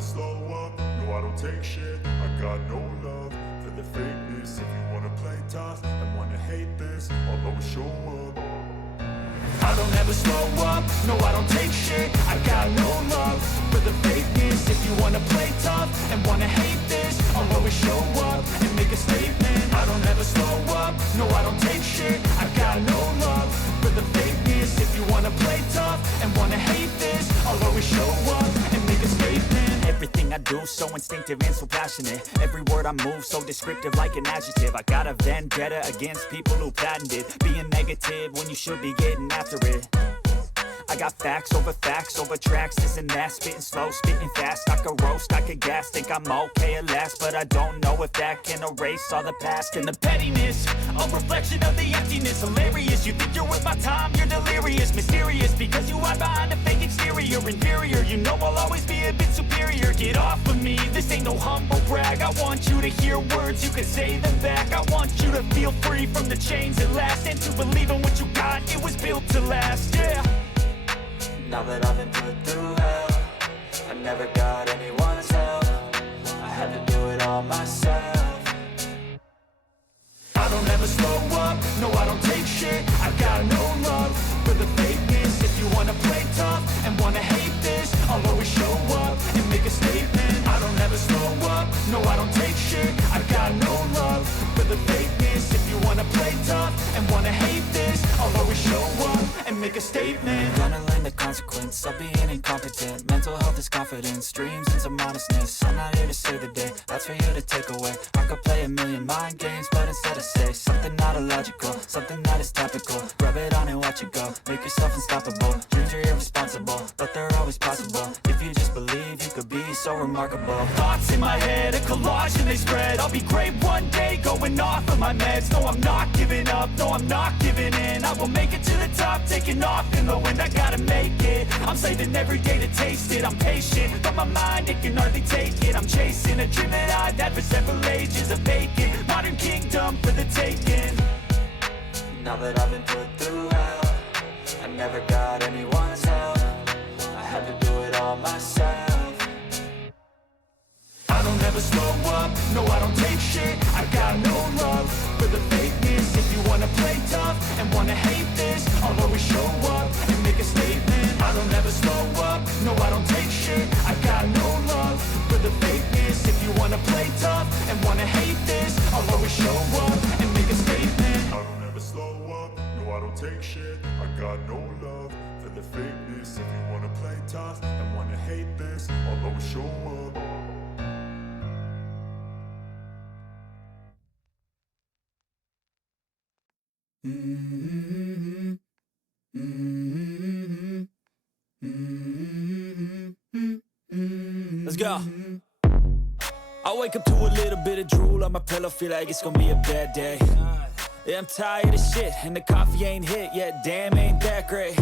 never slow up, no I don't take shit. I got no love for the fakeness. If you wanna play tough and wanna hate this, I'll always show up. I don't ever slow up, no I don't take shit. I got no love for the fakeness. If you wanna play tough and wanna hate this, I'll always show up and make a statement. I don't ever slow up, no I don't take shit. I got no love for the fakeness. If you wanna play tough and wanna hate this, I'll always show up and make a statement. Everything I do so instinctive and so passionate. Every word I move so descriptive like an adjective. I got a vendetta against people who patented being negative when you should be getting after it. I got facts over tracks, this and that. Spitting slow, spitting fast. I could roast, I could gas. Think I'm okay at last, but I don't know if that can erase all the past. And the pettiness, a reflection of the emptiness. Hilarious, you think you're worth my time, you're delirious. Mysterious, because you hide behind a fake exterior. Inferior, you know I'll always be a bit superior. Get off of me, this ain't no humble brag. I want you to hear words, you can say them back. I want you to feel free from the chains that last, and to believe in what you got, it was built to last, yeah. Now that I've been put through hell, I never got anyone's help. I had to do it all myself. I don't ever slow up, no I don't take shit. I got no love for the fakeness. If you wanna play tough and wanna hate this, I'll always show up and make a statement. I don't ever slow up, no I don't take shit. I got no love for the fakeness. If you wanna play tough and wanna hate this, I'll always show up and make a statement. Gonna learn the consequence of being incompetent. Mental health is confidence, dreams and some honestness. I'm not here to save the day, that's for you to take away. I could play a million mind games, but instead I say something not illogical, something that is topical. Rub it on and watch it go, make yourself unstoppable. Dreams are irresponsible, but they're always possible. If you just believe, you could be so remarkable. Thoughts in my head, a collage and they spread. I'll be great one day, going off of my meds. No, I'm not giving up, no, I'm not giving in. I will make it to the top, taking off in the wind. I gotta make it, I'm saving every day to taste it. I'm patient, but my mind, it can hardly take it. I'm chasing a dream that I've had for several ages. A vacant, modern kingdom for the taking. Now that I've been put through hell, I never got anyone's help. I had to do it all myself. I don't ever slow up, no I don't take shit. I got no love for the fakeness. If you wanna play tough and wanna hate this, I'll always show up and make a statement. I don't ever slow up, no I don't take shit. I got no love for the fakeness. If you wanna play tough and wanna hate this, I'll always show up and make a statement. I don't ever slow up, no I don't take shit. I got no love for the fakeness. If you wanna play tough and wanna hate this, I'll always show up. Let's go. I wake up to a little bit of drool on my pillow, feel like it's gonna be a bad day. Yeah, I'm tired of shit, and the coffee ain't hit yet, damn, ain't that great.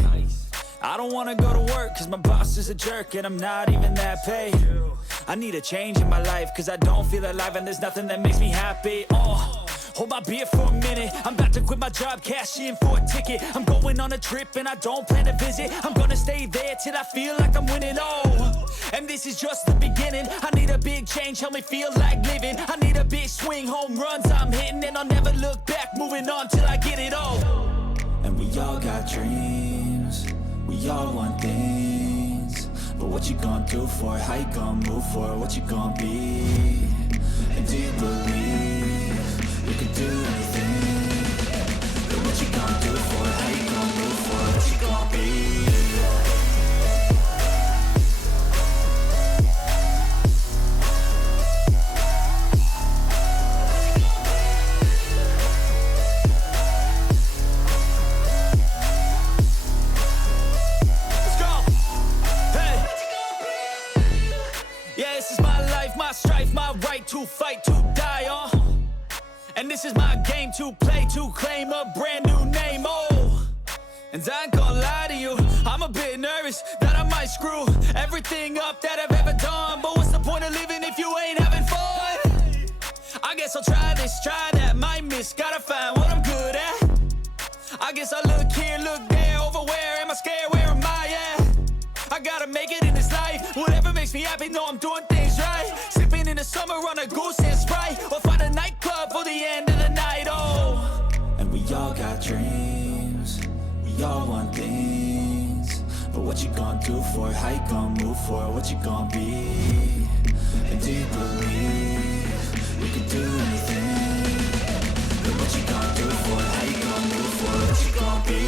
I don't wanna go to work, cause my boss is a jerk, and I'm not even that paid. I need a change in my life, cause I don't feel alive, and there's nothing that makes me happy. Hold my beer for a minute, I'm about to quit my job, cash in for a ticket. I'm going on a trip and I don't plan to visit. I'm gonna stay there till I feel like I'm winning, and this is just the beginning. I need a big change, help me feel like living. I need a big swing, home runs I'm hitting, and I'll never look back, moving on till I get it all. And we all got dreams, we all want things, but what you gonna do for it? How you gonna move for it? What you gonna be? And do you believe you can do anything? But what you gonna do for it? How you gonna move for it? What you gonna be? My strife, my right to fight, to die on. And this is my game to play, to claim a brand new name, And I ain't gonna lie to you, I'm a bit nervous that I might screw everything up that I've ever done. But what's the point of living if you ain't having fun? I guess I'll try this, try that, might miss, gotta find what I'm good at. I guess I look here, look there, over where am I scared, where am I at? I gotta make it in this life, whatever makes me happy, they know I'm doing things right. Sipping in the summer on a goose and Sprite, or find a nightclub for the end of the night. Oh, and we all got dreams, we all want things, but what you gonna do for it? How you gonna move for it? What you gonna be? And do you believe you can do anything? But what you gonna do for it? How you gonna move for it? What you gonna be?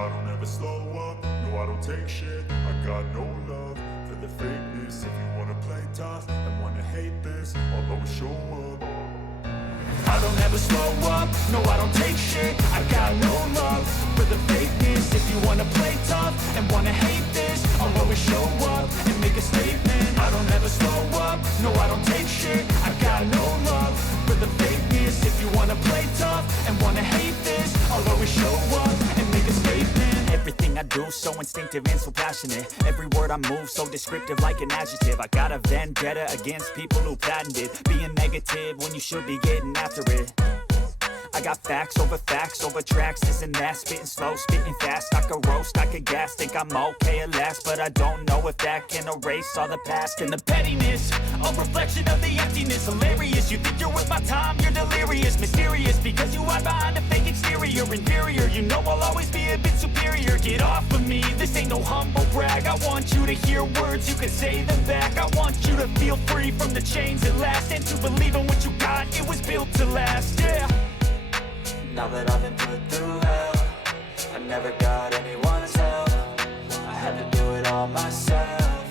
I don't ever slow up, no I don't take shit. I got no love for the fakeness. If you wanna play tough and wanna hate this, I'll always show up. I don't ever slow up, no I don't take shit. I got no love for the fakeness. If you wanna play tough and wanna hate this, I'll always show up and make a statement. I don't ever slow up, no I don't take shit. I got no love for the fakeness. If you wanna play tough and wanna hate this, I'll always show up and make a statement. Everything I do so instinctive and so passionate. Every word I move so descriptive like an adjective. I got a vendetta against people who patented being negative when you should be getting after it. I got facts over tracks, this and that. Spitting slow, spitting fast, I could roast, I could gas. Think I'm okay at last, but I don't know if that can erase all the past. And the pettiness, a reflection of the emptiness. Hilarious, you think you're worth my time, you're delirious. Mysterious, because you hide behind a fake exterior. Inferior, you know I'll always be a bit superior. Get off of me, this ain't no humble brag. I want you to hear words, you can say them back. I want you to feel free from the chains at last, and to believe in what you got, it was built to last, yeah. Now that I've been put through hell, I never got anyone's help. I had to do it all myself.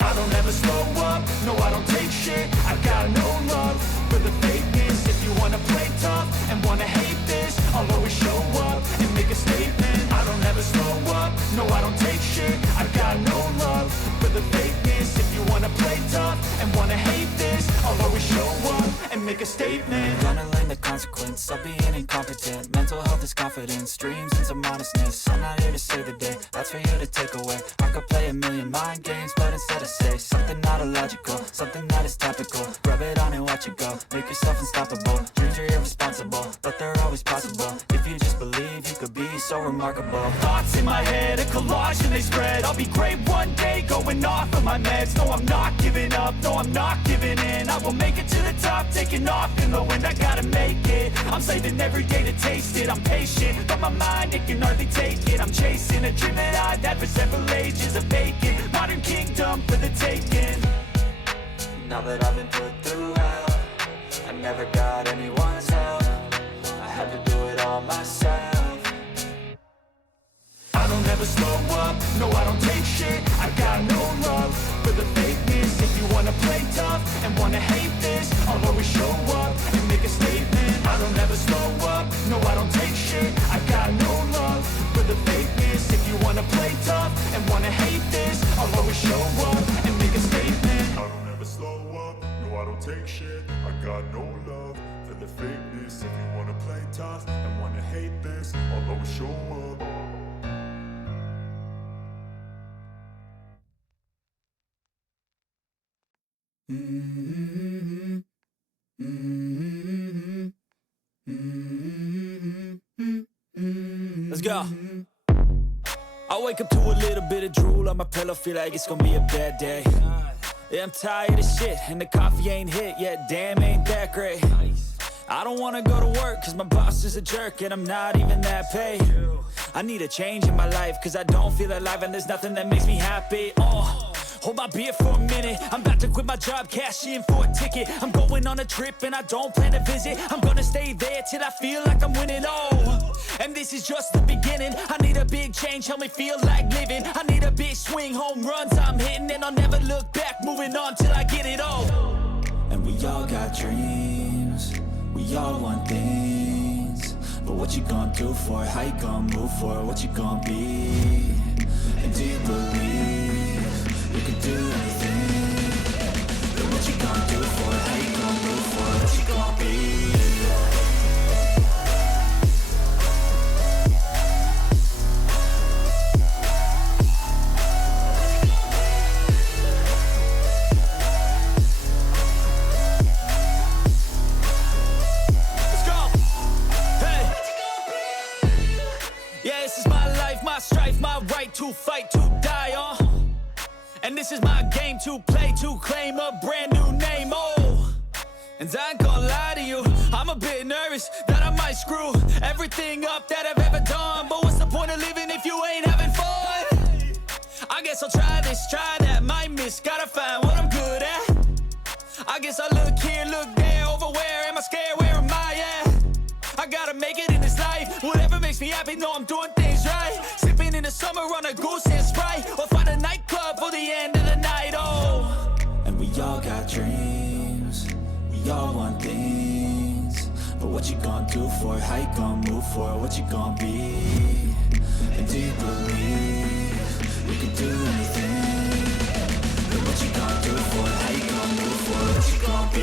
I don't ever slow up, no I don't take shit. I got no love for the fakeness. If you wanna play tough and wanna hate this, I'll always show up and make a statement. I don't ever slow up, no I don't take shit. I got no love for the fakeness. If you wanna play tough and wanna hate this, I'll always show up and make a statement. Gonna learn the consequence of being incompetent. Mental health is confidence, dreams and some honestness. I'm not here to save the day, that's for you to take away. I could play a million mind games, but instead I say something not illogical, something that is topical. Rub it on and watch it go, make yourself unstoppable. Dreams are irresponsible, but they're always possible. If you just believe, you could be so remarkable. Thoughts in my head, a collage and they spread. I'll be great one day, going off of my meds. No, I'm not giving up, no, I'm not giving in. I will make it to the top, taking off in the wind. I gotta make it, I'm saving every day to taste it. I'm patient, but my mind, it can hardly take it. I'm chasing a dream that I've had for several ages. A vacant, modern kingdom for the taking. Now that I've been put through hell, I never got anyone's help. I had to do it all myself. I don't ever slow up, no I don't take shit. I got no love for the fakeness. If you wanna play tough and wanna hate this, I'll always show up and make a statement. I don't ever slow up, no I don't take shit. I got no love for the fakeness. If you wanna play tough and wanna hate this, I'll always show up and make a statement. I don't ever slow up, no I don't take shit. I got no love for the fakeness. If you wanna play tough and wanna hate this, I'll always show up. Let's go. I wake up to a little bit of drool on my pillow, feel like it's gonna be a bad day. Yeah, I'm tired of shit, and the coffee ain't hit yet, damn, ain't that great. I don't wanna go to work, cause my boss is a jerk, and I'm not even that paid. I need a change in my life, cause I don't feel alive, and there's nothing that makes me happy. Hold my beer for a minute, I'm about to quit my job, cash in for a ticket. I'm going on a trip and I don't plan to visit. I'm gonna stay there till I feel like I'm winning, and this is just the beginning. I need a big change, help me feel like living. I need a big swing, home runs I'm hitting, and I'll never look back, moving on till I get it all. And we all got dreams, we all want things, but what you gonna do for it? How you gonna move for it? What you gonna be? And do you believe you can do anything? But what you gonna do for it? How you gonna move for it? What you gonna be? Let's go. Hey. Yeah, this is my life, my strife, my right to fight, to die on. And this is my game to play, to claim a brand new name, And I ain't gonna lie to you, I'm a bit nervous that I might screw everything up that I've ever done. But what's the point of living if you ain't having fun? I guess I'll try this, try that, might miss, gotta find what I'm good at. I guess I look here, look there, over where am I scared, where am I at? I gotta make it in this life, whatever makes me happy, know I'm doing things right. Sipping in the summer on a goose and Sprite, or find a nightclub for the end of the night, And we all got dreams, we all want things, but what you gonna do for it? How you gonna move for it? What you gonna be? And do you believe you can do anything? But what you gonna do for it? How you gonna move for it? What you gonna be?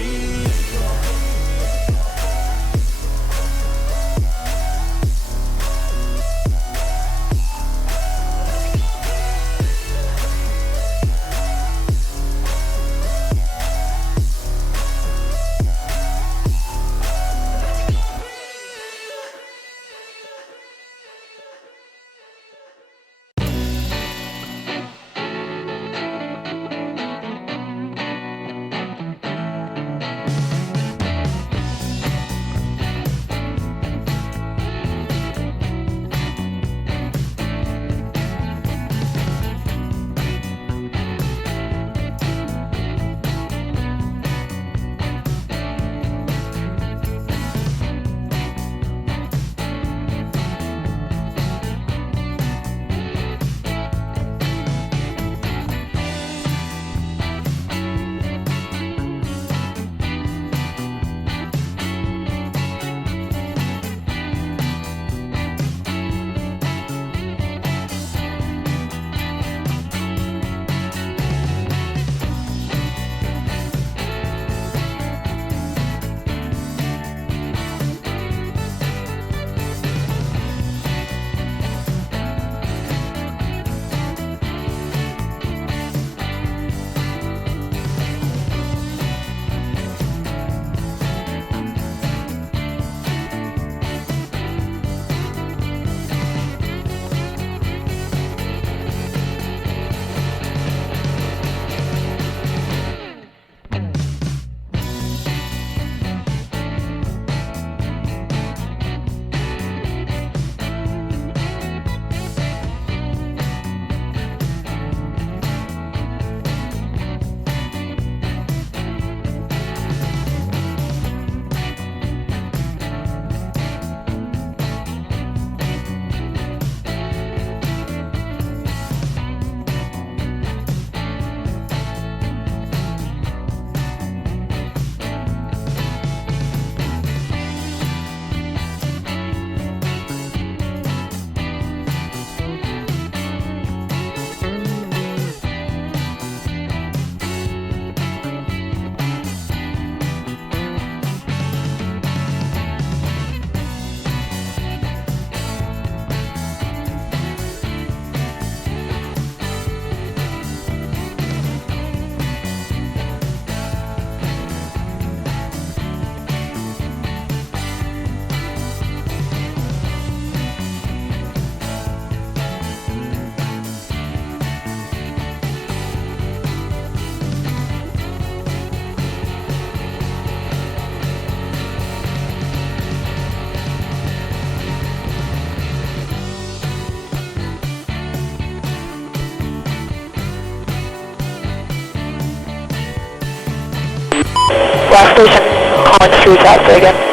station, calling the streets out there again.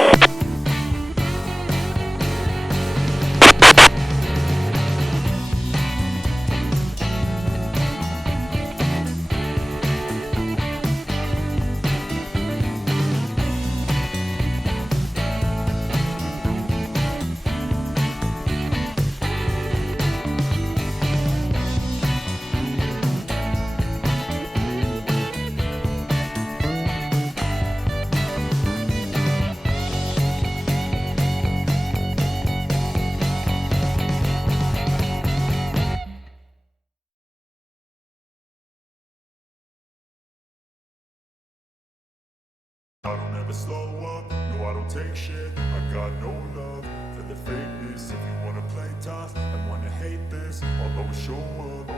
I don't ever slow up, no I don't take shit. I got no love for the fakeness. If you wanna play tough and wanna hate this, I'll always show up.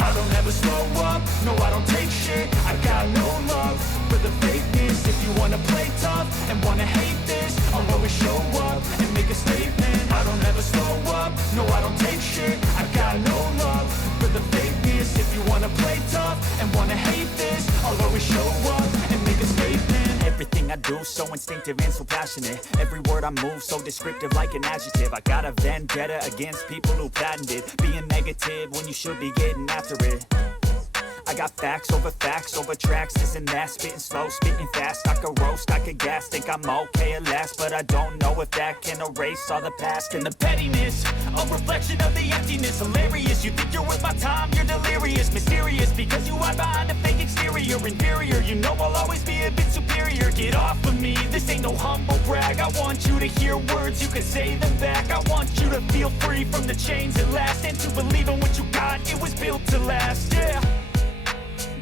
I don't ever slow up, no I don't take shit. I got no love for the fakeness. If you wanna play tough and wanna hate this, I'll always show up and make a statement. I don't ever slow up, no I don't take shit. I got no love for the fakeness. If you wanna play tough and wanna hate this, I'll always show up and make a statement. Everything I do so instinctive and so passionate. Every word I move so descriptive like an adjective. I got a vendetta against people who patented being negative when you should be getting after it. I got facts over tracks, this and that. Spitting slow, spitting fast. I could roast, I could gas. Think I'm okay at last, but I don't know if that can erase all the past. And the pettiness, a reflection of the emptiness. Hilarious, you think you're worth my time, you're delirious. Mysterious, because you hide behind a fake exterior. Inferior, you know I'll always be a bit superior. Get off of me, this ain't no humble brag. I want you to hear words, you can say them back. I want you to feel free from the chains at last, and to believe in what you got, it was built to last, yeah.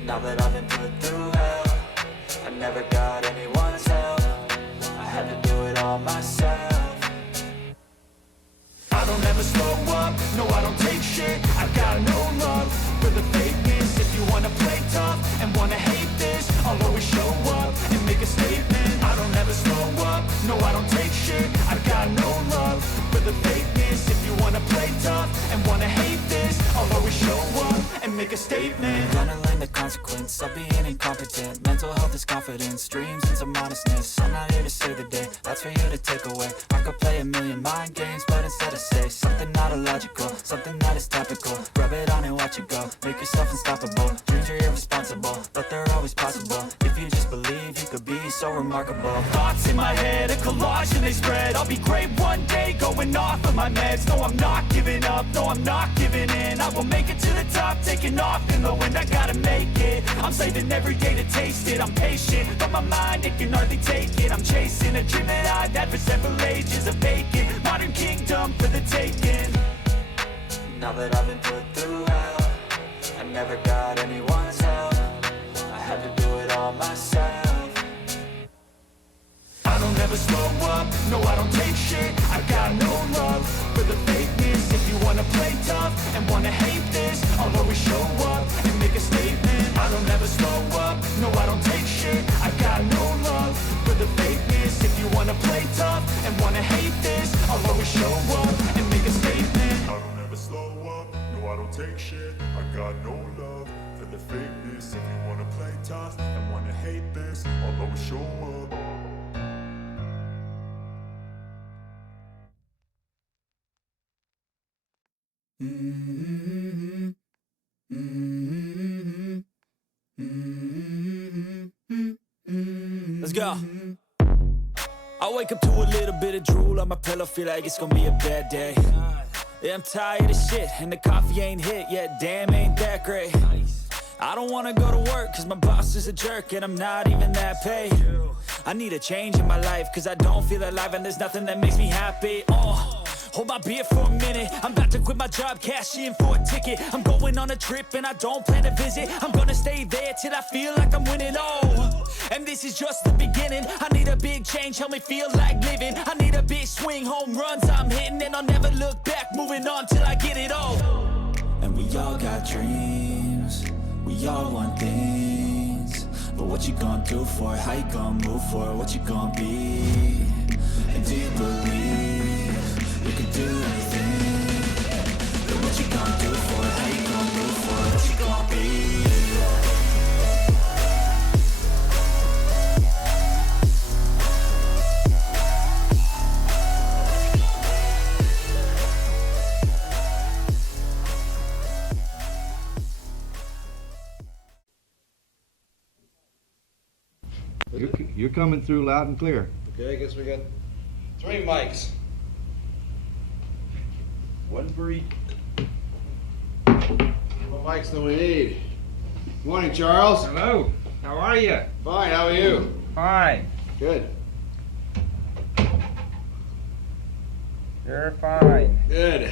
Now that I've been put through hell, I never got anyone's help. I had to do it all myself. I don't ever slow up, no I don't take shit. I got no love for the fakeness. If you wanna play tough and wanna hate this, I'll always show up and make a statement. I don't ever slow up, no I don't take shit. I got no love for the fakeness. If you wanna play tough and wanna hate this, I'll always show up and make a statement. Gonna learn the consequence of being incompetent. Mental health is confidence, dreams and some honestness. I'm not here to save the day, that's for you to take away. I could play a million mind games, but instead I say something not illogical, something that is topical. Rub it on and watch it go, make yourself unstoppable. Dreams are irresponsible, but they're always possible. If you just believe, you could be so remarkable. Thoughts in my head, a collage and they spread. I'll be great one day, going off of my meds. No, I'm not giving up, no, I'm not giving in. I will make it to the top, taking off in the wind. I gotta make it, I'm saving every day to taste it. I'm patient, but my mind, it can hardly take it. I'm chasing a dream that I've had for several ages. A vacant, modern kingdom for the taking. Now that I've been put through hell, I never got anyone's help. I had to do it all myself. I don't ever slow up, no I don't take shit. I got no love for the fakeness. If you wanna play tough and wanna hate this, I'll always show up and make a statement. I don't ever slow up, no I don't take shit. I got no love for the fakeness. If you wanna play tough and wanna hate this, I'll always show up and make a statement. I don't ever slow up, no I don't take shit. I got no love for the fakeness. If you wanna play tough and wanna hate this, I'll always show up. Let's go. I wake up to a little bit of drool on my pillow, feel like it's gonna be a bad day. Yeah, I'm tired of shit, and the coffee ain't hit yet, damn, ain't that great. I don't wanna go to work, cause my boss is a jerk, and I'm not even that paid. I need a change in my life, cause I don't feel alive, and there's nothing that makes me happy. Hold my beer for a minute, I'm about to quit my job, cash in for a ticket. I'm going on a trip and I don't plan to visit. I'm gonna stay there till I feel like I'm winning, and this is just the beginning. I need a big change, help me feel like living. I need a big swing, home runs I'm hitting, and I'll never look back, moving on till I get it all. And we all got dreams, we all want things, but what you gonna do for it? How you gonna move for it? What you gonna be? And do you believe you can do anything? But what you gonna do for it? How you gonna move for it? What you gonna be? You're coming through loud and clear. Okay, I guess we got 3 mics. One for each. More mics than we need. Morning, Charles. Hello. How are you? Fine, how are you? Fine. Good. You're fine. Good.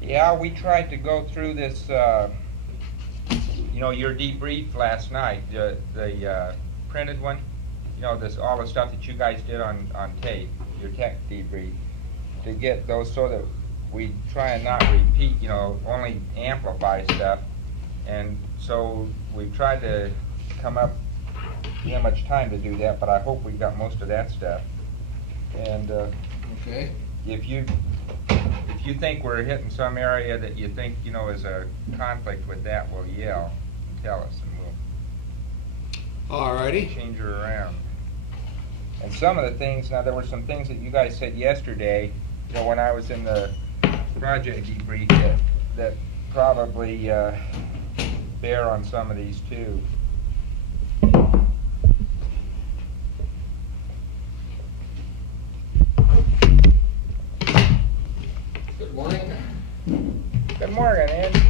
Yeah, we tried to go through this, you know, your debrief last night, the printed one. You know, this all the stuff that you guys did on tape, your tech debrief, to get those so that we try and not repeat, you know, only amplify stuff. And so we've tried to come up, we don't have much time to do that, but I hope we got most of that stuff. And Okay. if you think we're hitting some area that you think, you know, is a conflict with that, well, yell, tell us, and we'll Alrighty. change her around. And some of the things, now there were some things that you guys said yesterday, you know, when I was in the project debrief that probably bear on some of these too. Good morning. Good morning, Ed.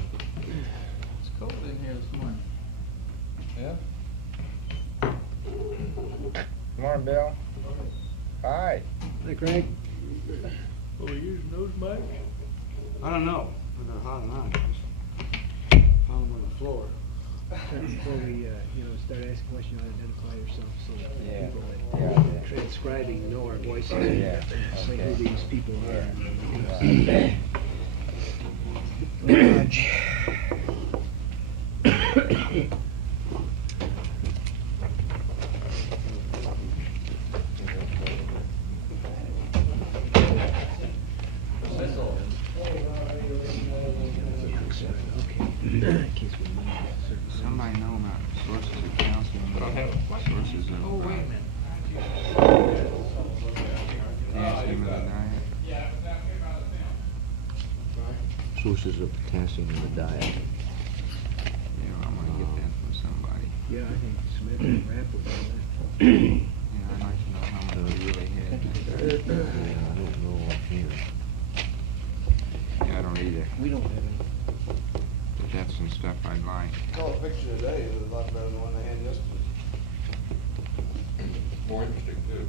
It's cold in here this morning. Yeah? Good morning, Bill. Hi. Hey, Craig. Are we using those mics? I don't know. They're hot or not. Just found them on the floor. Before we, start asking questions, identify yourself so that Yeah. people that Yeah. transcribing know our voices. Yeah. Say who these people are. Somebody know about sources of calcium, sources of potassium in the diet. Sources of potassium in the diet. Yeah, I'm gonna get that from somebody. Yeah, I think Smith and Rapp would know that. Yeah, I'd like to know how much we really had. Yeah, I don't know offhand. Yeah, I don't either, We don't have any. but that's some stuff I'd like. I saw a picture today. It was a lot better than the one they had yesterday. More interesting too.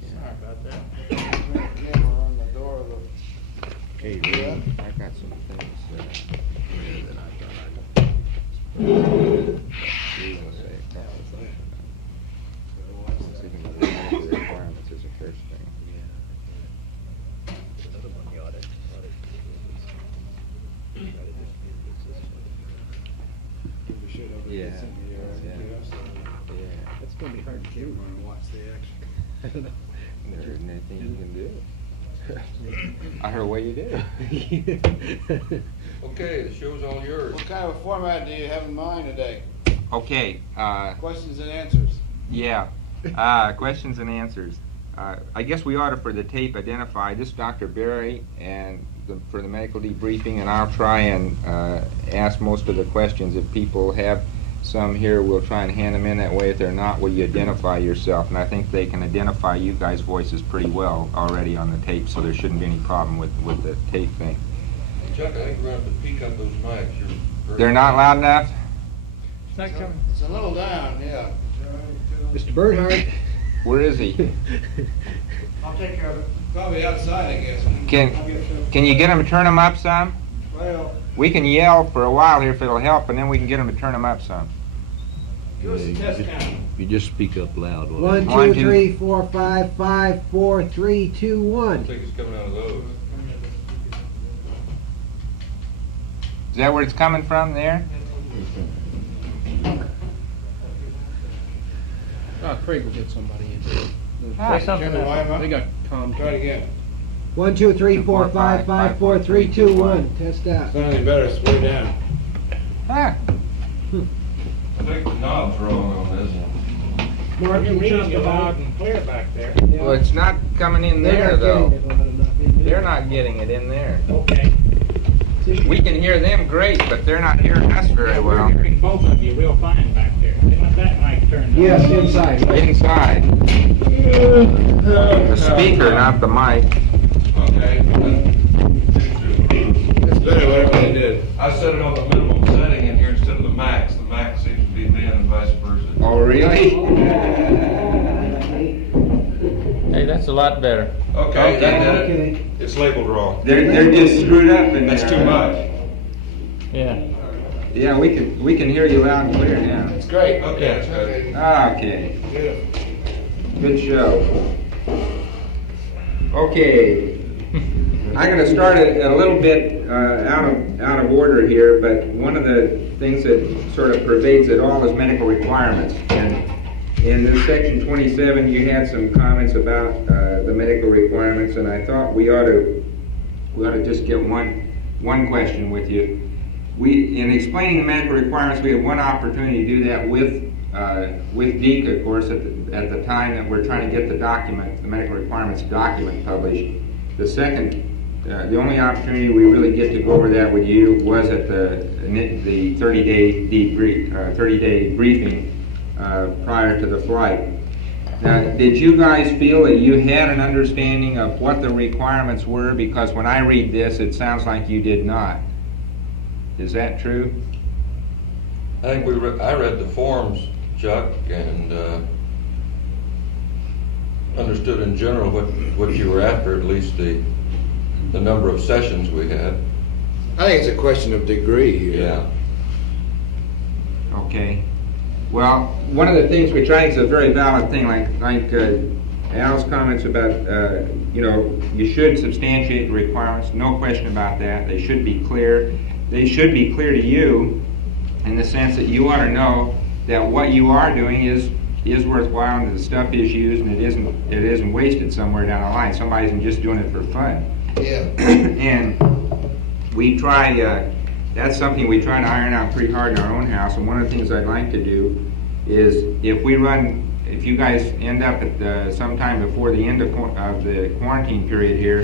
Sorry about that. Camera on the door of the... Hey, Yeah. I got some things that I thought I'd say a couple of things. Thinking about the requirements is the first thing. Another one, the audit. We should have Yeah. this in the, Yeah. That's gonna be hard to do. watch the action. I don't know. There isn't anything you can do. I heard what you did. Okay, the show's all yours. What kind of a format do you have in mind today? Okay, Questions and answers. yeah, questions and answers. I guess we ought to, for the tape, identify this Dr. Berry and for the medical debriefing, and I'll try and ask most of the questions. If people have some here, we'll try and hand them in that way. If they're not, will you identify yourself? And I think they can identify you guys' voices pretty well already on the tape, so there shouldn't be any problem with the tape thing. Chuck, I think we're going to have to peek up those mics. They're not loud enough? It's a little down, yeah. Mr. Bernhardt. Where is he? I'll take care of it. Probably outside, I guess. Can you get him to turn them up some? Well, We can yell for a while here if it'll help, and then we can get them to turn them up some. give us a test count. You just speak up loud. 1, One, 2, two. 3, 4, 5, 5, 4, 3, 2, I 1. think it's coming out of those. Is that where it's coming from there? Craig will get somebody in. They got calm. Try it again. 1, 2, 3, 4, 5, 5, 4, 3, 2, 1. Test out. It's not any better, it's way down. Ah, I think the knob's wrong on this. Mark, you Reading chop you it loud out. and clear back there. well, it's not coming in there, though. They're They're not getting it in there. Okay. We can hear them great, but they're not hearing us very well. We're hearing both of you real fine back there. They want that mic turned on. Yes, inside. Inside. The speaker, not the mic. Okay. That's better, whatever they did. I set it on the minimum setting in here instead of the max. The max seems to be me and vice versa. Oh, really? Hey, that's a lot better. Okay, that did it. Okay. It's labeled wrong. They're just screwed up in That's there. too much. Yeah. Yeah, we can hear you loud and clear now. It's great. Okay, that's good. Okay, Beautiful. good show. Okay, I'm going to start a little bit out of order here, but one of the things that sort of pervades it all is medical requirements. And in this section 27, you had some comments about the medical requirements, and I thought we ought to just get one question with you. In explaining the medical requirements, we have one opportunity to do that with Deke, of course, at the time that we're trying to get the medical requirements document published. The second, the only opportunity we really get to go over that with you was at the 30-day briefing prior to the flight. Now, did you guys feel that you had an understanding of what the requirements were? Because when I read this, it sounds like you did not. Is that true? I think I read the forms, Chuck, and understood in general what you were after, at least the number of sessions we had. I think it's a question of degree here. Yeah. Okay. Well, one of the things we try is a very valid thing, like Al's comments about, you should substantiate the requirements. No question about that. They should be clear. They should be clear to you in the sense that you ought to know that what you are doing is worthwhile and the stuff is used and it isn't wasted somewhere down the line. Somebody isn't just doing it for fun. Yeah. And we try, that's something we try to iron out pretty hard in our own house. And one of the things I'd like to do is if you guys end up at sometime before the end of the quarantine period here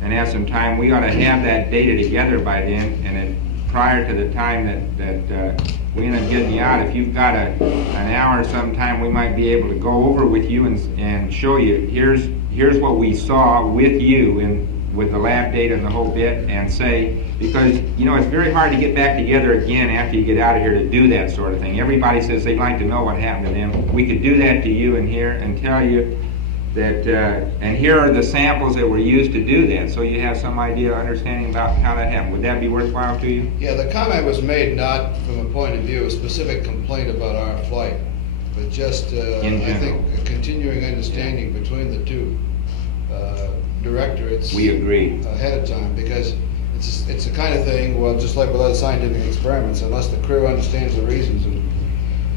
and have some time, we ought to have that data together by then, and prior to the time that we end up getting you out, if you've got an hour sometime, we might be able to go over with you and show you, here's what we saw with you with the lab data and the whole bit, and say, because it's very hard to get back together again after you get out of here to do that sort of thing. Everybody says they'd like to know what happened to them. We could do that to you in here and tell you that, and here are the samples that were used to do that, so you have some idea, understanding about how that happened. Would that be worthwhile to you? Yeah, the comment was made not from a point of view of a specific complaint about our flight, but just, I think, a continuing understanding between the two directorates. We agree. Ahead of time, because it's the kind of thing, well, just like with other scientific experiments, unless the crew understands the reasons and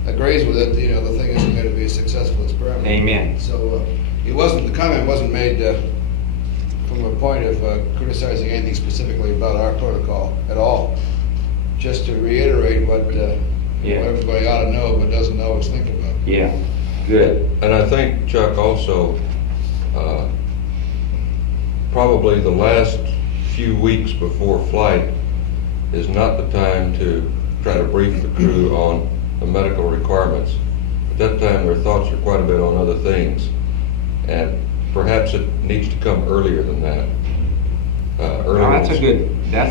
agrees with it, the thing isn't going to be a successful experiment. Amen. So the comment wasn't made from a point of criticizing anything specifically about our protocol at all. Just to reiterate what everybody ought to know but doesn't always think about. Yeah, good. And I think, Chuck, also, probably the last few weeks before flight is not the time to try to brief the crew on the medical requirements. At that time, their thoughts are quite a bit on other things, and perhaps it needs to come earlier than that. That's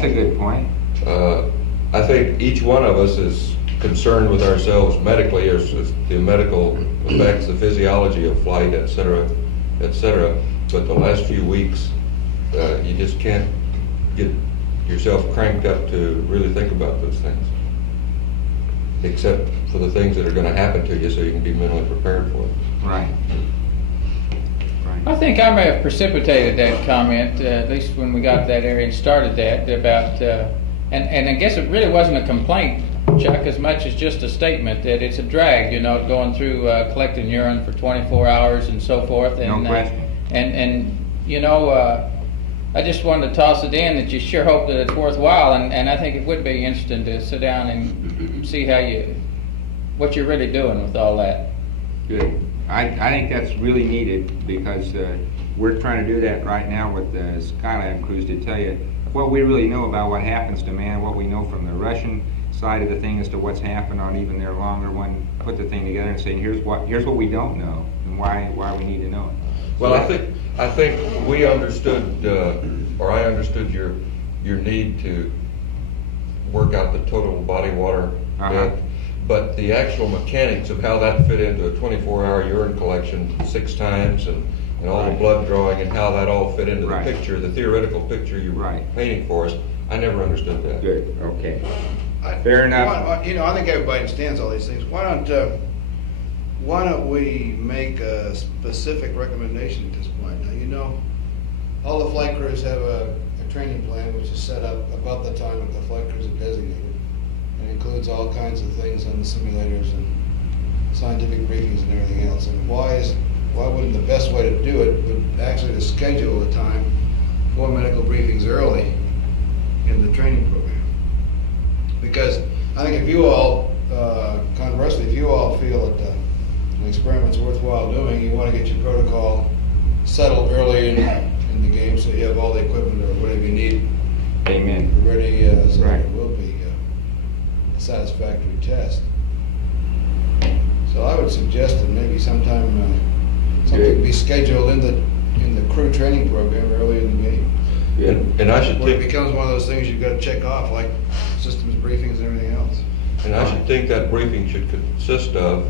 a good point. I think each one of us is concerned with ourselves medically, as the medical effects, the physiology of flight, et cetera, but the last few weeks, you just can't get yourself cranked up to really think about those things, except for the things that are going to happen to you so you can be mentally prepared for it. Right. I think I may have precipitated that comment, at least when we got to that area and started that, about And I guess it really wasn't a complaint, Chuck, as much as just a statement that it's a drag, you know, going through collecting urine for 24 hours and so forth. And, No question. And you know, I just wanted to toss it in that you sure hope that it's worthwhile, and I think it would be interesting to sit down and see what you're really doing with all that. Good. I think that's really needed because we're trying to do that right now with the Skylab crews to tell you what we really know about what happens to man, what we know from the Russian side of the thing as to what's happened on even their longer one, put the thing together and say, here's what we don't know and why we need to know it. Well, I think we understood, or I understood your need to work out the total body water bit, but the actual mechanics of how that fit into a 24-hour urine collection 6 times and all the blood drawing and how that all fit into the picture, the theoretical picture you were painting for us, I never understood that. Good. Okay. Fair enough. You know, I think everybody understands all these things. Why don't we make a specific recommendation at this point? Now, you know, all the flight crews have a training plan which is set up about the time that the flight crews are designated, and includes all kinds of things on the simulators and scientific briefings and everything else. And why wouldn't the best way to do it would actually to schedule the time for medical briefings early in the training program? Because I think if you all, conversely, if you all feel that an experiment's worthwhile doing, you want to get your protocol settled early in the game so you have all the equipment or whatever you need ready so that it will be a satisfactory test. So I would suggest that maybe sometime something be scheduled in the crew training program early in the game. And I should think it becomes one of those things you've got to check off, like systems briefings and everything else. And I should think that briefing should consist of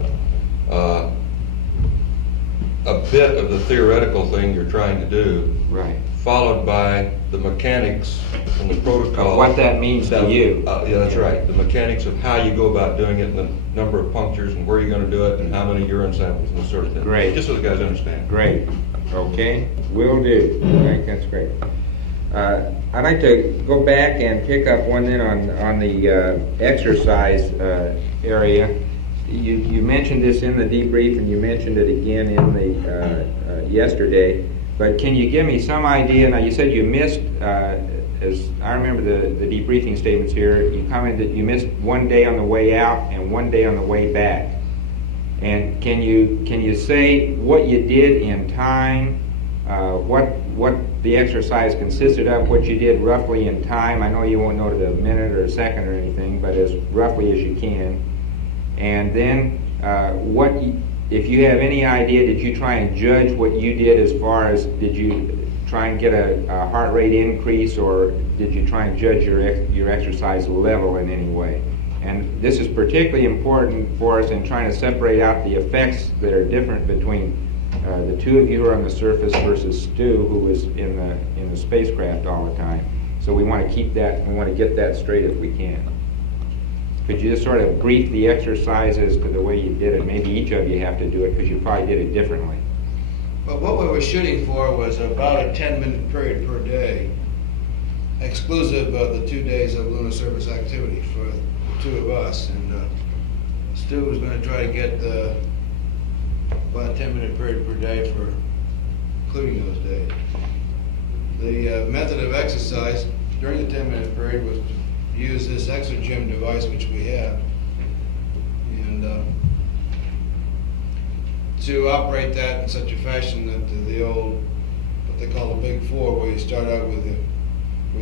a bit of the theoretical thing you're trying to do, followed by the mechanics and the protocol. Of what that means to you. Yeah, that's right. The mechanics of how you go about doing it, and the number of punctures, and where you're going to do it, and how many urine samples, and this sort of thing. Great. Just so the guys understand. Great. Okay. Will do. Right. That's great. I'd like to go back and pick up one then on the exercise area. You mentioned this in the debrief, and you mentioned it again in the yesterday. But can you give me some idea? Now, you said you missed, as I remember the debriefing statements here, you commented you missed 1 day on the way out and 1 day on the way back. And can you say what you did in time, what the exercise consisted of, what you did roughly in time? I know you won't know to the minute or a second or anything, but as roughly as you can. And then if you have any idea, did you try and judge what you did as far as, did you try and get a heart rate increase, or did you try and judge your exercise level in any way? And this is particularly important for us in trying to separate out the effects that are different between the two of you who are on the surface versus Stu, who was in the spacecraft all the time. So we want to keep that, we want to get that straight if we can. Could you just sort of brief the exercise as to the way you did it? Maybe each of you have to do it because you probably did it differently. Well, what we were shooting for was about a 10-minute period per day, exclusive of the 2 days of lunar surface activity for the two of us. And Stu was going to try to get about a 10-minute period per day for including those days. The method of exercise during the 10-minute period was to use this exogym device which we have, and to operate that in such a fashion that the old, what they call the big four, where you start out with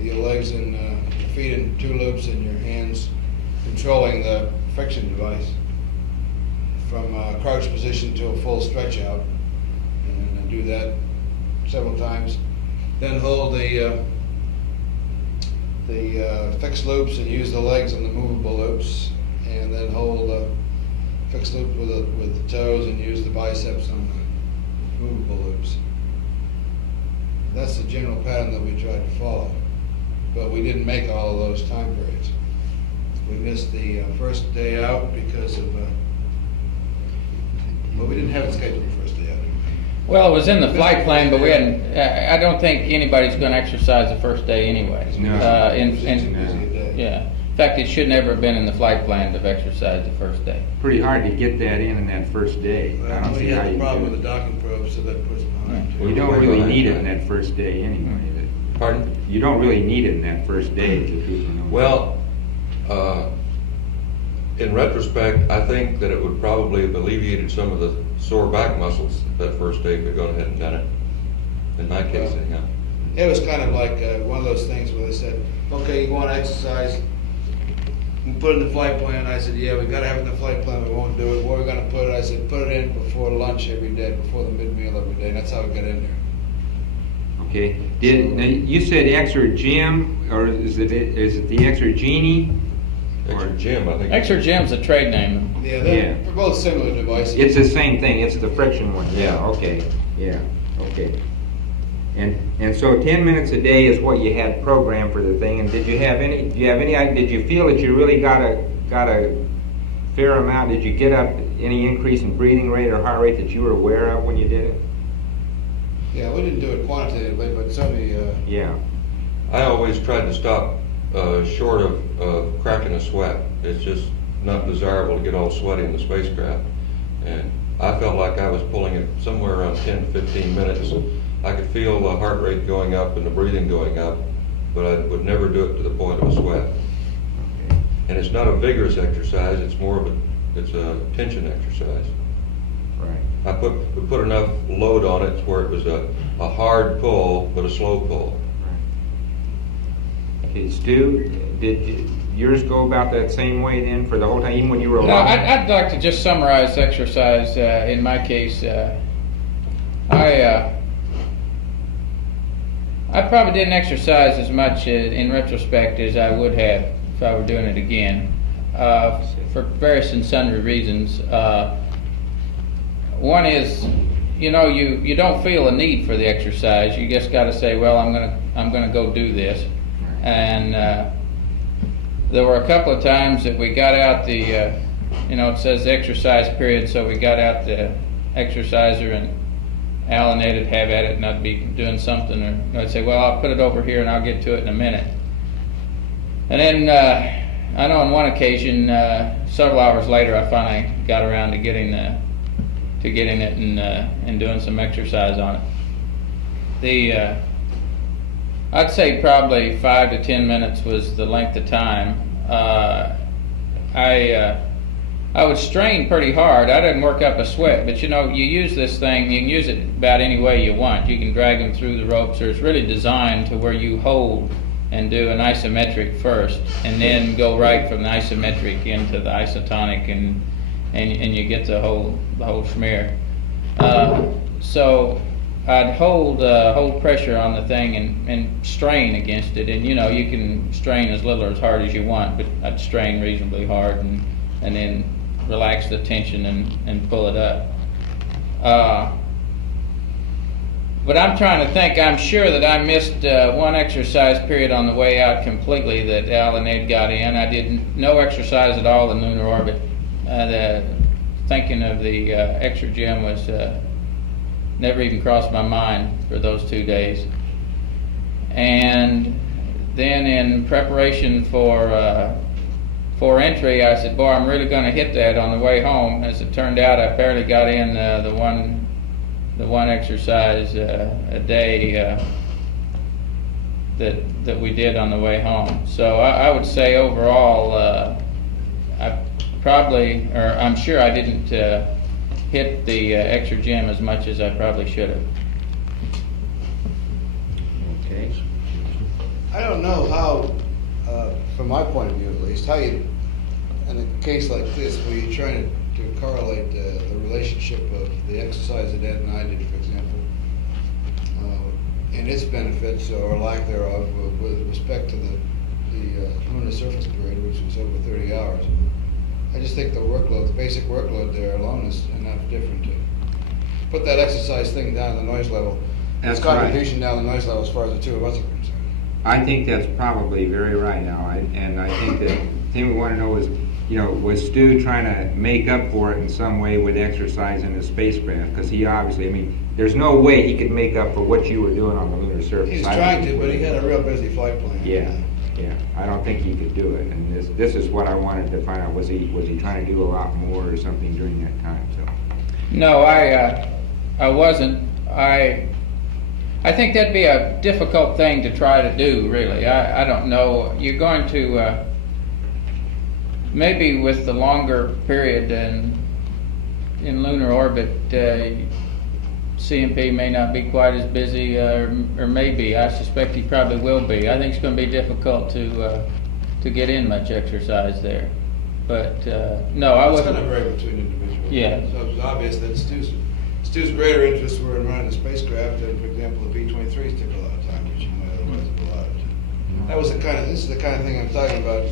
your legs and your feet in 2 loops and your hands controlling the friction device from a crouch position to a full stretch out, and do that several times. Then hold the fixed loops and use the legs on the movable loops, and then hold the fixed loop with the toes and use the biceps on the movable loops. That's the general pattern that we tried to follow, but we didn't make all of those time periods. We missed the first day out because of, well, we didn't have it scheduled the first day out. Well, it was in the flight plan, but we hadn't. I don't think anybody's going to exercise the first day anyway. No. It's a busy day. day. Yeah. In fact, it should never have been in the flight plan to exercise the first day. Pretty hard to get that in that first day. I don't Well, see you how had you the problem do with it. the docking probe, so that puts it behind. You don't really need it in that first day anyway. Pardon? You don't really need it in that first day. The trooper knows. Well, in retrospect, I think that it would probably have alleviated some of the sore back muscles that first day if we'd gone ahead and done it. In my case, anyhow. It was kind of like one of those things where they said, okay, you want to exercise, we put it in the flight plan. I said, yeah, we got to have it in the flight plan, we won't do it. Where are we going to put it? I said, put it in before lunch every day, before the mid-meal every day, and that's how we got in there. Okay. Now, you said Exergym, or is it the Exergenie? Exergym, I think. Exergym's a trade name. Yeah, they're both similar devices. It's the same thing. It's the friction one. Yeah. Okay. Yeah. Okay. And so 10 minutes a day is what you had programmed for the thing. And did you have any? Did you feel that you really got a fair amount? Did you get up any increase in breathing rate or heart rate that you were aware of when you did it? Yeah, we didn't do it quantitatively, but certainly. Yeah. I always tried to stop short of cracking a sweat. It's just not desirable to get all sweaty in the spacecraft. And I felt like I was pulling it somewhere around 10 to 15 minutes. I could feel the heart rate going up and the breathing going up, but I would never do it to the point of a sweat. And it's not a vigorous exercise, it's more of a tension exercise. Right. We put enough load on it where it was a hard pull, but a slow pull. Okay, Stu, did yours go about that same way then for the whole time, even when you were alone? No, I'd like to just summarize exercise. In my case, I probably didn't exercise as much in retrospect as I would have if I were doing it again, for various and sundry reasons. One is, you don't feel a need for the exercise. You just got to say, well, I'm gonna go do this. And there were a couple of times that we got out the, it says exercise period, so we got out the exerciser and Alan would have at it and I'd be doing something, or I'd say, well, I'll put it over here and I'll get to it in a minute. And then I know on one occasion, several hours later, I finally got around to getting it and doing some exercise on it. I'd say probably 5 to 10 minutes was the length of time. I would strain pretty hard. I didn't work up a sweat, but you use this thing, you can use it about any way you want. You can drag them through the ropes, or it's really designed to where you hold and do an isometric first, and then go right from the isometric into the isotonic, and you get the whole schmear. So I'd hold pressure on the thing and strain against it, and you can strain as little or as hard as you want, but I'd strain reasonably hard and then relax the tension and pull it up. But I'm trying to think. I'm sure that I missed one exercise period on the way out completely that Alan had got in. I did no exercise at all in lunar orbit. Thinking of the Exergym was never even crossed my mind for those 2 days. And then in preparation for entry, I said, boy, I'm really going to hit that on the way home. As it turned out, I barely got in the one exercise a day that we did on the way home. So I would say overall, I'm sure I didn't hit the Exergym as much as I probably should have. Okay. I don't know how, from my point of view at least, how you, in a case like this, where you're trying to correlate the relationship of the exercise that Ed and I did, for example, and its benefits or lack thereof with respect to the lunar surface period, which was over 30 hours. I just think the basic workload there alone is enough different to put that exercise thing down the noise level. That's its contribution down the noise level as far as the two of us are concerned. I think that's probably very right now, and I think that the thing we want to know is, was Stu trying to make up for it in some way with exercise in the spacecraft? Because he obviously, there's no way he could make up for what you were doing on the lunar surface. He's trying to, but he had a real busy flight plan. Yeah. Yeah, I don't think he could do it, and this is what I wanted to find out. Was he trying to do a lot more or something during that time? So. No, I wasn't. I think that'd be a difficult thing to try to do, really. I don't know. You're going to, maybe with the longer period in lunar orbit, CMP may not be quite as busy, or maybe. I suspect he probably will be. I think it's going to be difficult to get in much exercise there. But no, I wasn't. It's going to vary between individuals. Yeah. So it's obvious that Stu's greater interests were in running the spacecraft, and for example, the B-23s took a lot of time, which you might otherwise have allowed to. This is the kind of thing I'm talking about.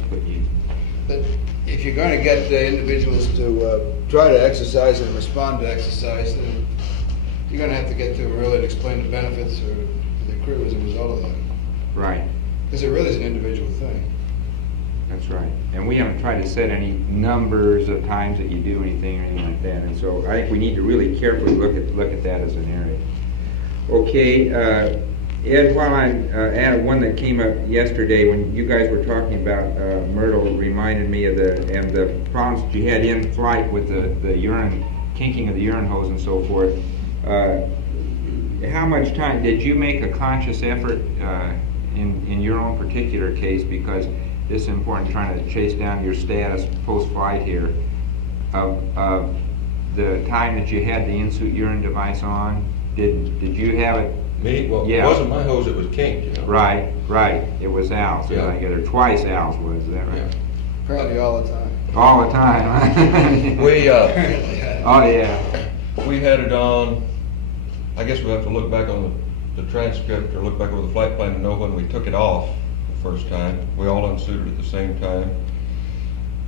That if you're going to get individuals to try to exercise and respond to exercise, then you're going to have to get to them early and explain the benefits to the crew as a result of that. Right. Because it really is an individual thing. That's right. And we haven't tried to set any numbers of times that you do anything or anything like that. And so I think we need to really carefully look at that as an area. Okay, Ed, while I added one that came up yesterday when you guys were talking about Myrtle, reminded me of the problems that you had in flight with the urine, kinking of the urine hose and so forth. How much time did you make a conscious effort in your own particular case, because this is important, trying to chase down your status post-flight here, of the time that you had the in-suit urine device on? Did you have it? Me? Well, yeah. It wasn't my hose, it was kinked, you know. Right. It was Al's. Yeah. I get her twice Al's was, is that right? Yeah. Apparently all the time. All the time, huh? We, oh yeah. We had it on, I guess we'll have to look back on the transcript or look back over the flight plan to know when we took it off the first time. We all unsuited at the same time,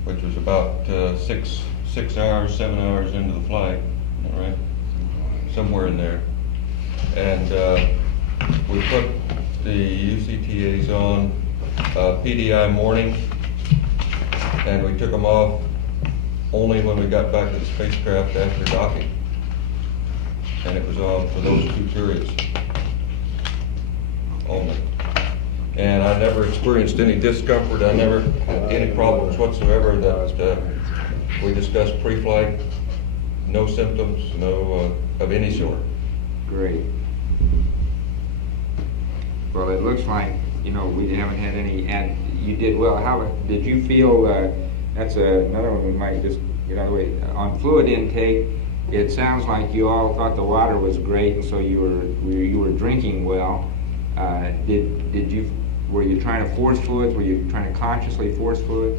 which was about 7 hours into the flight, all right? Somewhere in there. And we put the UCTAs on PDI morning, and we took them off only when we got back to the spacecraft after docking. And it was on for those 2 periods only. And I never experienced any discomfort. I never had any problems whatsoever that we discussed pre-flight. No symptoms, no of any sort. Great. Well, it looks like, we haven't had any, you did well. How did you feel, that's another one we might just get out of the way. On fluid intake, it sounds like you all thought the water was great, and so you were drinking well. Were you trying to force fluids? Were you trying to consciously force fluids?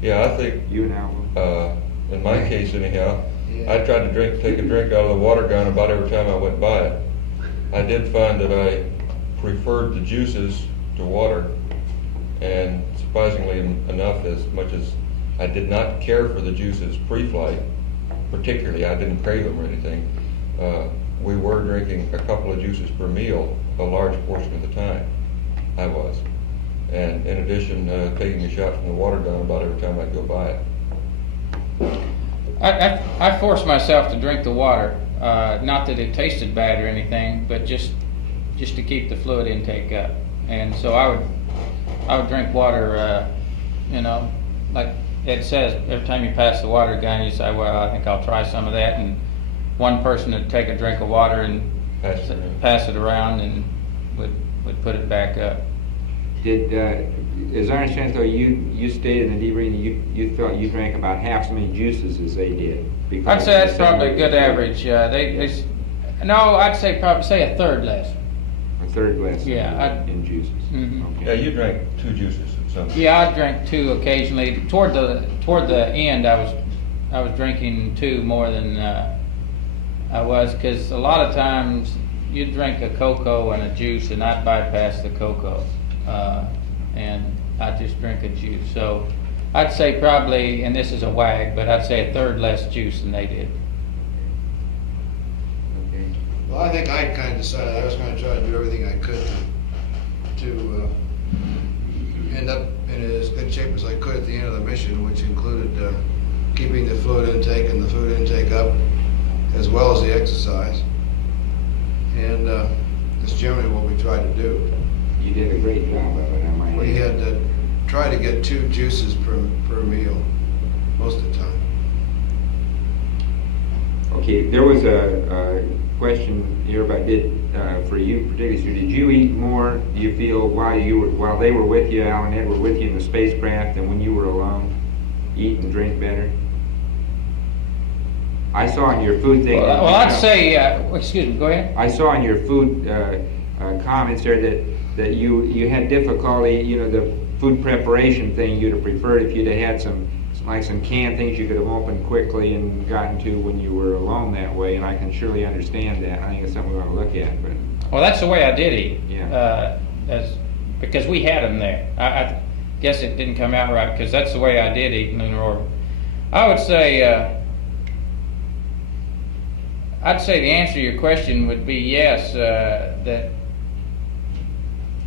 Yeah, I think you and Alvin. In my case, anyhow, I tried to take a drink out of the water gun about every time I went by it. I did find that I preferred the juices to water, and surprisingly enough, as much as I did not care for the juices pre-flight, particularly, I didn't crave them or anything, we were drinking a couple of juices per meal a large portion of the time. I was. And in addition, taking a shot from the water gun about every time I'd go by it. I forced myself to drink the water, not that it tasted bad or anything, but just to keep the fluid intake up. And so I would drink water, like Ed says, every time you pass the water gun, you say, well, I think I'll try some of that, and one person would take a drink of water and pass it around and would put it back up. As I understand, though, you stated in the debriefing you felt you drank about half as many juices as they did. I'd say that's probably a good average. I'd say probably a third less. A third less. Yeah, in juices. Mm-hmm. Okay. Yeah, you drank 2 juices at some point. Yeah, I drank 2 occasionally. Toward the end, I was drinking 2 more than I was, because a lot of times you drink a cocoa and a juice, and I'd bypass the cocoa, and I'd just drink a juice. So I'd say probably, and this is a wag, but I'd say a third less juice than they did. Okay. Well, I think I kind of decided I was going to try to do everything I could to end up in as good shape as I could at the end of the mission, which included keeping the fluid intake and the food intake up, as well as the exercise. And that's generally what we tried to do. You did a great job of it, I might we had tried to get 2 juices per meal most of the time. Okay, there was a question here about for you particularly, Sue, did you eat more, do you feel, while they were with you, Al and Ed were with you in the spacecraft, than when you were alone? Eat and drink better? I saw in your food thing... Well, I'd say, excuse me, go ahead. I saw in your food comments there that you had difficulty, the food preparation thing you'd have preferred if you'd have had some canned things you could have opened quickly and gotten to when you were alone that way, and I can surely understand that. I think it's something we ought to look at. But well, that's the way I did eat. Yeah. Because we had them there. I guess it didn't come out right because that's the way I did eat in lunar orbit. I would say, I'd say the answer to your question would be yes.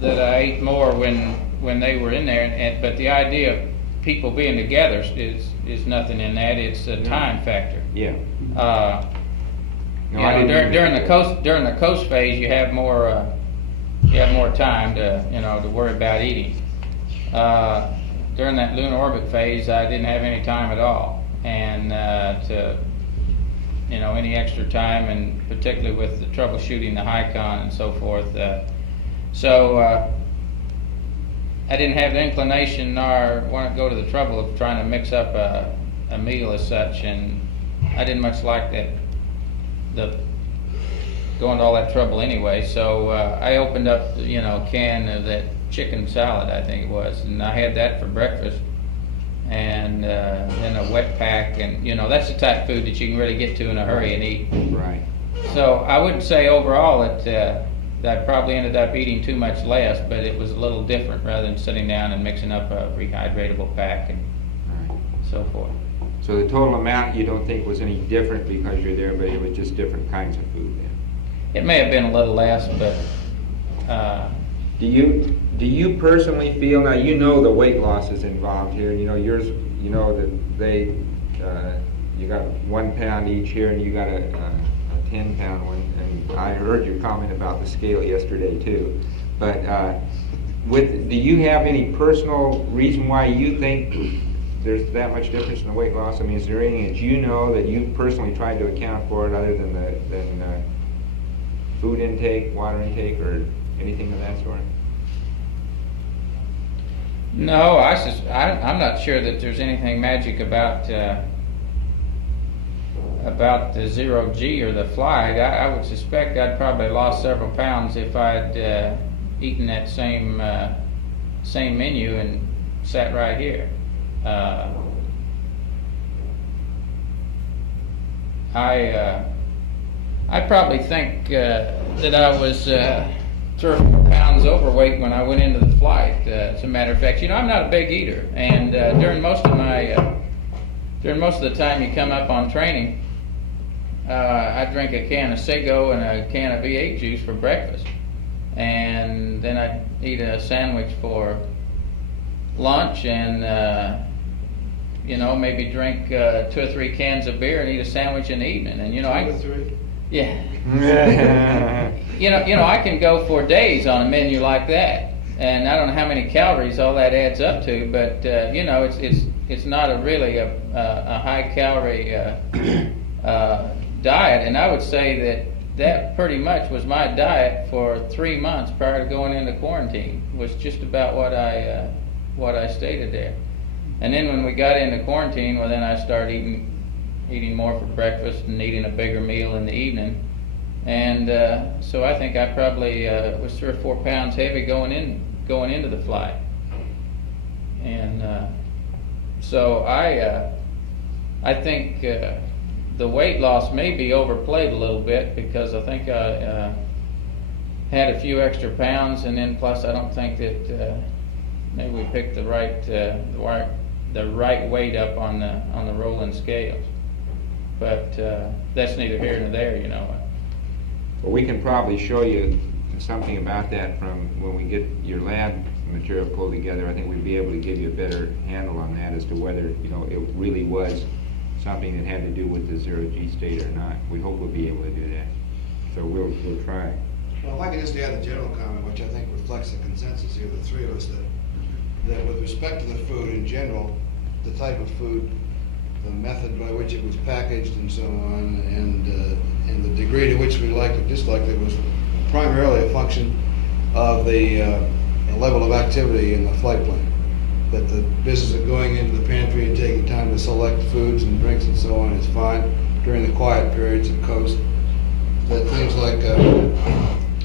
That I ate more when they were in there, but the idea of people being together is nothing in that. It's a time factor. Yeah. During the coast phase, you have more time to worry about eating. During that lunar orbit phase, I didn't have any time at all, and any extra time, and particularly with the troubleshooting the HICON and so forth. So I didn't have the inclination nor want to go to the trouble of trying to mix up a meal as such, and I didn't much like the going to all that trouble anyway. So I opened up a can of that chicken salad, I think it was, and I had that for breakfast, and then a wet pack, and that's the type of food that you can really get to in a hurry and eat. Right. So I wouldn't say overall that I probably ended up eating too much less, but it was a little different rather than sitting down and mixing up a rehydratable pack and so forth. So the total amount you don't think was any different because you're there, but it was just different kinds of food then? It may have been a little less, but... Do you personally feel, now the weight loss is involved here, yours, that they, you got 1 pound each here and you got a 10-pound one, and I heard your comment about the scale yesterday too. But do you have any personal reason why you think there's that much difference in the weight loss? I mean, is there anything that that you personally tried to account for it other than food intake, water intake, or anything of that sort? No, I'm not sure that there's anything magic about the 0G or the flight. I would suspect I'd probably lost several pounds if I'd eaten that same menu and sat right here. I probably think that I was 3 or 4 pounds overweight when I went into the flight. As a matter of fact, I'm not a big eater, and during most of the time you come up on training, I drink a can of Sago and a can of V8 juice for breakfast, and then I eat a sandwich for lunch, and maybe drink 2 or 3 cans of beer and eat a sandwich in the evening. And 2 or 3? Yeah. I can go for days on a menu like that, and I don't know how many calories all that adds up to, but it's not really a high calorie diet, and I would say that pretty much was my diet for 3 months prior to going into quarantine. Was just about what I stated there, and then when we got into quarantine, well, then I started eating more for breakfast and eating a bigger meal in the evening, and so I think I probably was 3 or 4 pounds heavy going into the flight, and so I think the weight loss may be overplayed a little bit, because I think I had a few extra pounds, and then plus I don't think that maybe we picked the right weight up on the rolling scales. But that's neither here nor there, Well, we can probably show you something about that from when we get your lab material pulled together. I think we'd be able to give you a better handle on that as to whether it really was something that had to do with the 0G state or not. We hope we'll be able to do that. So we'll try. Well, if I could just add a general comment, which I think reflects the consensus here, the 3 of us, that that with respect to the food in general, the type of food, the method by which it was packaged and so on, and the degree to which we liked or disliked it was primarily a function of the level of activity in the flight plan. That the business of going into the pantry and taking time to select foods and drinks and so on is fine during the quiet periods of coast. That things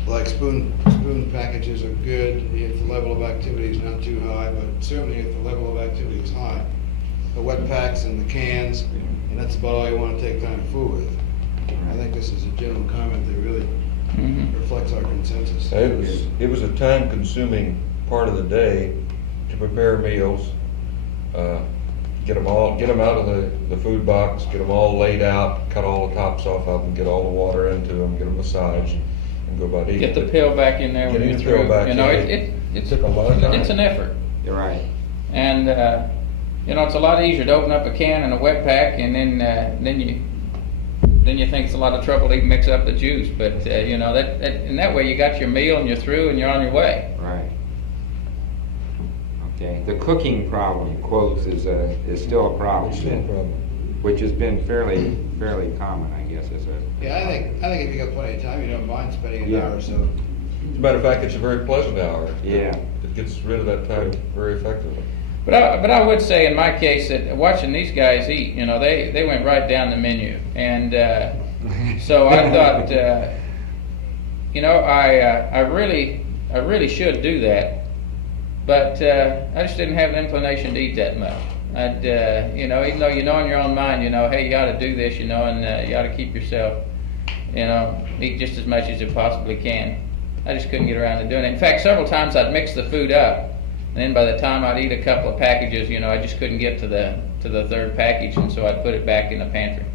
like spoon packages are good if the level of activity is not too high, but certainly if the level of activity is high. The wet packs and the cans, and that's about all you want to take time to fool with. I think this is a general comment that really reflects our consensus. It was a time-consuming part of the day to prepare meals, get them out of the food box, get them all laid out, cut all the tops off of them, get all the water into them, get them massaged, and go about eating. Get the pill back in there when you're through. You know, it took a lot of time. It's an effort. You're right. And you know, it's a lot easier to open up a can in a wet pack, and then you think it's a lot of trouble to even mix up the juice. But you know, that in that way you got your meal and you're through and you're on your way. Right. Okay. The cooking problem, quotes, is still a problem. It's still a problem. Which has been fairly common, I guess. Yeah, I think if you got plenty of time, you don't mind spending an hour or so. As a matter of fact, it's a very pleasant hour. Yeah. It gets rid of that time very effectively. But I would say in my case that watching these guys eat, you know, they went right down the menu, and so I thought, you know, I really should do that, but I just didn't have the inclination to eat that much. You know, even though you know in your own mind, you know, hey, you ought to do this, you know, and you ought to keep yourself, you know, eat just as much as you possibly can. I just couldn't get around to doing it. In fact, several times I'd mix the food up. And then by the time I'd eat a couple of packages, you know, I just couldn't get to the third package, and so I'd put it back in the pantry.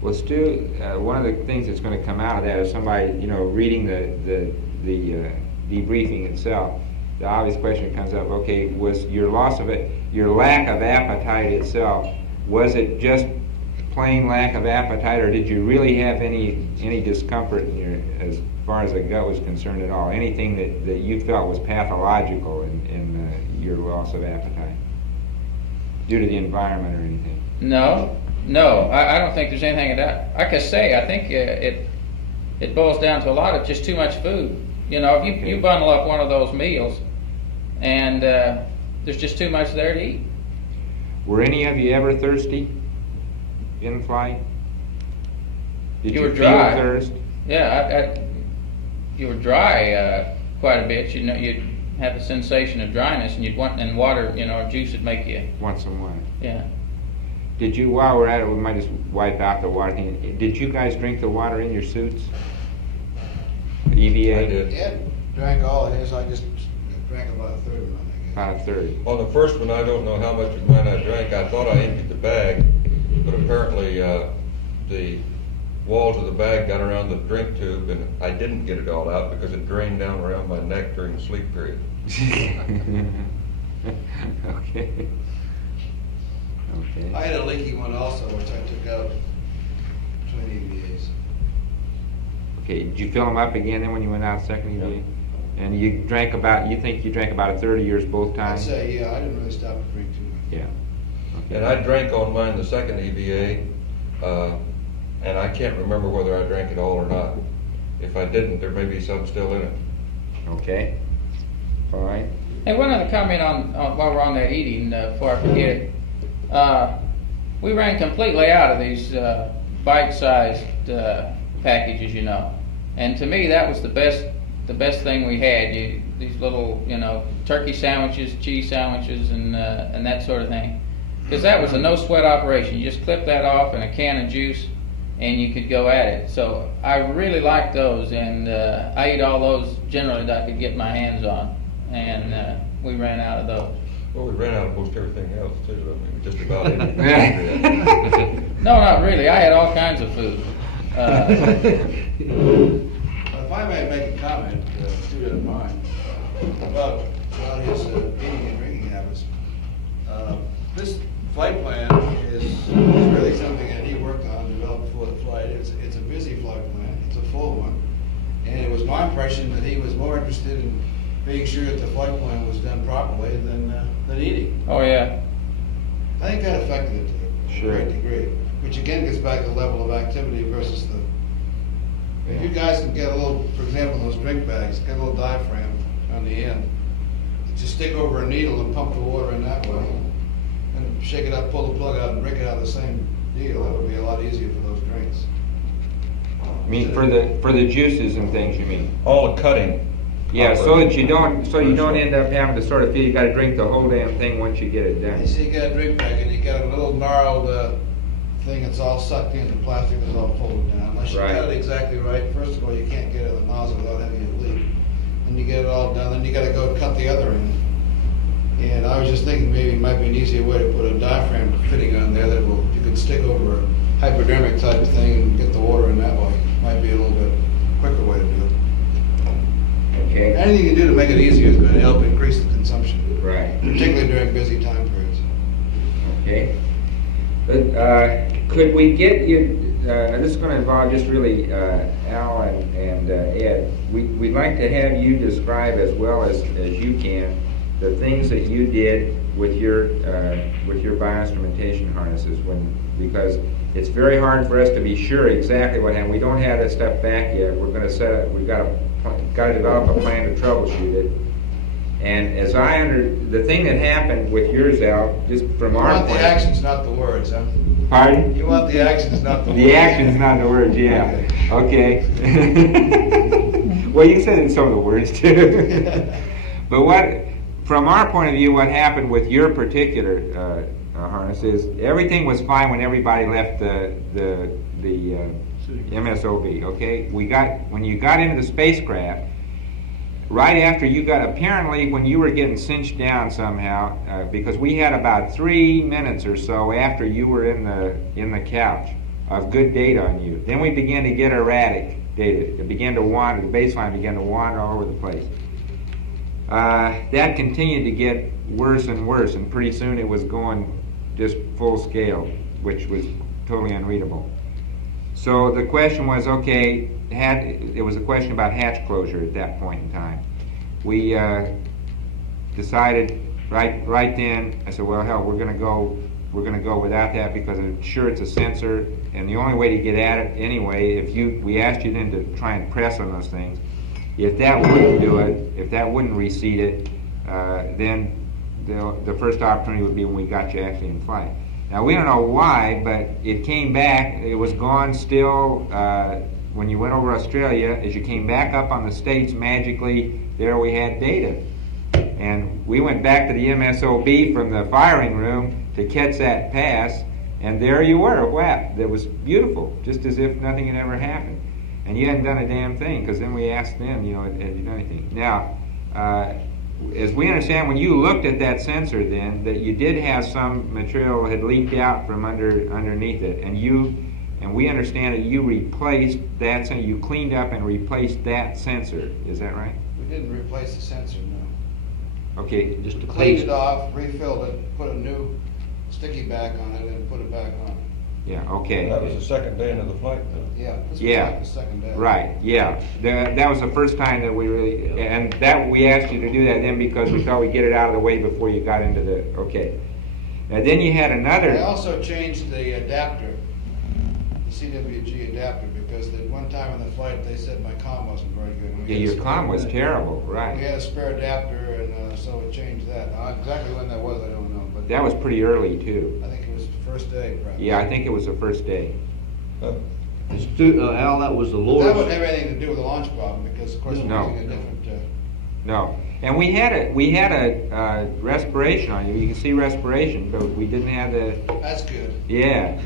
Well, Stu, one of the things that's going to come out of that is somebody, you know, reading the debriefing itself. The obvious question comes up: okay, was your lack of appetite itself, was it just plain lack of appetite, or did you really have any discomfort in your, as far as the gut was concerned at all? Anything that you felt was pathological in your loss of appetite due to the environment or anything? No, I don't think there's anything of that. Like I say, I think it boils down to a lot of just too much food. You know, if you bundle up one of those meals and there's just too much there to eat. Were any of you ever thirsty in flight? Did you feel dry. thirst? Yeah, you were dry quite a bit. You know, you'd have a sensation of dryness, and you'd want, and water, you know, or juice would make you want some water. Yeah. Did you, while we're at it, we might just wipe out the water thing. Did you guys drink the water in your suits? EVA? I did. Yeah, drank all of his. I just drank about a third of mine, I guess. About a third. On the first one, I don't know how much of mine I drank. I thought I emptied the bag, but apparently the walls of the bag got around the drink tube, and I didn't get it all out because it drained down around my neck during the sleep period. Okay. I had a leaky one also, which I took out between EVAs. Okay, did you fill them up again then when you went out second EVA? Yep. And you think you drank about a third of yours both times? I'd say, yeah, I didn't really stop to drink too much. Yeah. Okay. And I drank on mine the second EVA, and I can't remember whether I drank it all or not. If I didn't, there may be some still in it. Okay. All right. Hey, one other comment on while we're on that eating, before I forget it. We ran completely out of these bite-sized packages, you know, and to me that was the best thing we had. These little, you know, turkey sandwiches, cheese sandwiches, and that sort of thing, because that was a no-sweat operation. You just clip that off in a can of juice, and you could go at it. So I really liked those, and I ate all those generally that I could get my hands on, and we ran out of those. Well, we ran out of most everything else too. I mean, just about anything. No, not really. I had all kinds of food. If I may make a comment, Stu doesn't mind, about his eating and drinking habits. This flight plan is really something that he worked on and developed before the flight. It's a busy flight plan. It's a full one. And it was my impression that he was more interested making sure that the flight plan was done properly than eating. Oh, yeah. I think that affected it to a great degree, which again gets back to the level of activity versus the. If you guys can get a little, for example, those drink bags, get a little diaphragm on the end, just stick over a needle and pump the water in that way, and shake it up, pull the plug out, and drink it out of the same deal. That would be a lot easier for those drinks. I mean, for the juices and things, you mean? All the cutting. Yeah, so that you don't end up having to sort of feel you got to drink the whole damn thing once you get it done. You see, you got a drink bag, and you got a little gnarled thing that's all sucked in, the plastic is all folded down. Unless you cut it exactly right, first of all, you can't get it out of the nozzle without having it leak. Then you get it all done, then you got to go cut the other end. And I was just thinking maybe it might be an easier way to put a diaphragm fitting on there that you could stick over a hypodermic type of thing and get the water in that way. Might be a little bit quicker way to do it. Okay. Anything you can do to make it easier is going to help increase the consumption. Right. Particularly during busy time periods. Okay. But could we get you, this is going to involve just really Al and Ed. We'd like to have you describe as well as you can the things that you did with your bioinstrumentation harnesses because it's very hard for us to be sure exactly what happened. We don't have that stuff back yet. We're going to set up, we've got to develop a plan to troubleshoot it. And as the thing that happened with yours, Al, just from our point. You want the actions, not the words, huh? Pardon? You want the actions, not the words. The actions, not the words, yeah. Okay. Well, you can say some of the words too. But from our point of view, what happened with your particular harness is everything was fine when everybody left the MSOB. Okay, when you got into the spacecraft, right after you got, apparently when you were getting cinched down somehow, because we had about 3 minutes or so after you were in the couch of good data on you, then we began to get erratic data. It began to wander. The baseline began to wander all over the place. That continued to get worse and worse, and pretty soon it was going just full scale, which was totally unreadable. So the question was, okay, it was a question about hatch closure at that point in time. We decided right then. I said, well, hell, we're going to go without that because I'm sure it's a sensor, and the only way to get at it anyway, we asked you then to try and press on those things. If that wouldn't do it, if that wouldn't reseat it, then the first opportunity would be when we got you actually in flight. Now, we don't know why, but it came back. It was gone still when you went over Australia. As you came back up on the States, magically, there we had data. And we went back to the MSOB from the firing room to catch that pass, and there you were, UAP. That was beautiful, just as if nothing had ever happened. And you hadn't done a damn thing, because then we asked them, had you done anything? Now, as we understand, when you looked at that sensor then, that you did have some material had leaked out from underneath it, and we understand that you replaced that sensor, you cleaned up and replaced that sensor. Is that right? We didn't replace the sensor, no. Okay, just to cleaned it off, refilled it, put a new sticky back on it, and put it back on. Yeah, okay. That was the second day into the flight, though. Yeah, this was like the second day. Right, yeah. That was the first time that we really, and that we asked you to do that then because we thought we'd get it out of the way before you got into the, okay. Now then you had another. I also changed the adapter, the CWG adapter, because at one time in the flight they said my comm wasn't very good. Yeah, your comm was terrible, right. We had a spare adapter, and so it changed that. Exactly when that was, I don't know. But that was pretty early, too. I think it was the first day, probably. Yeah, I think it was the first day. Al, that was the Lord. That wouldn't have anything to do with the launch problem, because of course we're using a different. No, and we had a respiration on you. You can see respiration, but we didn't have the. That's good. Yeah,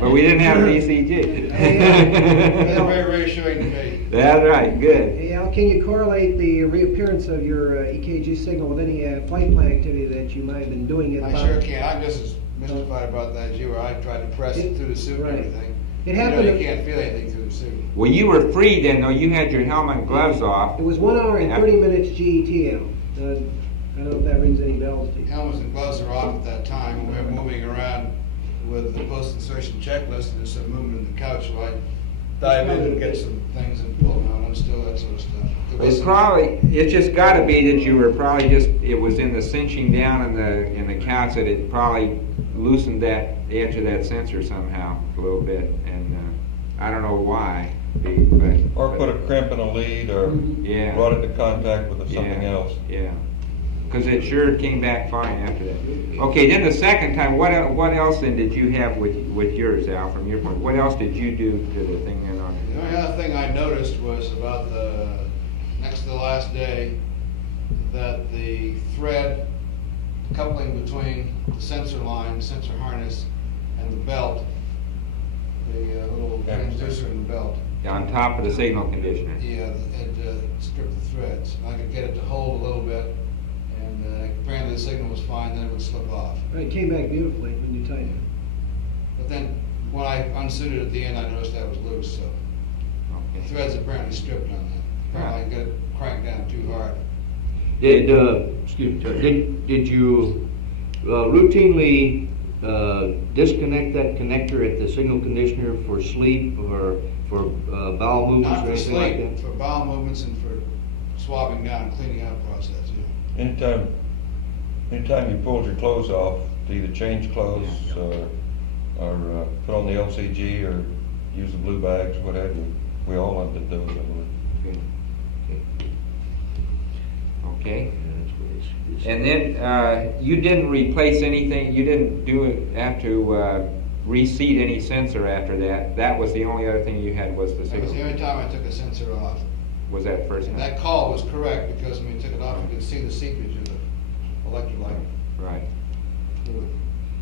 but we didn't have the ECG. They're very reassuring to me. That's right. Good. Hey, Al, can you correlate the reappearance of your EKG signal with any flight plan activity that you might have been doing? I sure can. I'm just as mystified about that as you were. I tried to press it through the suit and everything. It happened. You can't feel anything through the suit. Well, you were free then, though. You had your helmet and gloves off. It was 1 hour and 30 minutes GET, Al. I don't know if that rings any bells to you. Helmets and gloves are off at that time. We were moving around with the post-insertion checklist and some movement in the couch, so I dive in and get some things and pull them out, unstil that sort of stuff. It's just got to be that you were probably it was in the cinching down in the counts that it probably loosened that edge of that sensor somehow a little bit, and I don't know why. Or put a crimp in a lead, or brought it to contact with something else. Yeah, because it sure came back fine after that. Okay, then the second time, what else then did you have with yours, Al, from your point? What else did you do to the thing then on it? The only other thing I noticed was about next to the last day, that the thread coupling between the sensor line, sensor harness, and the belt, the little transducer in the belt. On top of the signal conditioner. Yeah, it stripped the threads. I could get it to hold a little bit, and apparently the signal was fine, then it would slip off. Right, it came back beautifully when you tightened it. But then, when I unsuited it at the end, I noticed that was loose, so the threads apparently stripped on that. Apparently I got it cranked down too hard. Did you routinely disconnect that connector at the signal conditioner for sleep or for bowel movements Not or for anything sleep, like that? for bowel movements and for swabbing down and cleaning out process, yeah. Anytime you pulled your clothes off, to either change clothes or put on the LCG or use the blue bags, what have you. We all did those, I believe. Okay. And then you didn't replace anything. You didn't have to reseat any sensor after that. That was the only other thing you had was the That signal. was the only time I took a sensor off. Was that first time? That call was correct because when you took it off, you could see the seepage of the electrolyte. Right.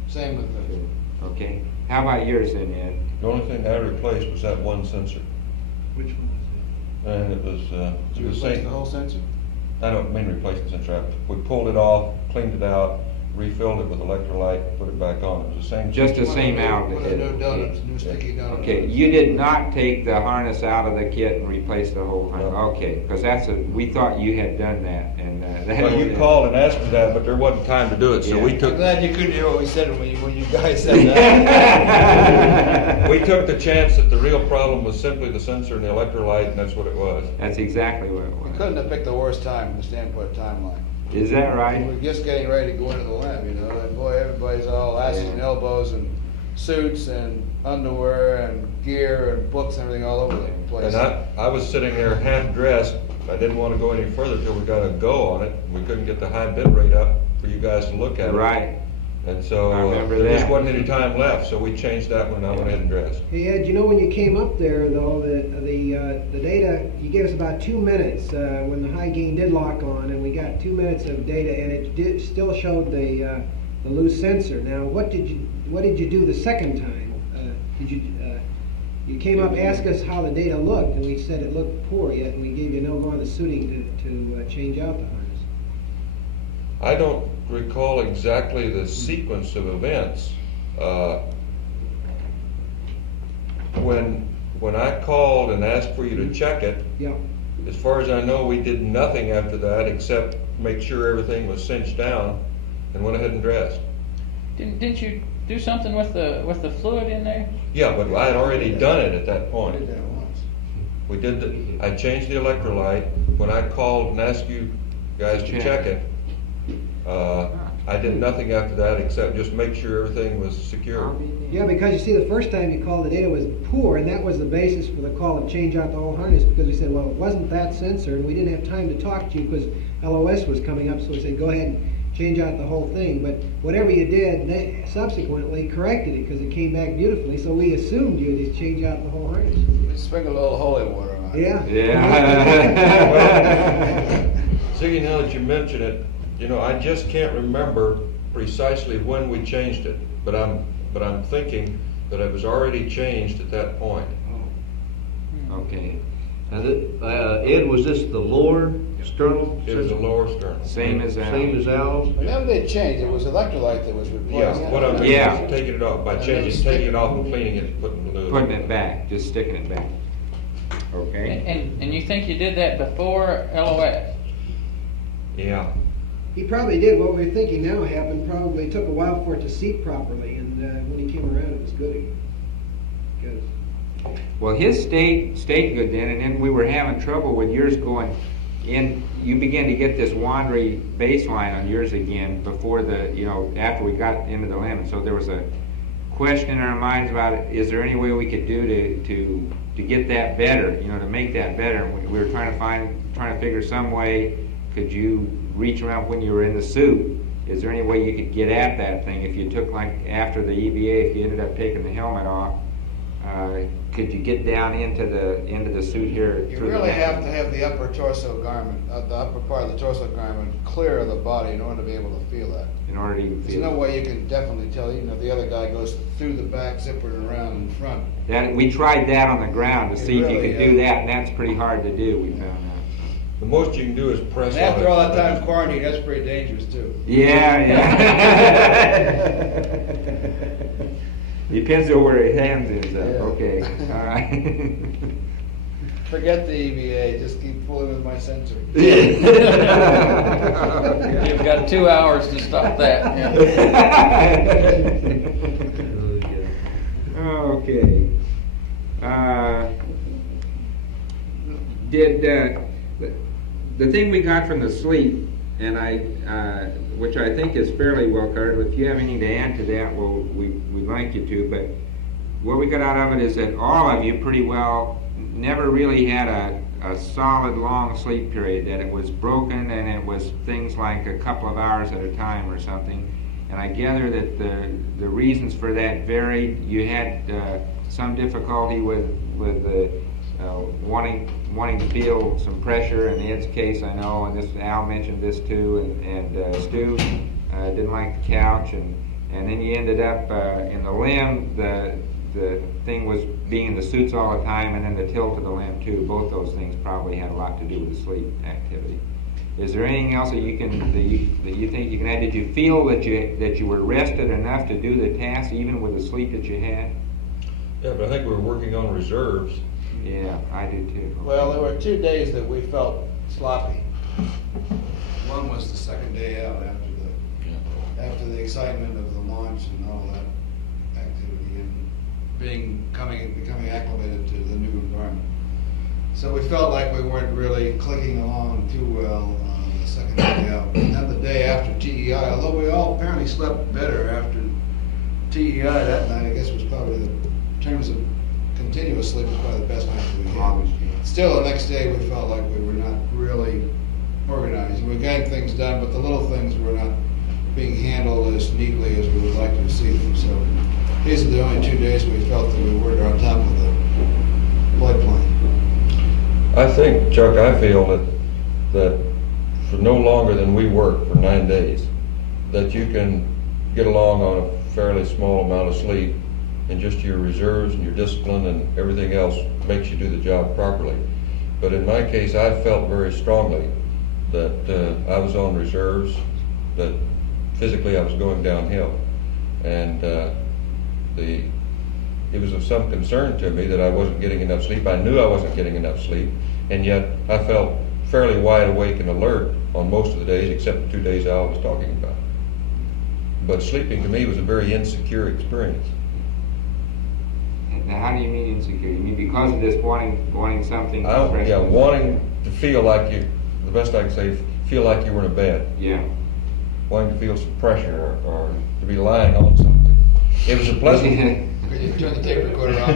Same with the. Okay. How about yours then, Ed? The only thing I replaced was that one sensor. Which one was And it was Did you replace the whole sensor? I don't mean replace the sensor. We pulled it off, cleaned it out, refilled it with electrolyte, put it back on. It was the same. Just the same outlet. One of the new donuts, new sticky donuts. Okay, you did not take the harness out of the kit and replace the whole harness. No. Okay, because we thought you had done that, and that. Well, you called and asked me that, but there wasn't time to do it, so we I'm took. glad you couldn't hear what we said when you guys said that. We took the chance that the real problem was simply the sensor and the electrolyte, and that's what it was. That's exactly what it We was. couldn't have picked the worst time from the standpoint of timeline. Is that right? We're just getting ready to go into the lab, you know, and boy, everybody's all asses and elbows and suits and underwear and gear and books and everything all over the place. And I was sitting there half dressed. I didn't want to go any further till we got a go on it. We couldn't get the high bit rate up for you guys to look at it. Right. And so I remember there just that. wasn't any time left, so we changed that when I went ahead and dressed. Hey Ed, you know when you came up there though, the data, you gave us about 2 minutes when the high gain did lock on, and we got 2 minutes of data, and it still showed the loose sensor. Now, what did you do the second time? You came up, asked us how the data looked, and we said it looked poor yet, and we gave you no go on the suiting to change out the harness. I don't recall exactly the sequence of events. When I called and asked for you to check it, yeah. As far as I know, we did nothing after that except make sure everything was cinched down and went ahead and dressed. Didn't you do something with the fluid in there? Yeah, but I had already done it at that point. We did that once. We did I changed the electrolyte. When I called and asked you guys to check it, I did nothing after that except just make sure everything was secure. Yeah, because you see, the first time you called, the data was poor, and that was the basis for the call to change out the whole harness, because we said, well, it wasn't that sensor, and we didn't have time to talk to you because LOS was coming up, so we said, go ahead and change out the whole thing. But whatever you did, they subsequently corrected it because it came back beautifully, so we assumed you had to change out the whole harness. Sprinkle a little holy water on it. Yeah. Well, see, now that you mention it, you know, I just can't remember precisely when we changed it, but I'm thinking that it was already changed at that point. Okay. Now, Ed, was this the lower sternal? It was a lower sternal. Same as Al. Same as Al's? But never did change. It was electrolyte that was replaced. Yeah, what I mean is taking it off, by taking it off and cleaning it and putting the Putting it back, just sticking it back. Okay. And you think you did that before LOS? Yeah. He probably did. What we're thinking now happened. Probably took a while for it to seat properly, and when he came around, it was good again. Because Well, his stayed good then, and then we were having trouble with yours going in. You began to get this wandery baseline on yours again before after we got into the limit. So there was a question in our minds about it. Is there any way we could do to get that better? To make that better. And we were trying to figure some way. Could you reach around when you were in the suit? Is there any way you could get at that thing if you took, like after the EVA, if you ended up taking the helmet off? Could you get down into the suit here? You really have to have the upper torso garment, the upper part of the torso garment clear of the body in order to be able to feel that. In order to even feel. There's no way you can definitely tell, even if the other guy goes through the back zipper and around in front. We tried that on the ground to see if you really, could do that, and that's pretty hard to do. We found out. The most you can do is press And after all that time quarantine, that's pretty dangerous too. Yeah. Depends on where his hands is. Okay. All right. Forget the EVA. Just keep fooling with my sensor. You've got 2 hours to stop that. Okay. The thing we got from the sleep, and which I think is fairly well covered. If you have anything to add to that, we'd like you to. But what we got out of it is that all of you pretty well never really had a solid long sleep period. That it was broken, and it was things like a couple of hours at a time or something. And I gather that the reasons for that varied. You had some difficulty with wanting to feel some pressure. In Ed's case, I know, and Al mentioned this too, and Stu didn't like the couch, and then you ended up in the limb. The thing was being in the suits all the time, and then the tilt of the limb too. Both those things probably had a lot to do with the sleep activity. Is there anything else that you think you can add? Did you feel that you were rested enough to do the task even with the sleep that you had? Yeah, but I think we were working on reserves. Yeah, I did too. Well, there were 2 days that we felt sloppy. One was the second day out after the excitement of the launch and all that activity and becoming acclimated to the new environment. So we felt like we weren't really clicking along too well on the second day out. And then the day after TEI, although we all apparently slept better after TEI that night, I guess was probably in terms of continuous sleep was probably the best night we had. Still, the next day we felt like we were not really organized. We were getting things done, but the little things were not being handled as neatly as we would like to see them. So these are the only 2 days we felt that we weren't on top of the flight plan. I think, Chuck, I feel that for no longer than we work for 9 days, that you can get along on a fairly small amount of sleep, and just your reserves and your discipline and everything else makes you do the job properly. But in my case, I felt very strongly that I was on reserves, that physically I was going downhill, and it was of some concern to me that I wasn't getting enough sleep. I knew I wasn't getting enough sleep, and yet I felt fairly wide awake and alert on most of the days, except the 2 days Al was talking about. But sleeping to me was a very insecure experience. Now, how do you mean insecure? You mean because of this wanting something? Yeah, wanting to feel like you, the best I can say, feel like you were in a bed. Yeah. Wanting to feel some pressure or to be lying on something. It was a pleasant. Could you turn the tape recorder on?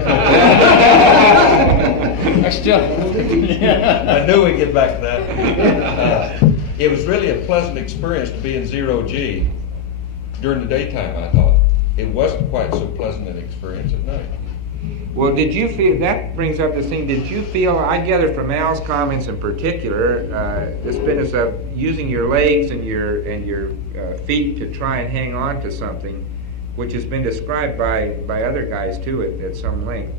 I knew we'd get back to that. It was really a pleasant experience to be in 0G during the daytime, I thought. It wasn't quite so pleasant an experience at night. Well, did you feel, that brings up this thing, did you feel, I gather from Al's comments in particular, this business of using your legs and your feet to try and hang on to something, which has been described by other guys too at some length.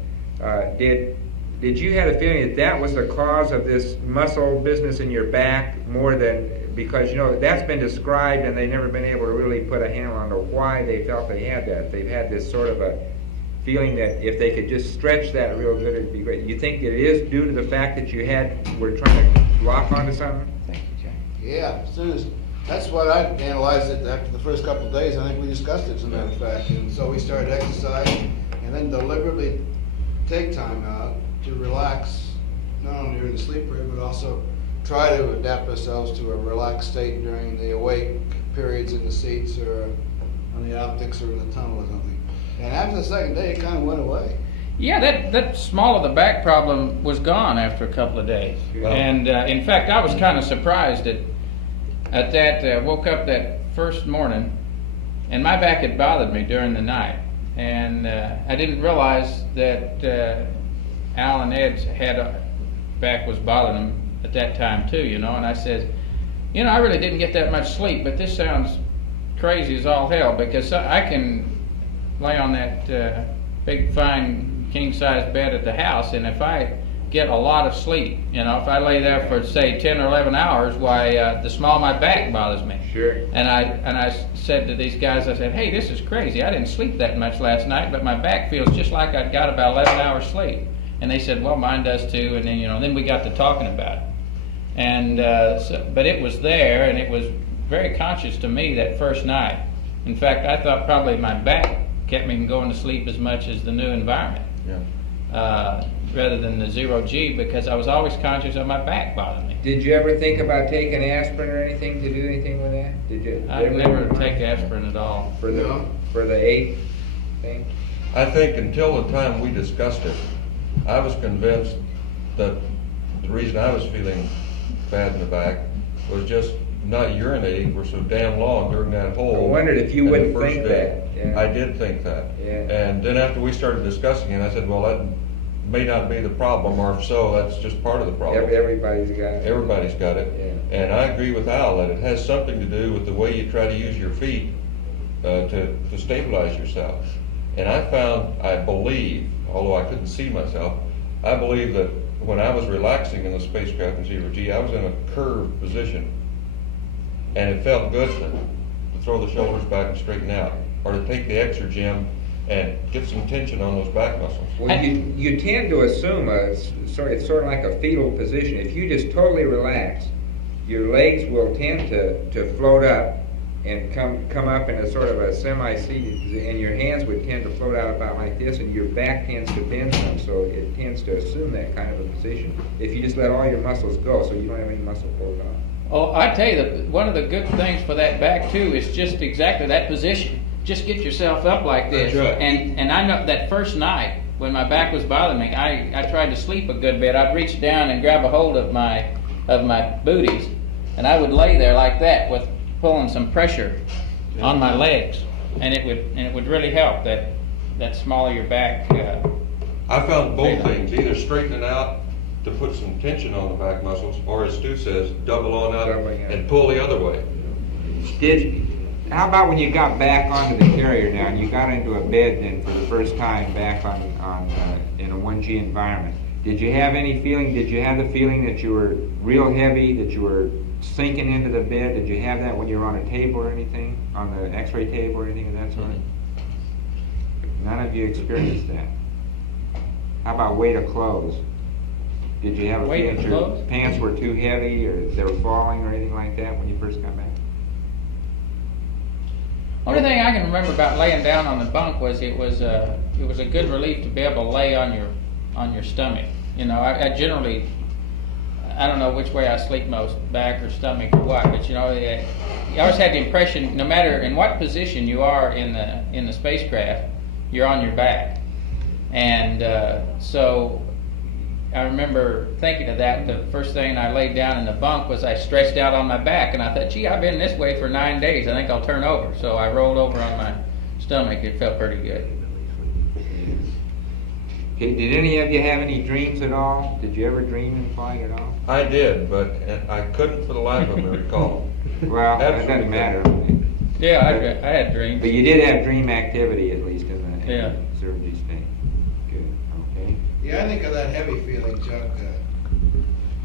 Did you have a feeling that was the cause of this muscle business in your back more than, because that's been described and they've never been able to really put a handle on why they felt they had that. They've had this sort of a feeling that if they could just stretch that real good, it'd be great. You think it is due to the fact that were trying to lock onto something? Thank you, Jack. Yeah, that's what I analyzed it after the first couple of days. I think we discussed it, as a matter of fact. And so we started exercising and then deliberately take time out to relax, not only during the sleep period, but also try to adapt ourselves to a relaxed state during the awake periods in the seats or on the optics or in the tunnel or something. And after the second day, it kind of went away. Yeah, that small of the back problem was gone after a couple of days. Wow. And in fact, I was kind of surprised at that. Woke up that first morning, and my back had bothered me during the night. And I didn't realize that Al and Ed's back was bothering them at that time too, you know. And I said, you know, I really didn't get that much sleep, but this sounds crazy as all hell, because I can lay on that big fine king-size bed at the house, and if I get a lot of sleep, you know, if I lay there for say 10 or 11 hours, why the small of my back bothers me. Sure. And I said to these guys, I said, hey, this is crazy. I didn't sleep that much last night, but my back feels just like I'd got about 11 hours sleep. And they said, well, mine does too. And then, you know, then we got to talking about it. And but it was there, and it was very conscious to me that first night. In fact, I thought probably my back kept me from going to sleep as much as the new environment. Yeah. Rather than the 0G, because I was always conscious of my back bothering me. Did you ever think about taking aspirin or anything to do anything with that? Did you? I never take aspirin at all. For the 8th thing? I think until the time we discussed it, I was convinced that the reason I was feeling bad in the back was just not urinating for so damn long during that hole. I wondered if you wouldn't think day. that. Yeah. I did think that. Yeah. And then after we started discussing it, I said, well, that may not be the problem, or if so, that's just part of the problem. Everybody's got it. Everybody's got it. Yeah. And I agree with Al that it has something to do with the way you try to use your feet to stabilize yourself. And I believe, although I couldn't see myself, I believe that when I was relaxing in the spacecraft in 0G, I was in a curved position. And it felt good to throw the shoulders back and straighten out, or to take the exergym and get some tension on those back muscles. Well, you tend to assume it's sort of like a fetal position. If you just totally relax, your legs will tend to float up and come up in a sort of a semi-seated, and your hands would tend to float out about like this, and your back tends to bend some, so it tends to assume that kind of a position. If you just let all your muscles go, so you don't have any muscle pulled on. Oh, I tell you, that one of the good things for that back too is just exactly that position. Just get yourself up like this. That's right. And I know that first night when my back was bothering me, I tried to sleep a good bit. I'd reach down and grab a hold of my booties, and I would lay there like that with pulling some pressure on my legs, and it would really help that small of your back. I found both things, either straightening out to put some tension on the back muscles, or as Stu says, double on out and pull the other way. How about when you got back onto the carrier now and you got into a bed then for the first time back on in a 1G environment? Did you have any feeling? Did you have the feeling that you were real heavy, that you were sinking into the bed? Did you have that when you were on a table or anything, on the X-ray table or anything of that sort? None of you experienced that. How about weight of clothes? Did you have a feeling that your pants were too heavy, or they were falling, or anything like that when you first got back? Only thing I can remember about laying down on the bunk was it was a good relief to be able to lay on your stomach. You know, I generally, I don't know which way I sleep most, back or stomach or what, but you know, I always had the impression, no matter in what position you are in the spacecraft, you're on your back, and so I remember thinking of that. The first thing I laid down in the bunk was I stretched out on my back, and I thought, gee, I've been this way for 9 days. I think I'll turn over. So I rolled over on my stomach. It felt pretty good. Okay, did any of you have any dreams at all? Did you ever dream in flight at all? I did, but I couldn't for the life of me recall. Well, that doesn't matter. Yeah, I had dreams. But you did have dream activity, at least, in the 0G state. Yeah, I think of that heavy feeling, Chuck.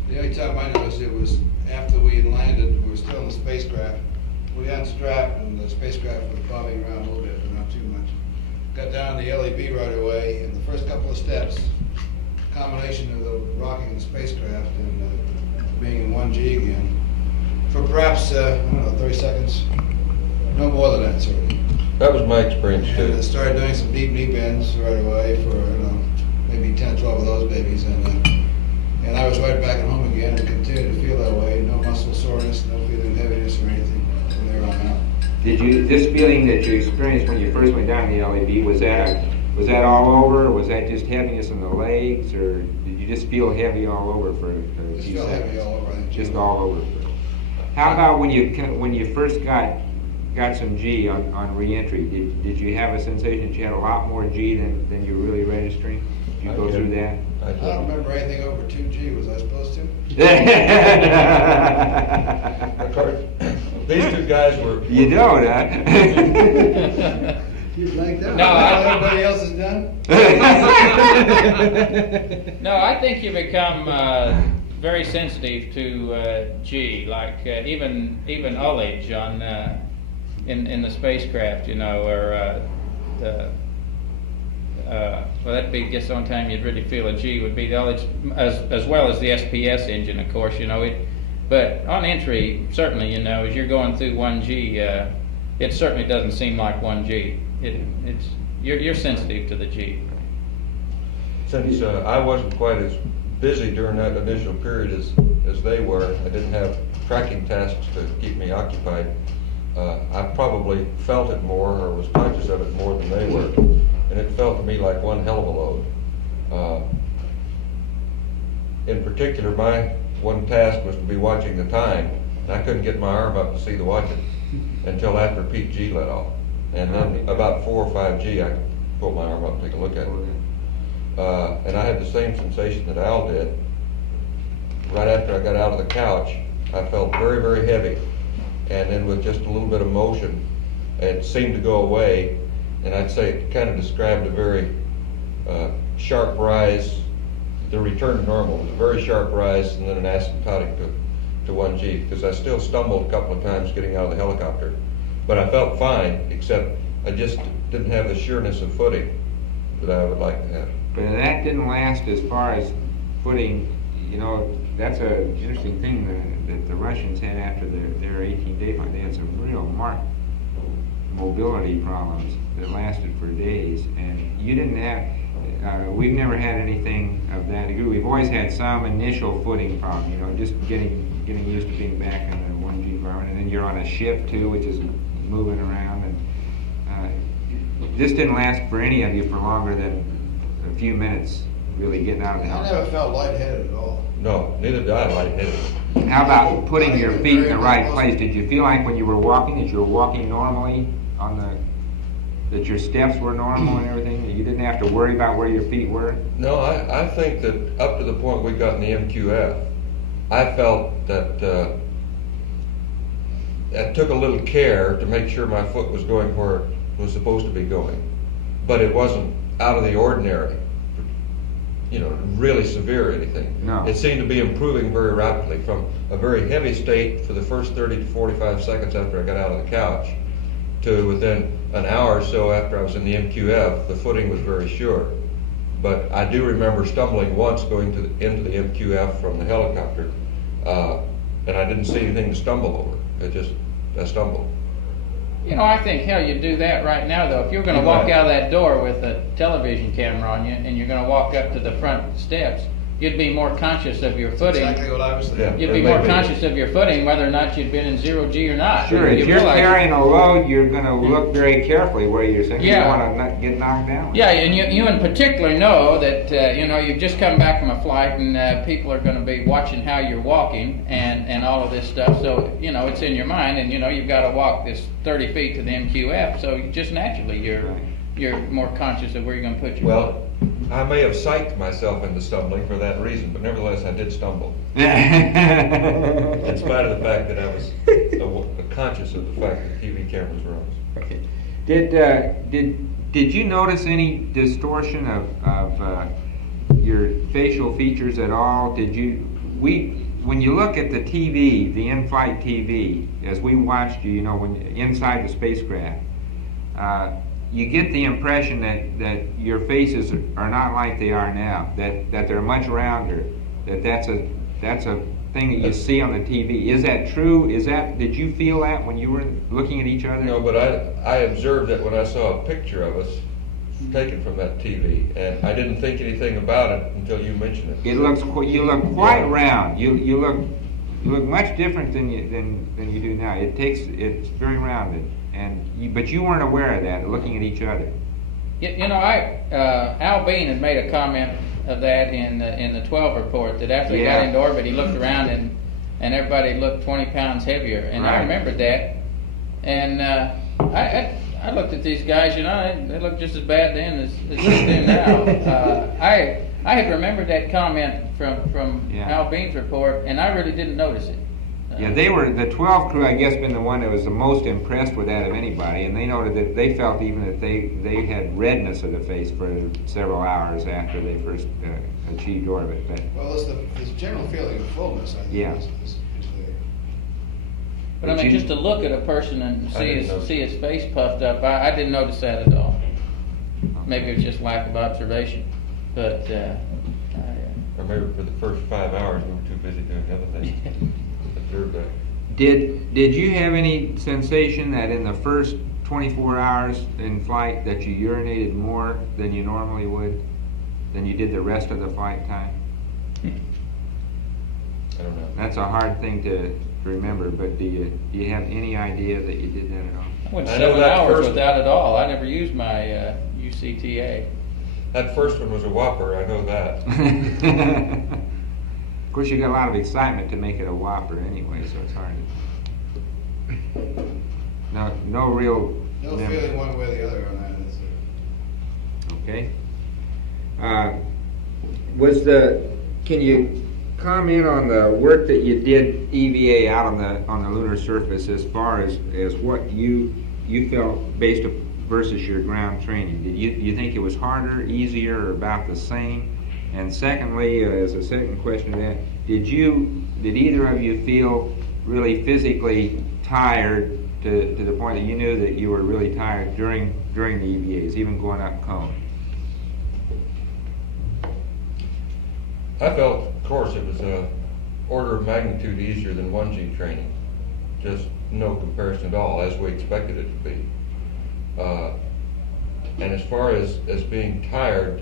The only time I noticed it was after we had landed. We were still in the spacecraft. We unstrapped, and the spacecraft was bobbing around a little bit, but not too much. Got down the LEB right away, and the first couple of steps, combination of the rocking the spacecraft and being in 1G again, for perhaps, I don't know, 30 seconds, no more than that, certainly. That was my experience, too. And I started doing some deep knee bends right away for, maybe 10 or 12 of those babies, and I was right back at home again and continued to feel that way. No muscle soreness, no feeling of heaviness or anything from there on out. Did you, this feeling that you experienced when you first went down the LAB, was that all over, or was that just heaviness in the legs, or did you just feel heavy all over for a Just few feel seconds? heavy all over. I think. Just all over. How about when you first got some G on re-entry? Did you have a sensation that you had a lot more G than you're really registering? Did you go through that? I don't remember anything over 2G. Was I supposed to? Of course, these two guys were. You know that. You'd like that? No, Everybody else is done? No, I think you become very sensitive to G, like even ullage on in the spacecraft, you know, or well, that'd be just the only time you'd really feel a G would be the ullage, as well as the SPS engine, of course, you know. But on entry, certainly, you know, as you're going through 1G, it certainly doesn't seem like 1G. You're sensitive to the G. Since I wasn't quite as busy during that initial period as they were, I didn't have tracking tasks to keep me occupied. I probably felt it more, or was conscious of it more than they were, and it felt to me like one hell of a load. In particular, my one task was to be watching the time, and I couldn't get my arm up to see the watches until after peak G let off. And then about 4 or 5 G, I could pull my arm up and take a look at it. And I had the same sensation that Al did. Right after I got out of the couch, I felt very, very heavy. And then with just a little bit of motion, it seemed to go away. And I'd say it kind of described a very sharp rise. The return to normal was a very sharp rise, and then an asymptotic to 1G, because I still stumbled a couple of times getting out of the helicopter. But I felt fine, except I just didn't have the sureness of footing that I would like to have. But that didn't last as far as footing. You know, that's an interesting thing that the Russians had after their 18-day flight. They had some real marked mobility problems that lasted for days, and you didn't have. We've never had anything of that degree. We've always had some initial footing problem. You know, just getting used to being back in the 1G environment, and then you're on a ship too, which is moving around, and this didn't last for any of you for longer than a few minutes. Really getting out of the house. I never felt lightheaded at all. No, neither did I lightheaded. How about putting your feet in the right place? Did you feel like when you were walking that you were walking normally that your steps were normal and everything? That you didn't have to worry about where your feet were? No, I think that up to the point we got in the MQF, I felt that I took a little care to make sure my foot was going where it was supposed to be going. But it wasn't out of the ordinary, you know, really severe or anything. No. It seemed to be improving very rapidly from a very heavy state for the first 30 to 45 seconds after I got out of the couch to within an hour or so after I was in the MQF, the footing was very sure. But I do remember stumbling once going into the MQF from the helicopter, and I didn't see anything to stumble over. I stumbled. You know, I think, hell, you'd do that right now, though. If you're going to walk out of that door with a television camera on you, and you're going to walk up to the front steps, you'd be more conscious of your footing. Exactly what I was thinking. You'd be more conscious of your footing, whether or not you'd been in 0G or not. Sure, if you're carrying a load, you're going to look very carefully where you're sitting. Yeah. You don't want to get knocked down. Yeah, and you in particular know that, you know, you've just come back from a flight, and people are going to be watching how you're walking and all of this stuff. So, you know, it's in your mind, and, you know, you've got to walk this 30 feet to the MQF, so just naturally you're more conscious of where you're going to put your foot. I may have psyched myself into stumbling for that reason, but nevertheless I did stumble. In spite of the fact that I was conscious of the fact that TV cameras were on. Okay. Did you notice any distortion of your facial features at all? When you look at the TV, the in-flight TV, as we watched you, you know, when inside the spacecraft, you get the impression that your faces are not like they are now, that they're much rounder, that's a thing that you see on the TV. Is that true? Did you feel that when you were looking at each other? No, but I observed that when I saw a picture of us taken from that TV, and I didn't think anything about it until you mentioned it. It looks you look quite round. You look much different than you do now. It's very rounded, but you weren't aware of that. Looking at each other. You know, Al Bean had made a comment of that in the 12 report that after he got into orbit, he looked around and everybody looked 20 pounds heavier, and I remembered that, and I looked at these guys, you know, they look just as bad then as they do now. I had remembered that comment from Al Bean's report, and I really didn't notice it. Yeah, they were, the 12 crew, I guess, been the one that was the most impressed with that of anybody, and they noted that they felt even that they had redness of the face for several hours after they first achieved orbit. But, well, there's a general feeling of fullness, I think. Yeah. Is there. But I mean, just to look at a person and see his face puffed up, I didn't notice that at all. Maybe it was just lack of observation, but or maybe for the first 5 hours we were too busy doing the other things. Observe that. Did you have any sensation that in the first 24 hours in flight that you urinated more than you normally would, than you did the rest of the flight time? I don't know. That's a hard thing to remember, but do you have any idea that you did that at all? I went 7 hours without it all. I never used my UCTA. That first one was a whopper, I know that. Of course, you got a lot of excitement to make it a whopper anyway, so it's hard to... No real... No feeling one way or the other on that, that's it. Okay. Can you comment on the work that you did EVA out on the lunar surface as far as what you felt based versus your ground training? Did you think it was harder, easier, or about the same? And secondly, as a second question to that, did either of you feel really physically tired to the point that you knew that you were really tired during the EVAs, even going up cone? I felt, of course, it was a order of magnitude easier than 1G training. Just no comparison at all, as we expected it to be. And as far as being tired,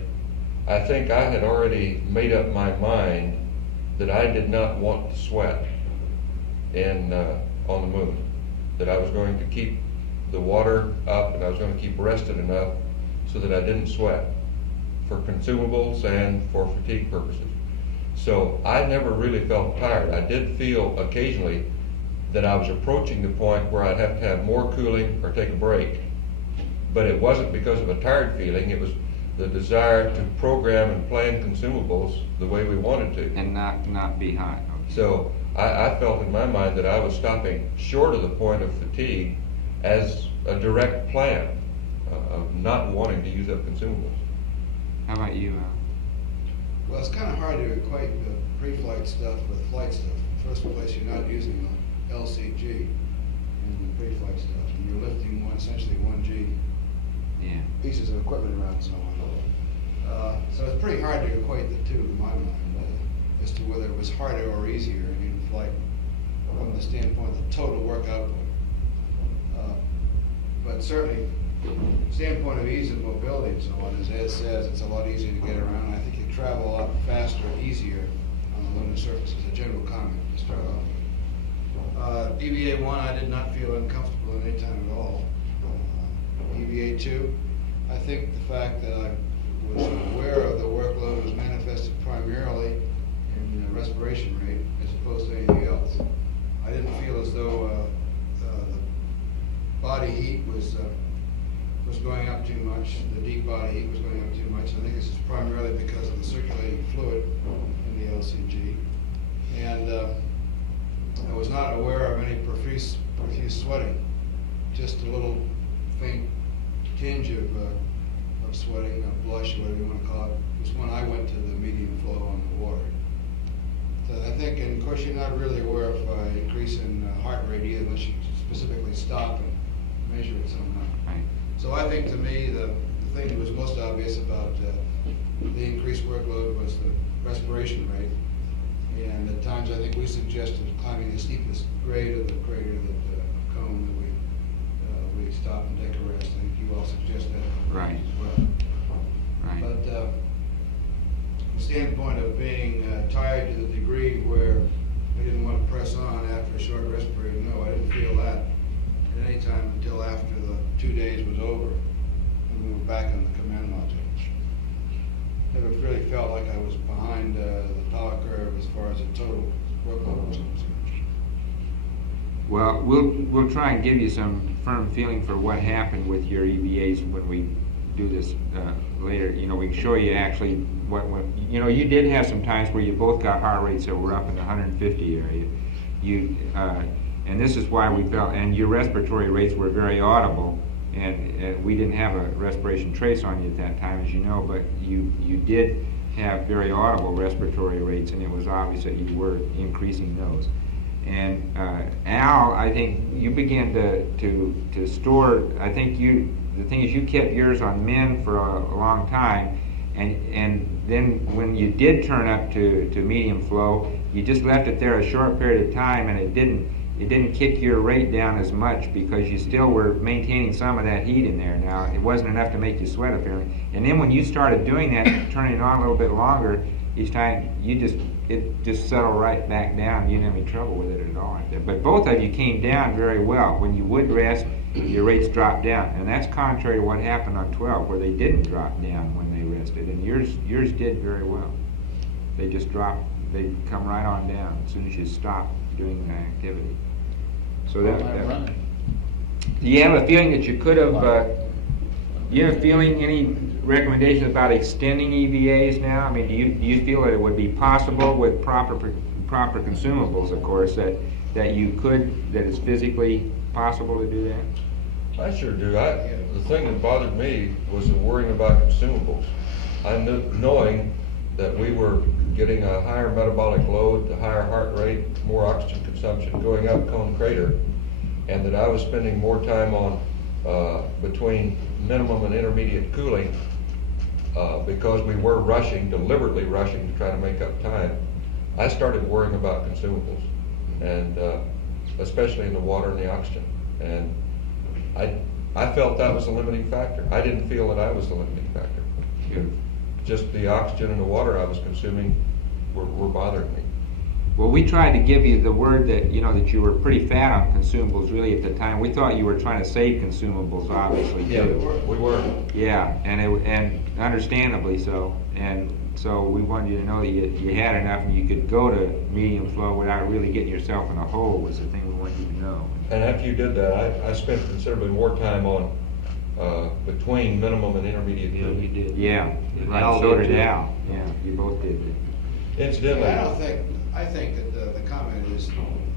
I think I had already made up my mind that I did not want to sweat on the moon. That I was going to keep the water up and I was going to keep rested enough so that I didn't sweat for consumables and for fatigue purposes. So I never really felt tired. I did feel occasionally that I was approaching the point where I'd have to have more cooling or take a break. But it wasn't because of a tired feeling, it was the desire to program and plan consumables the way we wanted to. And not be hot. Okay. So I felt in my mind that I was stopping short of the point of fatigue as a direct plan of not wanting to use up consumables. How about you, Al? Well, it's kind of hard to equate the pre-flight stuff with flight stuff. First place, you're not using the LCG in the pre-flight stuff, and you're lifting essentially 1G pieces of equipment around and so on. So it's pretty hard to equate the two in my mind as to whether it was harder or easier in flight from the standpoint of the total work output. But certainly, standpoint of ease of mobility and so on, as Ed says, it's a lot easier to get around. I think you travel a lot faster and easier on the lunar surface as a general comment to start off. EVA 1, I did not feel uncomfortable at any time at all. EVA 2, I think the fact that I was aware of the workload was manifested primarily in the respiration rate as opposed to anything else. I didn't feel as though the body heat was going up too much, the deep body heat was going up too much. I think this is primarily because of the circulating fluid in the LCG. And I was not aware of any profuse sweating, just a little faint tinge of sweating, a blush, whatever you want to call it, was when I went to the medium flow on the water. So I think, and of course you're not really aware of increase in heart rate either unless you specifically stop and measure it somehow. So I think to me the thing that was most obvious about the increased workload was the respiration rate. And at times I think we suggested climbing the steepest grade of the crater cone that we stop and take a rest. I think you all suggest that right as well. standpoint of being tired to the degree where we didn't want to press on after a short rest period. No, I didn't feel that at any time until after the 2 days was over and we were back in the command module. Never really felt like I was behind the power curve as far as the total workload was concerned. Well, we'll try and give you some firm feeling for what happened with your EVAs when we do this later. You know, we can show you actually what you know. You did have some times where you both got heart rates that were up in the 150 area. And this is why we felt, and your respiratory rates were very audible, and we didn't have a respiration trace on you at that time, as you know, but you did have very audible respiratory rates, and it was obvious that you were increasing those. And Al, I think you began to store. I think the thing is, you kept yours on men for a long time, and then when you did turn up to medium flow, you just left it there a short period of time, and it didn't kick your rate down as much because you still were maintaining some of that heat in there. Now, it wasn't enough to make you sweat apparently. And then when you started doing that, turning it on a little bit longer, each time it just settled right back down. You didn't have any trouble with it at all like that. But both of you came down very well. When you would rest, your rates dropped down. And that's contrary to what happened on 12, where they didn't drop down when they rested. And yours did very well. They just dropped, they'd come right on down as soon as you stopped doing the activity. So that do you have a feeling that you could have, do you have a feeling, any recommendations about extending EVAs now? I mean, do you feel that it would be possible with proper consumables, of course, that it's physically possible to do that? I sure do. The thing that bothered me was the worrying about consumables. Knowing that we were getting a higher metabolic load, the higher heart rate, more oxygen consumption going up Cone Crater, and that I was spending more time on between minimum and intermediate cooling because we were deliberately rushing to try to make up time. I started worrying about consumables, and especially in the water and the oxygen. And I felt that was a limiting factor. I didn't feel that I was the limiting factor. Just the oxygen and the water I was consuming were bothering me. Well, we tried to give you the word that that you were pretty fat on consumables really at the time. We thought you were trying to save consumables, obviously. Yeah, we were. Yeah, and understandably so. And so we wanted you to know that you had enough and you could go to medium flow without really getting yourself in a hole was the thing we wanted you to know. And after you did that, I spent considerably more time on between minimum and intermediate cooling. You did. Yeah, right. So did Al. Yeah, you both did. Incidentally, I think that the comment is,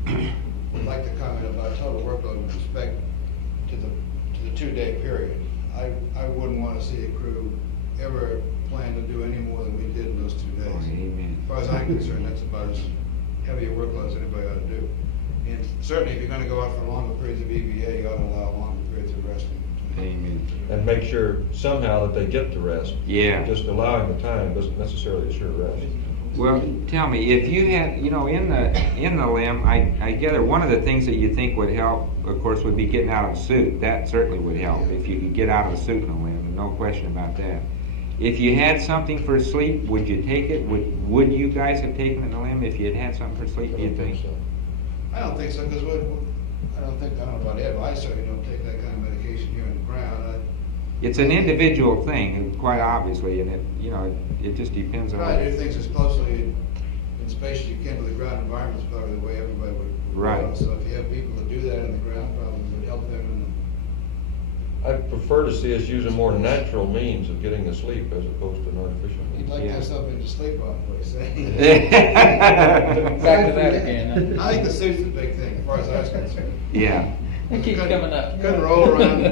I'd like to comment about total workload with respect to the 2-day period. I wouldn't want to see a crew ever plan to do any more than we did in those 2 days. Oh, amen. As far as I'm concerned, that's about as heavy a workload as anybody ought to do. And certainly, if you're going to go out for longer periods of EVA, you ought to allow longer periods of resting. Amen. And make sure somehow that they get to rest. Yeah. Just allowing the time doesn't necessarily assure rest. Well, tell me, if you had, in the limb, I gather one of the things that you think would help, of course, would be getting out of the suit. That certainly would help if you could get out of the suit in the limb. No question about that. If you had something for sleep, would you take it? Would you guys have taken it in the limb if you had had something for sleep? Do you think? I don't think so, because I don't know about Ed, but I certainly don't take that kind of medication here on the ground. It's an individual thing, quite obviously, and it just depends on. Try to do things as closely in space as you can to the ground environment is probably the way everybody would. Right. So if you have people that do that in the ground, probably would help them. I prefer to see us use a more natural means of getting to sleep as opposed to an artificial means. You'd like to have something to sleep on, what you say? Back to that again. I think the suit's the big thing, as far as I was concerned. Yeah. It keeps coming up. You couldn't roll around,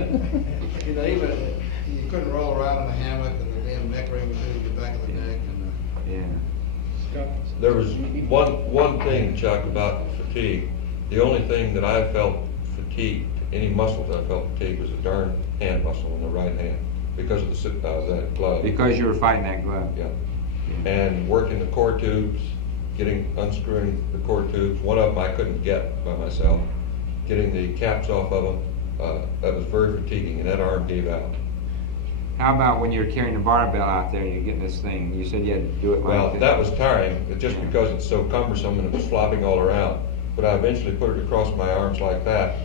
even you couldn't roll around in a hammock and the damn neck ring was hitting the back of the neck. Yeah. There was one thing, Chuck, about fatigue. The only thing that I felt fatigued, any muscles I felt fatigued, was a darn hand muscle in the right hand because of that glove. Because you were fighting that glove. Yeah. And working the core tubes, unscrewing the core tubes. One of them I couldn't get by myself. Getting the caps off of them, that was very fatiguing, and that arm gave out. How about when you're carrying the barbell out there and you're getting this thing? You said you had to do it Well, like this. that was tiring, just because it's so cumbersome and it was flopping all around. But I eventually put it across my arms like that,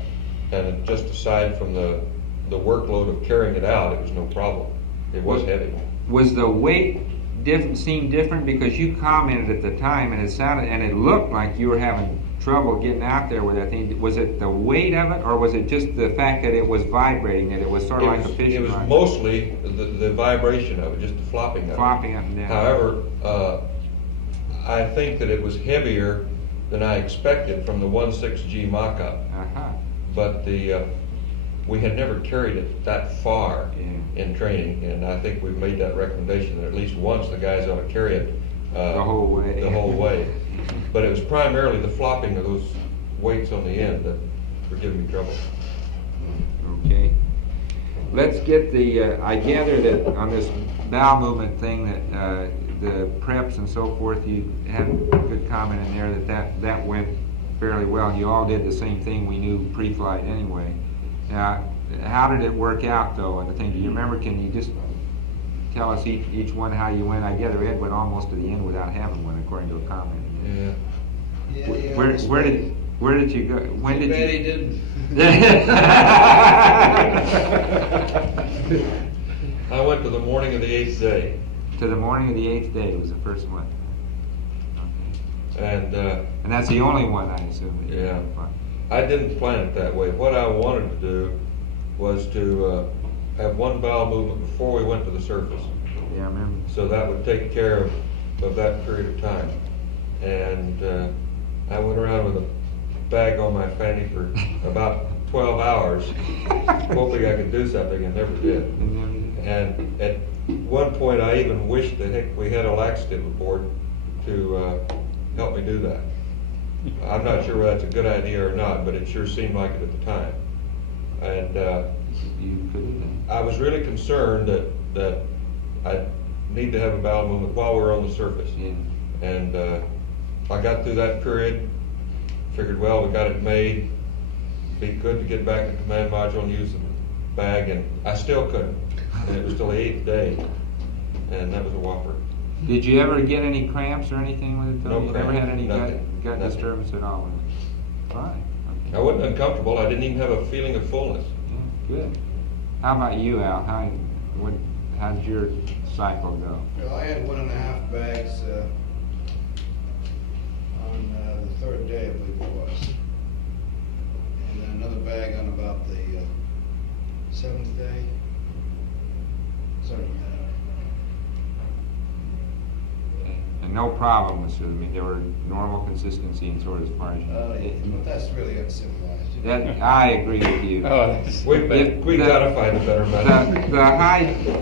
and it just aside from the workload of carrying it out, it was no problem. It was heavy. Was the weight seem different? Because you commented at the time, and it sounded, and it looked like you were having trouble getting out there with that thing. Was it the weight of it, or was it just the fact that it was vibrating, that it was sort of like a fishing It was rod? mostly the vibration of it, just the flopping of it. Flopping up and down. However, I think that it was heavier than I expected from the 1.6G mock-up. Uh-huh. But we had never carried it that far in training, and I think we've made that recommendation that at least once the guys ought to carry it the whole way. The whole way. But it was primarily the flopping of those weights on the end that were giving me trouble. Okay. Let's get the, I gather that on this bowel movement thing that the preps and so forth, you had a good comment in there that went fairly well. And you all did the same thing we knew pre-flight anyway. Now, how did it work out though? And the thing, do you remember, can you just tell us each one how you went? I gather Ed went almost to the end without having one, according to a comment. Yeah. Where did you go? When did Betty you? didn't. I went to the morning of the 8th day. To the morning of the 8th day was the first one. Okay. And that's the only one, I assume. Yeah. I didn't plan it that way. What I wanted to do was to have one bowel movement before we went to the surface. Yeah, I remember. So that would take care of that period of time. And I went around with a bag on my fanny for about 12 hours, hoping I could do something, and never did. And at one point, I even wished that heck we had a laxative aboard to help me do that. I'm not sure whether that's a good idea or not, but it sure seemed like it at the time. And I was really concerned that I need to have a bowel movement while we're on the surface. Yeah. And I got through that period, figured, well, we got it made. Be good to get back to the command module and use the bag, and I still couldn't. And it was till the 8th day, and that was a whopper. Did you ever get any cramps or anything with it though? No You never cramps, had any nothing, gut nothing. disturbance at all with it? Fine. Okay. I wasn't uncomfortable. I didn't even have a feeling of fullness. Yeah, good. How about you, Al? How did your cycle go? Well, I had 1.5 bags on the 3rd day, I believe it was. And then another bag on about the 7th day. Sorry. And no problems. I mean, there were normal consistency and sort of as far as But that's really uncivilized. You know? that. I agree with you. We gotta find a better method.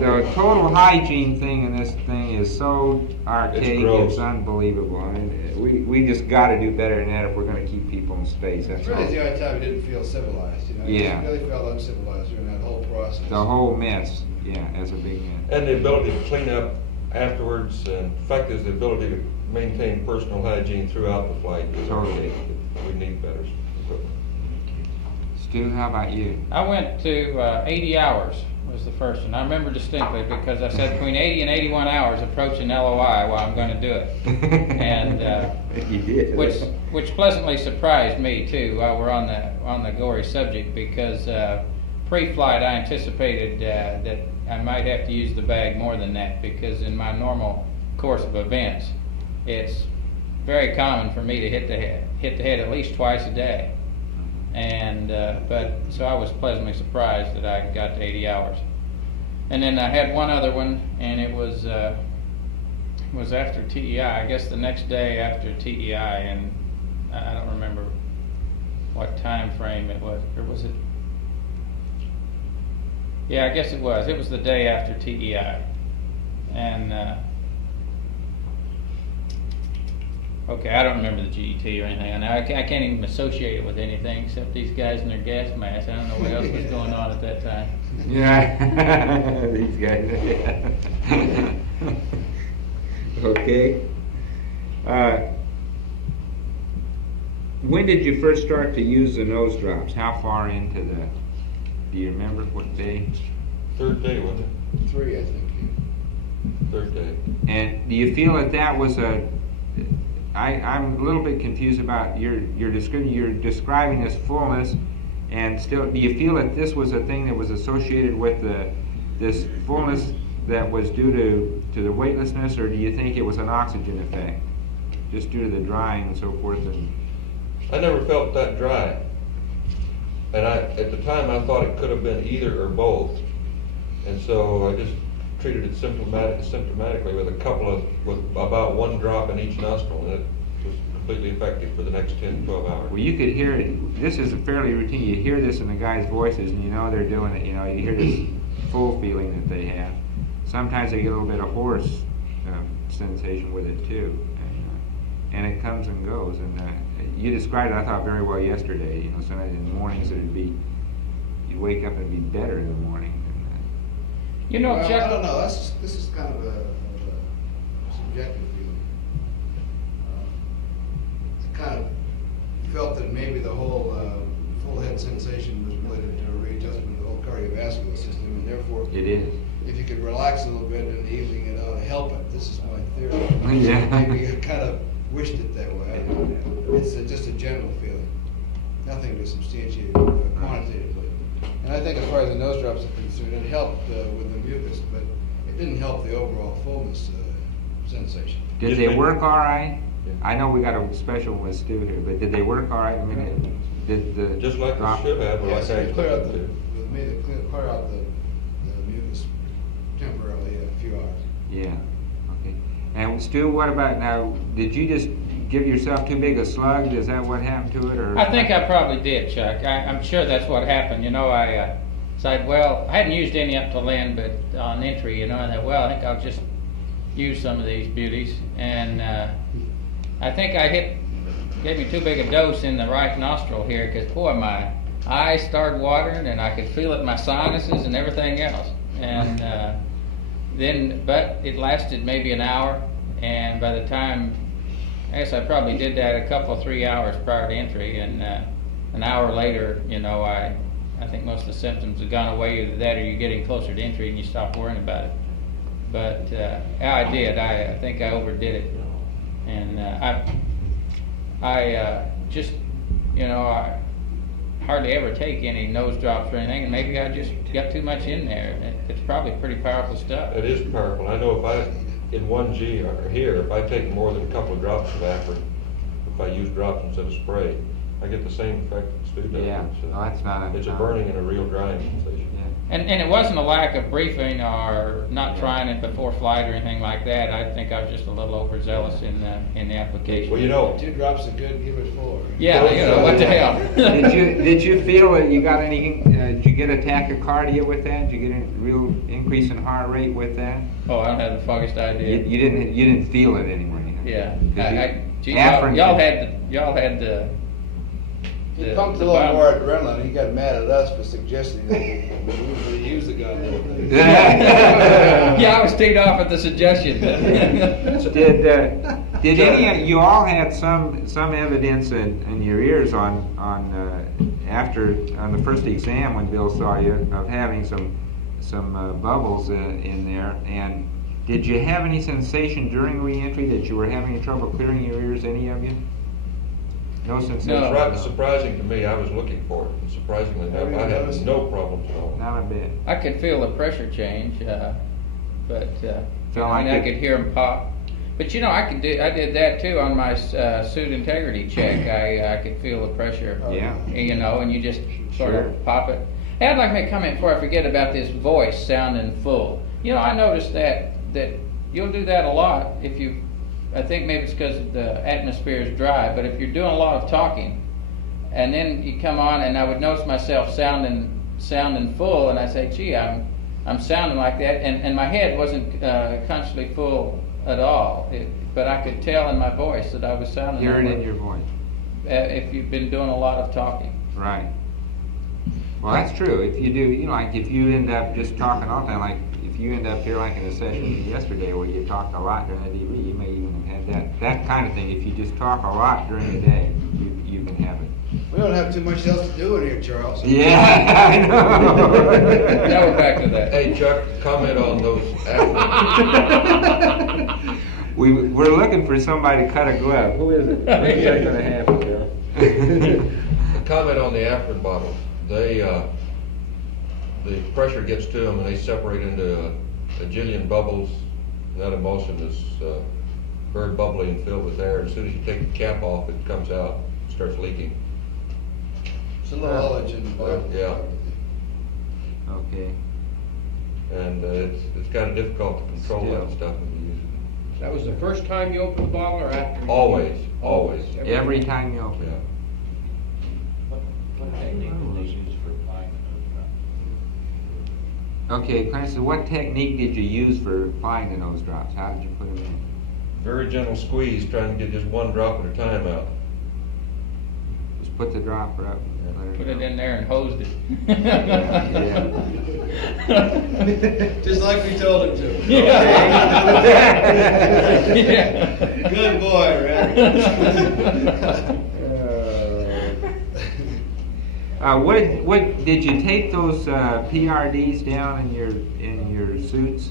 The total hygiene thing in this thing is so archaic. gross. It's unbelievable. I mean, we just got to do better than that if we're going to keep people in space. That's It's really all. the only time I didn't feel civilized. You know, Yeah. I really felt uncivilized during that whole process. The whole mess. Yeah, as a big mess. And the ability to clean up afterwards, and in fact, is the ability to maintain personal hygiene throughout the flight. Totally. We need better equipment. Stu, how about you? I went to 80 hours was the first one. I remember distinctly because I said between 80 and 81 hours approaching LOI while I'm going to do it. And you did. which pleasantly surprised me too while we're on the gory subject, because pre-flight I anticipated that I might have to use the bag more than that, because in my normal course of events it's very common for me to hit the head at least twice a day. And but so I was pleasantly surprised that I got to 80 hours. And then I had one other one, and it was after TEI. I guess the next day after TEI, and I don't remember what time frame it was. Or was it? Yeah, I guess it was. It was the day after TEI, and. Okay, I don't remember the GET or anything. I can't even associate it with anything except these guys in their gas masks. I don't know what else was going on at that time. Yeah, these guys. Okay. When did you first start to use the nose drops? How far into the? Do you remember what day? 3rd day, wasn't it? 3, I think. Third day. And do you feel that that was a? I'm a little bit confused about you're describing this fullness, and still, do you feel that this was a thing that was associated with this fullness that was due to the weightlessness, or do you think it was an oxygen effect, just due to the drying and so forth? And I never felt that dry, and at the time I thought it could have been either or both, and so I just treated it symptomatically with about 1 drop in each nostril, and it was completely effective for the next 10 to 12 hours. Well, you could hear it. This is fairly routine. You hear this in the guys' voices, and you know they're doing it. You know, you hear this full feeling that they have. Sometimes they get a little bit of hoarse sensation with it too, and it comes and goes. And you described it, I thought, very well yesterday. You know, sometimes in the mornings you'd wake up and it'd be better in the morning. You know, well, Chuck, I don't know. This is kind of a subjective feeling. I kind of felt that maybe the whole full head sensation was related to a readjustment of the whole cardiovascular system, and therefore, It is. if you could relax a little bit in the evening, it ought to help it. This is my theory. Yeah. Maybe I kind of wished it that way. It's just a general feeling, nothing to substantiate quantitatively. And I think as far as the nose drops are concerned, it helped with the mucus, but it didn't help the overall fullness sensation. Did they work all right? I know we got a special with Stu here, but did they work all right? I mean, did the Just like drop? they should have. Yes, Like it I cleared out expected to. made it clear out the mucus temporarily, a few hours. Yeah. Okay. And Stu, what about now? Did you just give yourself too big a slug? Is that what happened to it, or? I think I probably did, Chuck. I'm sure that's what happened. You know, I said, well, I hadn't used any up till then, but on entry, you know, and I thought, well, I think I'll just use some of these beauties. And I think gave me too big a dose in the right nostril here, because boy, my eyes started watering, and I could feel it in my sinuses and everything else. And but it lasted maybe an hour, and by the time, I guess I probably did that 3 hours prior to entry, and an hour later, you know, I think most of the symptoms have gone away. Either that or you're getting closer to entry and you stop worrying about it. But yeah, I did. I think I overdid it, and I just, you know, I hardly ever take any nose drops or anything, and maybe I just got too much in there. It's probably pretty powerful stuff. It is powerful. I know in 1G or here, if I take more than a couple of drops of Afrin, if I use drops instead of spray, I get the same effect that Stu does. Yeah. No, that's not. It's a burning and a real drying sensation. Yeah. And it wasn't a lack of briefing or not trying it before flight or anything like that. I think I was just a little overzealous in the application. Well, you know, 2 drops are good, give it 4. Yeah, you know, what the hell. Did you feel that you got any? Did you get a tachycardia with that? Did you get a real increase in heart rate with that? Oh, I don't have the foggiest idea. You didn't feel it anyway. Yeah. Gee, Y'all had the. He pumped a little more adrenaline. He got mad at us for suggesting that we usually use the gun. Yeah, I was teed off at the suggestion. Did any? You all had some evidence in your ears on the first exam when Bill saw you of having some bubbles in there. And did you have any sensation during reentry that you were having trouble clearing your ears? Any of you? No sensation. It's rather surprising to me. I was looking for it. And surprisingly enough, I had no problems at all. Not a bit. I could feel the pressure change, but I could hear them pop. But you know, I did that too on my suit integrity check. I could feel the pressure. Yeah. You know, and you just sort of pop it. Hey, I'd like to make a comment before I forget about this voice sounding full. You know, I noticed that you'll do that a lot if you. I think maybe it's because the atmosphere is dry, but if you're doing a lot of talking, and then you come on, and I would notice myself sounding full, and I say, gee, I'm sounding like that, and my head wasn't consciously full at all, but I could tell in my voice that I was sounding. Hear it in your voice. If you've been doing a lot of talking. Right. Well, that's true. If you do, you know, like if you end up just talking all the time, like if you end up here like in a session yesterday where you talked a lot during the DV, you may even have had that kind of thing. If you just talk a lot during the day, you can have it. We don't have too much else to do in here, Charles. Yeah, I know. Now we're back to that. Hey, Chuck, comment on those after. We're looking for somebody to cut a glove. Who is it? When's that going to happen, Joe? Comment on the Afrin bottles. They, the pressure gets to them and they separate into a jillion bubbles. And that emulsion is very bubbly and filled with air. As soon as you take the cap off, it comes out, starts leaking. It's a little ullage in the bottle. Yeah. Okay. And it's kind of difficult to control that stuff when you use it. That was the first time you opened the bottle or after? Always, always. Every time you open it. Yeah. Okay, Clarence, so what technique did you use for applying the nose drops? How did you put them in? Very gentle squeeze, trying to get just one drop at a time out. Just put the dropper up. Put it in there and hosed it. Just like we told him to. Yeah. Good boy, Rick. What did you tape those PRDs down in your suits?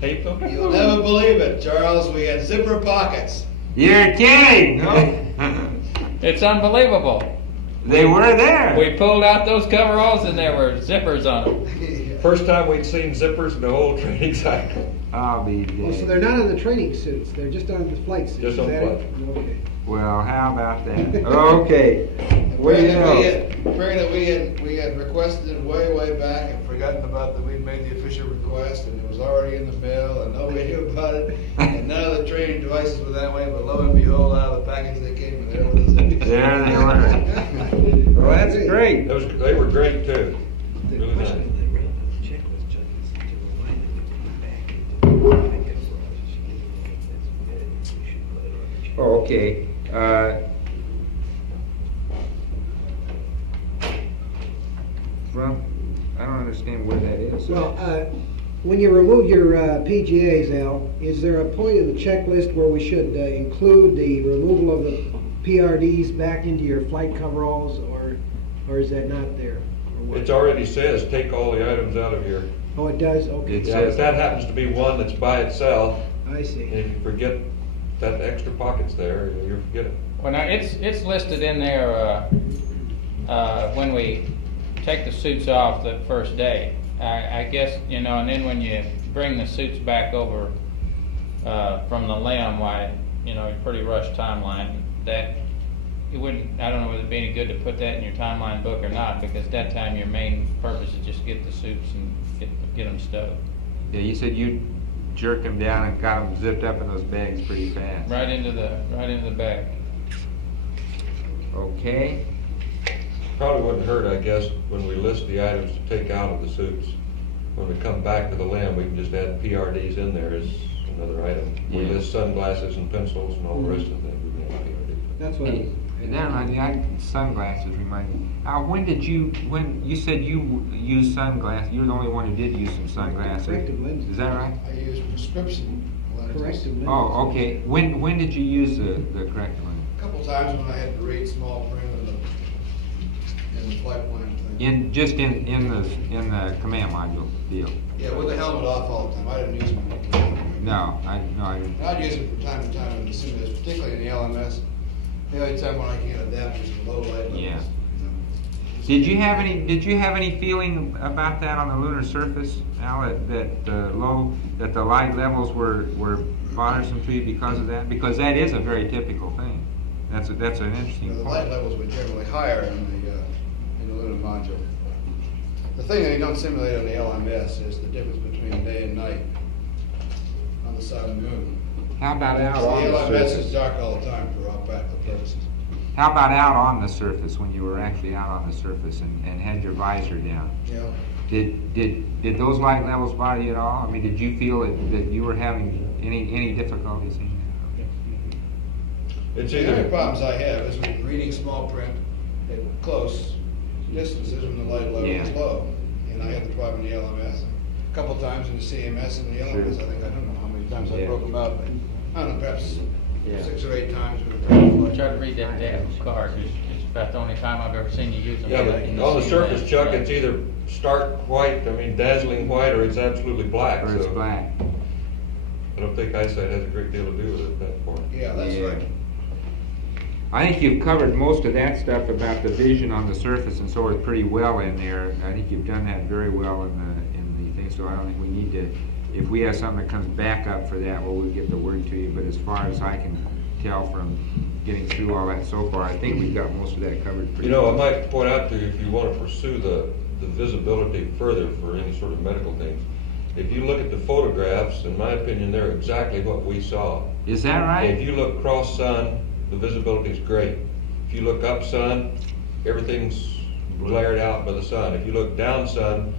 Tape them? You'll never believe it, Charles. We had zipper pockets. You're kidding! It's unbelievable. They were there. We pulled out those coveralls and there were zippers on them. First time we'd seen zippers in the whole training cycle. I'll be dead. Well, so they're not on the training suits, they're just on the flight suits. Just on is that flight. it? Okay. Well, how about that? Okay. What do you know? We had requested it way back and forgotten about that we'd made the official request and it was already in the mail and nobody knew about it. And none of the training devices were that way, but lo and behold, out of the package they came and there was the There they were. Well, that's great. They were great too. Really nice. Oh, okay. Well, I don't understand where that is. Well, when you remove your PGAs, Al, is there a point in the checklist where we should include the removal of the PRDs back into your flight coveralls, or is that not there? It already says take all the items out of here. Oh, it does? Okay. It Yeah, says if that happens to be one that's by itself, I see. and if you forget that extra pocket's there, you'll forget it. Well, now it's listed in there when we take the suits off the first day. I guess, you know, and then when you bring the suits back over from the limb, why, you know, a pretty rushed timeline, that it wouldn't, I don't know whether it'd be any good to put that in your timeline book or not, because that time your main purpose is just get the suits and get them stowed. Yeah, you said you jerked them down and got them zipped up in those bags pretty fast. Right into the bag. Okay. Probably wouldn't hurt, I guess, when we list the items to take out of the suits. When we come back to the limb, we can just add PRDs in there as another item. We Yeah. list sunglasses and pencils and all the rest of them. We can add PRDs. That's what Sunglasses remind me. When you said you used sunglasses, you're the only one who did use some sunglasses. Corrective lenses. Is that right? I used prescription lenses. corrective lenses. Oh, okay. When did you use the corrective one? A couple times when I had to read small print in the flight plan thing. In the command module deal. Yeah, with the helmet off all the time. I didn't use them. No, I didn't. I'd use it from time to time in the simulators, particularly in the LMS. The only time when I can adapt is low light levels. Yeah. Did you have any feeling about that on the lunar surface, Al? That the light levels were bothersome to you because of that? Because that is a very typical thing. That's an interesting The point. light levels were generally higher in the lunar module. The thing that you don't simulate on the LMS is the difference between day and night on the side of the moon. How about out So on the the LMS is surface? dark all the time for all practical purposes. How about out on the surface, when you were actually out on the surface and had your visor down? Yeah. Did those light levels bother you at all? I mean, did you feel that you were having any difficulties in It's The only either, problems I have is with reading small print at close distances when the light level is Yeah. low. And I had the problem in the LMS. A couple times in the CMS and the LMS, I think, I don't know how many times I Yeah. broke them up, but I don't know, perhaps Yeah. 6 or 8 times with the Try to read that damn card. It's about the only time I've ever seen you use them. Yeah, but in on the scene surface, lens. Chuck, Right. it's either stark white, I mean dazzling white, or it's absolutely black. Or it's So black. I don't think eyesight has a great deal to do with it at that point. Yeah, that's Yeah. right. I think you've covered most of that stuff about the vision on the surface and so forth pretty well in there. I think you've done that very well in the thing, so I don't think we need to, if we have something that comes back up for that, well, we'll get the word to you. But as far as I can tell from getting through all that so far, I think we've got most of that covered pretty You know, I well. might point out to you, if you want to pursue the visibility further for any sort of medical things, if you look at the photographs, in my opinion, they're exactly what we saw. Is that right? If you look cross sun, the visibility is great. If you look up sun, everything's glared out by the sun. If you look down sun,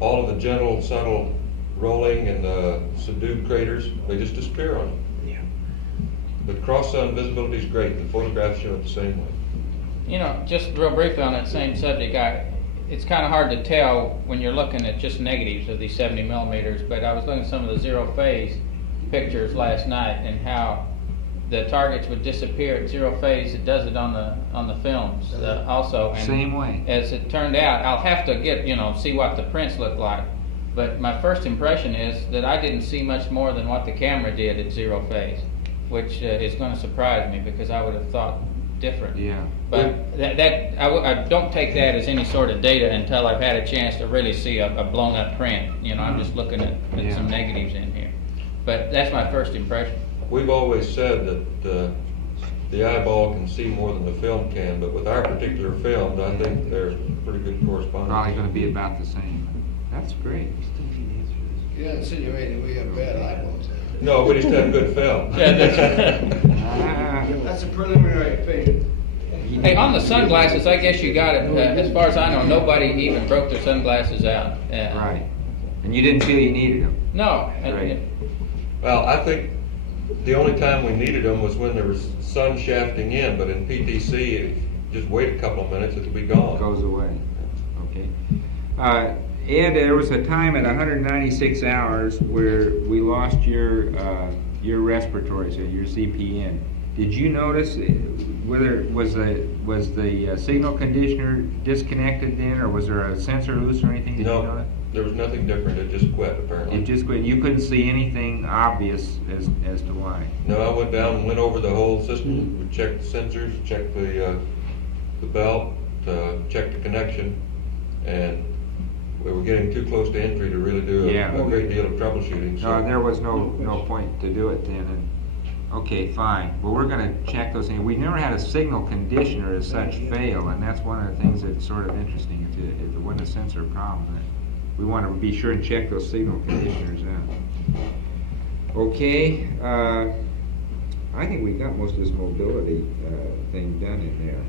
all of the gentle, subtle rolling and the subdued craters, they just disappear on you. Yeah. But cross sun visibility is great. The photographs show it the same way. You know, just real briefly on that same subject, it's kind of hard to tell when you're looking at just negatives of these 70 millimeters, but I was looking at some of the zero phase pictures last night and how the targets would disappear at zero phase. It does it on the films also. And Same way. as it turned out, I'll have to get, see what the prints look like. But my first impression is that I didn't see much more than what the camera did at zero phase, which is going to surprise me because I would have thought different. Yeah. But I don't take that as any sort of data until I've had a chance to really see a blown up print. I'm just looking at Yeah. some negatives in here. But that's my first impression. We've always said that the eyeball can see more than the film can, but with our particular film, I think there's pretty good correspondence. Probably going to be about the same. That's great. You're not insinuating we have bad eyeballs. No, we just have good film. That's a preliminary opinion. Hey, on the sunglasses, I guess you got it. As far as I know, nobody even broke their sunglasses out. Right. And you didn't feel you needed them. No. Right. Well, I think the only time we needed them was when there was sun shafting in, but in PTC, just wait a couple of minutes, it'll be gone. It goes away. Okay. Ed, there was a time at 196 hours where we lost your respiratory, so your CPN. Did you notice whether was the signal conditioner disconnected then, or was there a sensor loose or anything? Did you know that? There was nothing different. It just quit, apparently. It just quit. You couldn't see anything obvious as to why. No, I went down and went over the whole system. We checked the sensors, checked the belt, checked the connection, and we were getting too close to entry to really do a great deal of troubleshooting. So. No, there was no point to do it then. And, okay, fine. Well, we're going to check those things. We never had a signal conditioner as such fail, and that's one of the things that's sort of interesting. If it wasn't a sensor problem, we want to be sure and check those signal conditioners out. Okay, I think we got most of this mobility thing done in there.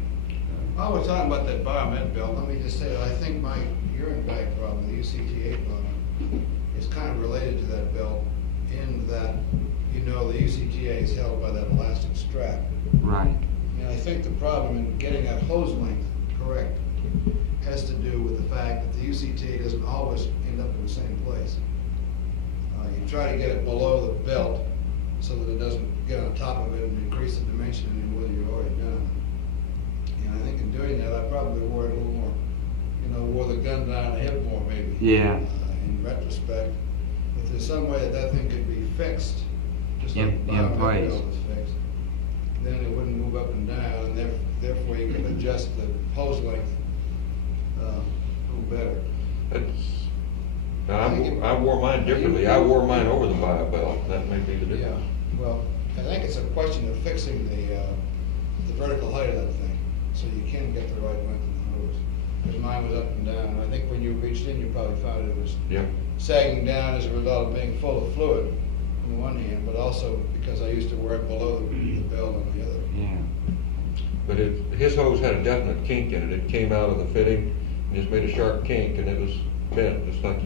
While we're talking about that biomed belt, let me just say that I think my urine bag problem, the UCTA problem, is kind of related to that belt in that, the UCTA is held by that elastic strap. Right. And I think the problem in getting that hose length correct has to do with the fact that the UCTA doesn't always end up in the same place. You try to get it below the belt so that it doesn't get on top of it and increase the dimension in what you've already done. And I think in doing that, I probably wore it a little more, wore the gun down the hip more maybe. Yeah. In retrospect, if there's some way that thing could be fixed, just like the in place, was fixed, then it wouldn't move up and down, and therefore you can adjust the hose length a little better. I wore mine differently. I wore mine over the bio belt. That may be the difference. Yeah. Well, I think it's a question of fixing the vertical height of that thing, so you can get the right length in the hose. Because mine was up and down, and I think when you reached in, you probably found it was sagging down as a result of being full of fluid on the one hand, but also because I used to wear it below the belt on the other. Yeah. But his hose had a definite kink in it. It came out of the fitting and just made a sharp kink, and it was bent, just like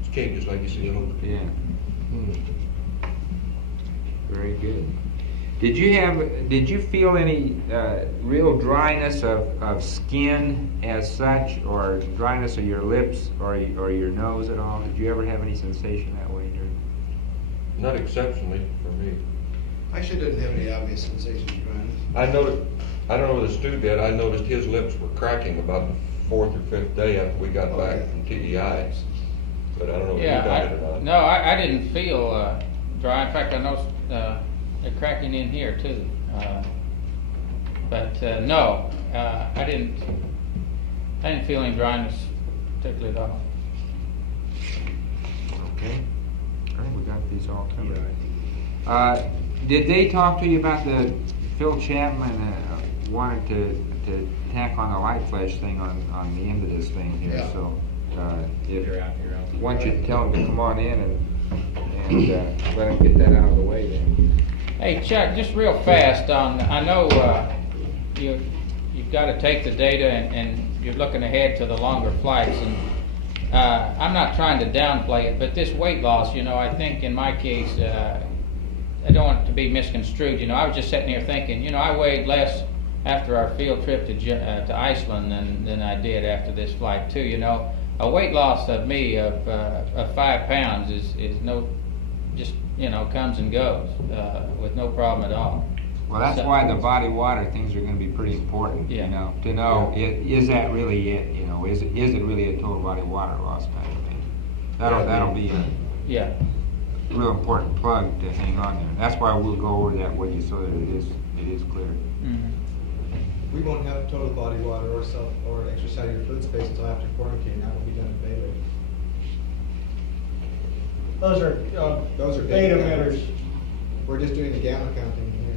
it's kinked, just like you see the hose. Yeah. Very good. Did you feel any real dryness of skin as such, or dryness of your lips or your nose at all? Did you ever have any sensation that way during? Not exceptionally for me. I sure didn't have any obvious sensation of dryness. I noticed I don't know whether Stu did, I noticed his lips were cracking about the 4th or 5th day after we got back from TEI. But I don't know if you got it or not. No, I didn't feel dry. In fact, I noticed it cracking in here too. But no, I didn't feel any dryness particularly at all. Okay. I think we got these all covered. Did they talk to you about the Phil Chapman wanted to tack on the light flash thing on the end of this thing here? Yeah. So why don't you tell them to come on in and let them get that out of the way then. Hey Chuck, just real fast on. I know you've got to take the data and you're looking ahead to the longer flights, and I'm not trying to downplay it, but this weight loss, I think in my case, I don't want it to be misconstrued. I was just sitting here thinking, I weighed less after our field trip to Iceland than I did after this flight too. A weight loss of me of 5 pounds is no, just comes and goes with no problem at all. Well, that's why the body water things are going to be pretty important. Yeah. To know is that really it? Is it really a total body water loss kind of thing? That'll be a real important plug to hang on there. That's why we'll go over that with you so that it is clear. Mm-hmm. We won't have total body water or extracellular fluid space until after quarantine. That will be done in beta. Those are beta emitters. We're just doing the gamma counting here.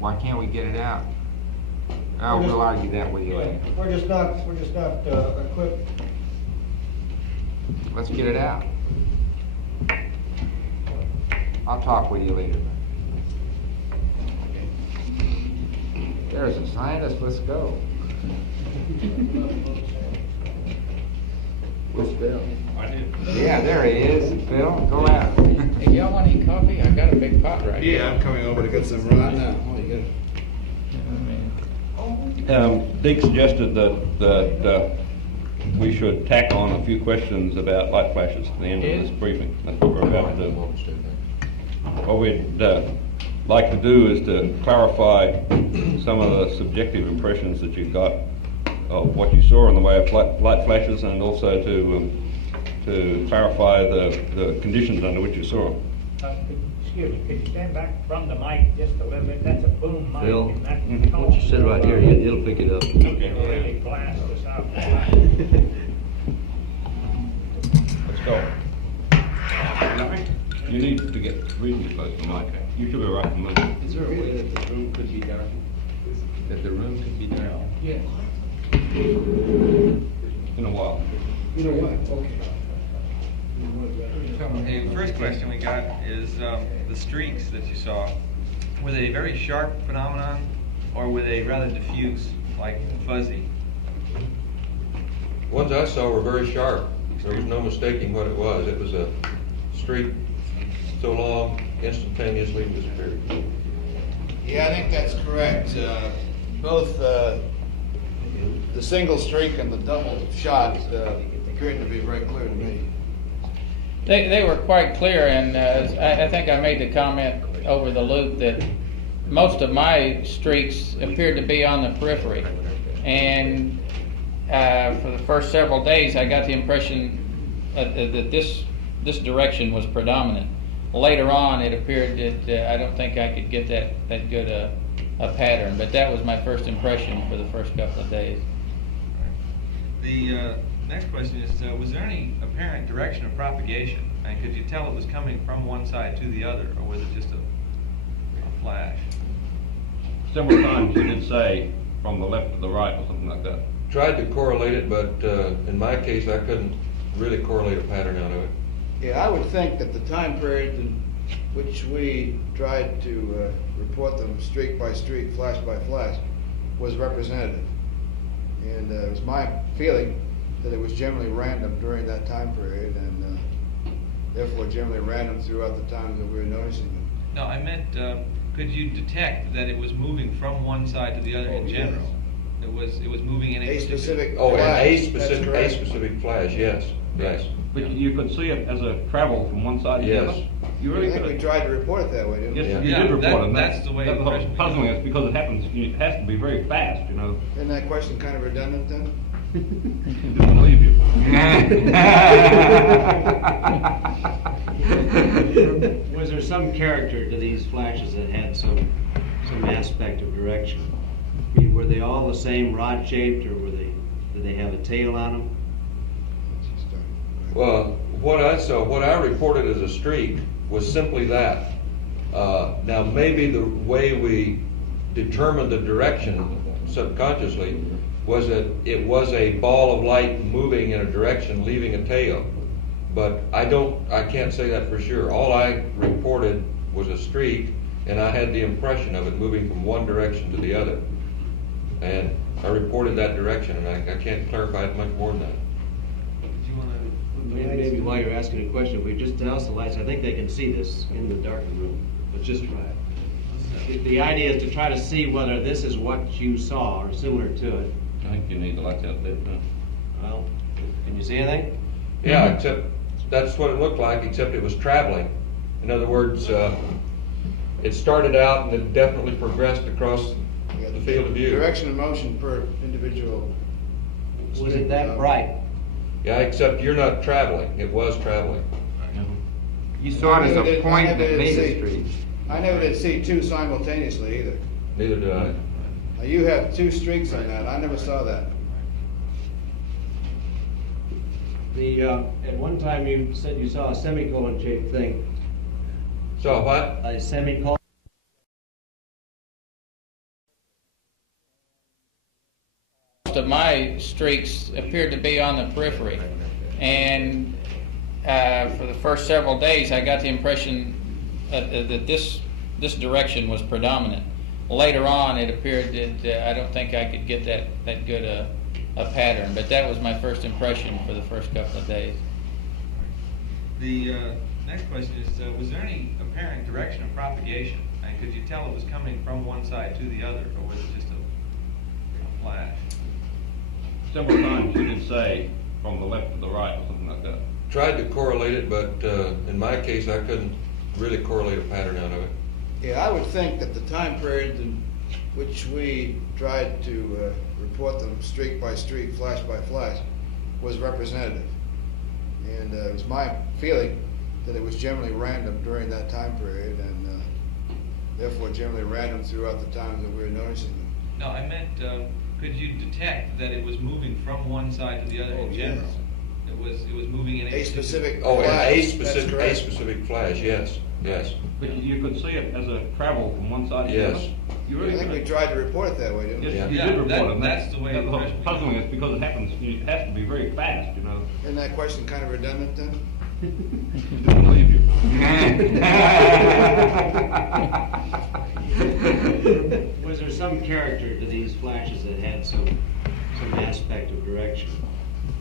Why can't we get it out? We'll argue that with you later. We're just not equipped. Let's get it out. I'll talk with you later. There's a scientist. Let's go. Where's Phil? I did. Yeah, there he is. Phil, go out. Hey, y'all want any coffee? I got a big pot right here. Yeah, I'm coming over to get some right now. Oh, you good? Dick suggested that we should tack on a few questions about light flashes at the end of this briefing. That's what we're about to do. What we'd like to do is to clarify some of the subjective impressions that you got of what you saw in the way of light flashes, and also to clarify the conditions under which you saw them. Excuse me, could you stand back from the mic just a little bit? That's a boom mic. Phil, and that why don't you sit right here? It'll pick it up. It'll really blast us out. Let's go. You need to get reasonably close to the mic. You should be right in the middle. Is there a way that the room could be darkened? That the room could be darkened? Yeah. In a while. Okay. The first question we got is the streaks that you saw. Were they a very sharp phenomenon, or were they rather diffuse, like fuzzy? Ones I saw were very sharp. There was no mistaking what it was. It was a streak so long, instantaneously disappeared. Yeah, I think that's correct. Both the single streak and the double shot appeared to be very clear to me. They were quite clear, and I think I made the comment over the loop that most of my streaks appeared to be on the periphery. And for the first several days, I got the impression that this direction was predominant. Later on, it appeared that I don't think I could get that good a pattern, but that was my first impression for the first couple of days. The next question is, was there any apparent direction of propagation? And could you tell it was coming from one side to the other, or was it just a flash? Several times you did say from the left to the right or something like that. Tried to correlate it, but in my case, I couldn't really correlate a pattern out of it. Yeah, I would think that the time period in which we tried to report them streak by streak, flash by flash, was representative. And it was my feeling that it was generally random during that time period, and therefore generally random throughout the times that we were noticing them. No, I meant, could you detect that it was moving from one side to the other in general? Yes. It was moving in a specific flash. A specific flash, yes. But you could see it as a travel from one side to the other? You really I think we could. tried to report it that way, didn't we? Yes, you did report it. That's the way That's the what's question puzzling us, because it happens, it has to be very fast, you know. Isn't that question kind of redundant then? Didn't believe you. Was there some character to these flashes that had some aspect of direction? I mean, were they all the same rod shaped, or did they have a tail on them? Well, what I reported as a streak was simply that. Now, maybe the way we determined the direction subconsciously was that it was a ball of light moving in a direction, leaving a tail. But I can't say that for sure. All I reported was a streak, and I had the impression of it moving from one direction to the other. And I reported that direction, and I can't clarify it much more than that. Maybe while you're asking a question, if we just douse the lights, I think they can see this in the darkened room, but just try it. The idea is to try to see whether this is what you saw or similar to it. I think you need the lights out there. Well, can you see anything? Yeah, except that's what it looked like, except it was traveling. In other words, it started out and it definitely progressed across the field of view. Direction and motion per individual. Was it that bright? Yeah, except you're not traveling. It was traveling. You saw it as a point that made a streak. I never did see two simultaneously either. Neither did I. Now, you have two streaks on that. I never saw that. At one time you said you saw a semicolon shaped thing. Saw what? A semicolon. Most of my streaks appeared to be on the periphery, and for the first several days I got the impression that this direction was predominant. Later on it appeared that I don't think I could get that good a pattern, but that was my first impression for the first couple of days. The next question is, was there any apparent direction of propagation? And could you tell it was coming from one side to the other, or was it just a flash? Several times you did say from the left to the right or something like that. Tried to correlate it, but in my case I couldn't really correlate a pattern out of it. Yeah, I would think that the time period in which we tried to report them streak by streak, flash by flash, was representative. And it was my feeling that it was generally random during that time period, and therefore generally random throughout the times that we were noticing them. No, I meant, could you detect that it was moving from one side to the other in general? Yes. It was moving in a specific Oh, flash. a specific flash, yes. But you could see it as a travel from one side to the other? Yes. You really I think could. we tried to report it that way, didn't we? Yes, you did report it. That's the way That's the what's question puzzling us, because it happens, it has to be very fast, you know. Isn't that question kind of redundant then? Didn't believe you. Was there some character to these flashes that had some aspect of direction?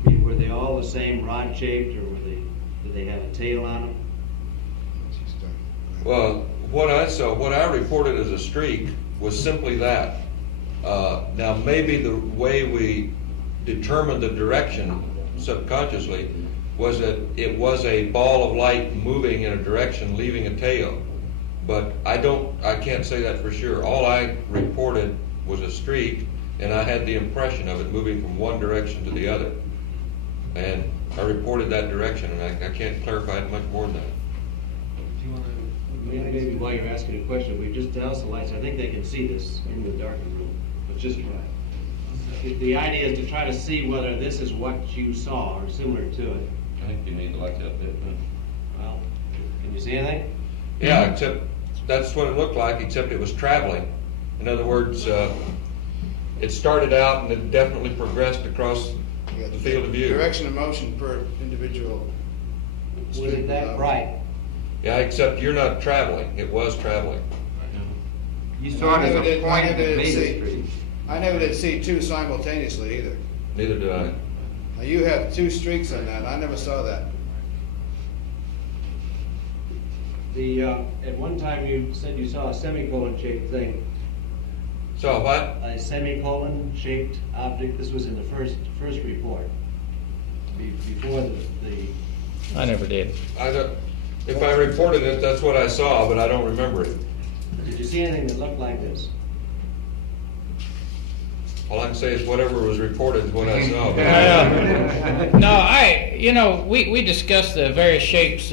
I mean, were they all the same rod shaped, or did they have a tail on them? Well, what I reported as a streak was simply that. Now, maybe the way we determined the direction subconsciously was that it was a ball of light moving in a direction, leaving a tail. But I can't say that for sure. All I reported was a streak, and I had the impression of it moving from one direction to the other. And I reported that direction, and I can't clarify it much more than that. Maybe while you're asking a question, if we just douse the lights, I think they can see this in the darkened room, but just try it. The idea is to try to see whether this is what you saw or similar to it. I think you need the lights out there. Well, can you see anything? Yeah, except that's what it looked like, except it was traveling. In other words, it started out and it definitely progressed across the field of view. Direction and motion per individual. Was it that bright? Yeah, except you're not traveling. It was traveling. You saw it as a point that made a streak. I never did see two simultaneously either. Neither did I. Now, you have two streaks on that. I never saw that. At one time you said you saw a semicolon shaped thing. Saw what? A semicolon shaped object. This was in the first report. Before the I never did. If I reported it, that's what I saw, but I don't remember it. Did you see anything that looked like this? All I can say is whatever was reported is what I saw. No, we discussed the various shapes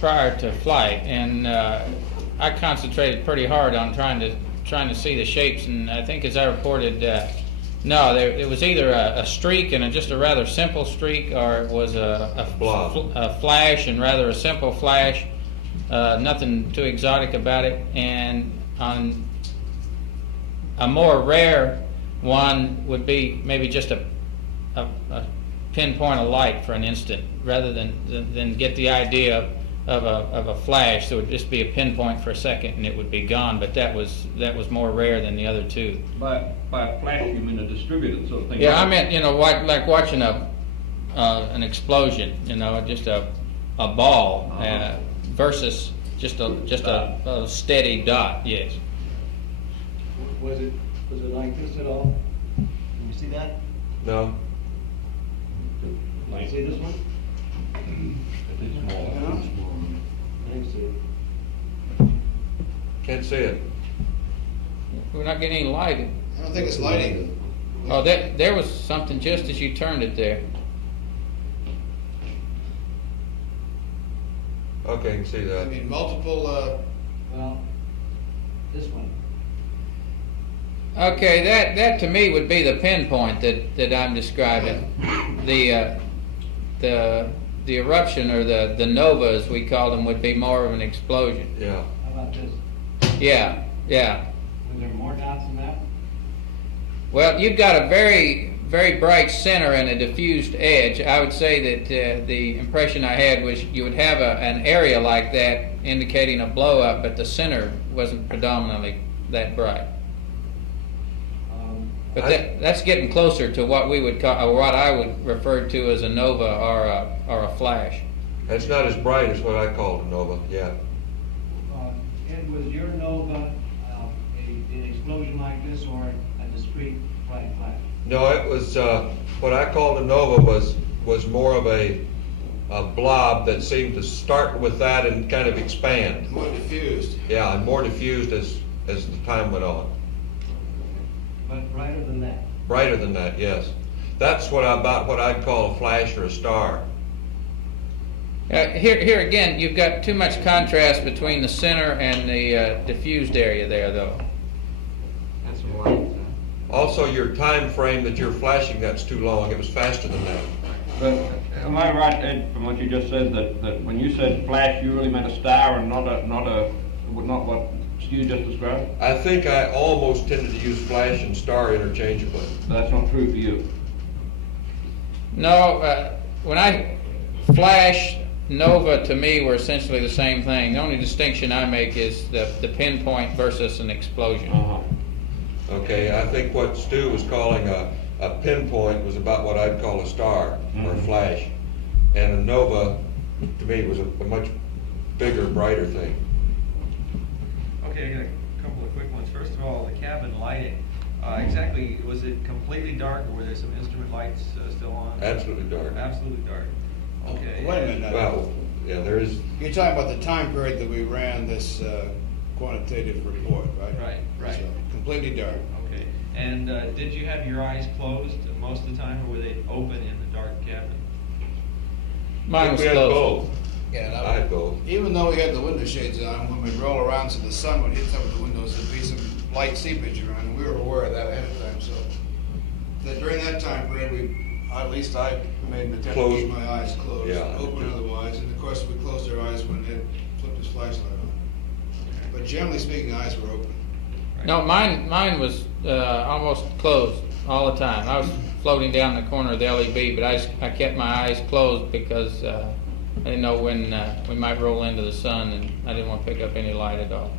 prior to flight, and I concentrated pretty hard on trying to see the shapes, and I think as I reported, no, it was either a streak and just a rather simple streak, or it was a flash and rather a simple flash, nothing too exotic about it, and on a more rare one would be maybe just a pinpoint of light for an instant, rather than get the idea of a flash. So it would just be a pinpoint for a second and it would be gone. But that was more rare than the other two. By a flash, you mean a distributed sort of thing? Yeah, I meant like watching an explosion. Just a ball versus just a steady dot. Yes. Was it like this at all? Can you see that? No. Can you see this one? Can't see it. We're not getting any light. I don't think it's lighting. Oh, there was something just as you turned it there. Okay, I can see that. I mean, multiple, well, this one. Okay, that to me would be the pinpoint that I'm describing. The eruption, or the nova as we call them, would be more of an explosion. Yeah. How about this? Yeah. Was there more dots than that? Well, you've got a very, very bright center and a diffused edge. I would say that the impression I had was you would have an area like that indicating a blow up, but the center wasn't predominantly that bright. But that's getting closer to what we would call, or what I would refer to as a nova or a flash. It's not as bright as what I call a nova. Yeah. Ed, was your nova an explosion like this, or a discrete bright flash? No, it was what I called a nova was more of a blob that seemed to start with that and kind of expand. more diffused. Yeah, and more diffused as the time went on. But brighter than that? Brighter than that, yes. That's what I'd call a flash or a star. Here again, you've got too much contrast between the center and the diffused area there, though. That's some light. Also, your time frame that you're flashing, that's too long. It was faster than that. But am I right, Ed, from what you just said, that when you said flash, you really meant a star and not what Stu just described? I think I almost tended to use flash and star interchangeably. That's not true for you. No, when I flash, nova to me were essentially the same thing. The only distinction I make is the pinpoint versus an explosion. Okay, I think what Stu was calling a pinpoint was about what I'd call a star or a flash. And a nova, to me, was a much bigger, brighter thing. Okay, I got a couple of quick ones. First of all, the cabin lighting. Exactly, was it completely dark, or were there some instrument lights still on? Absolutely dark. Absolutely dark. Okay. Wait a minute. Well, yeah, there is. You're talking about the time period that we ran this quantitative report, right? Right. So, completely dark. Okay. And did you have your eyes closed most of the time, or were they open in the dark cabin? Mine was we had closed. both. Yeah, I had both. Even though we had the window shades on, when we roll around so the sun would hit some of the windows, there'd be some light seepage around, and we were aware of that ahead of time. So during that time period, at least I made an attempt to keep my eyes closed, open otherwise, and of course we closed our eyes when Ed flipped his flashlight on. But generally speaking, eyes were open. No, mine was almost closed all the time. I was floating down the corner of the LEB, but I kept my eyes closed because I didn't know when we might roll into the sun, and I didn't want to pick up any light at all.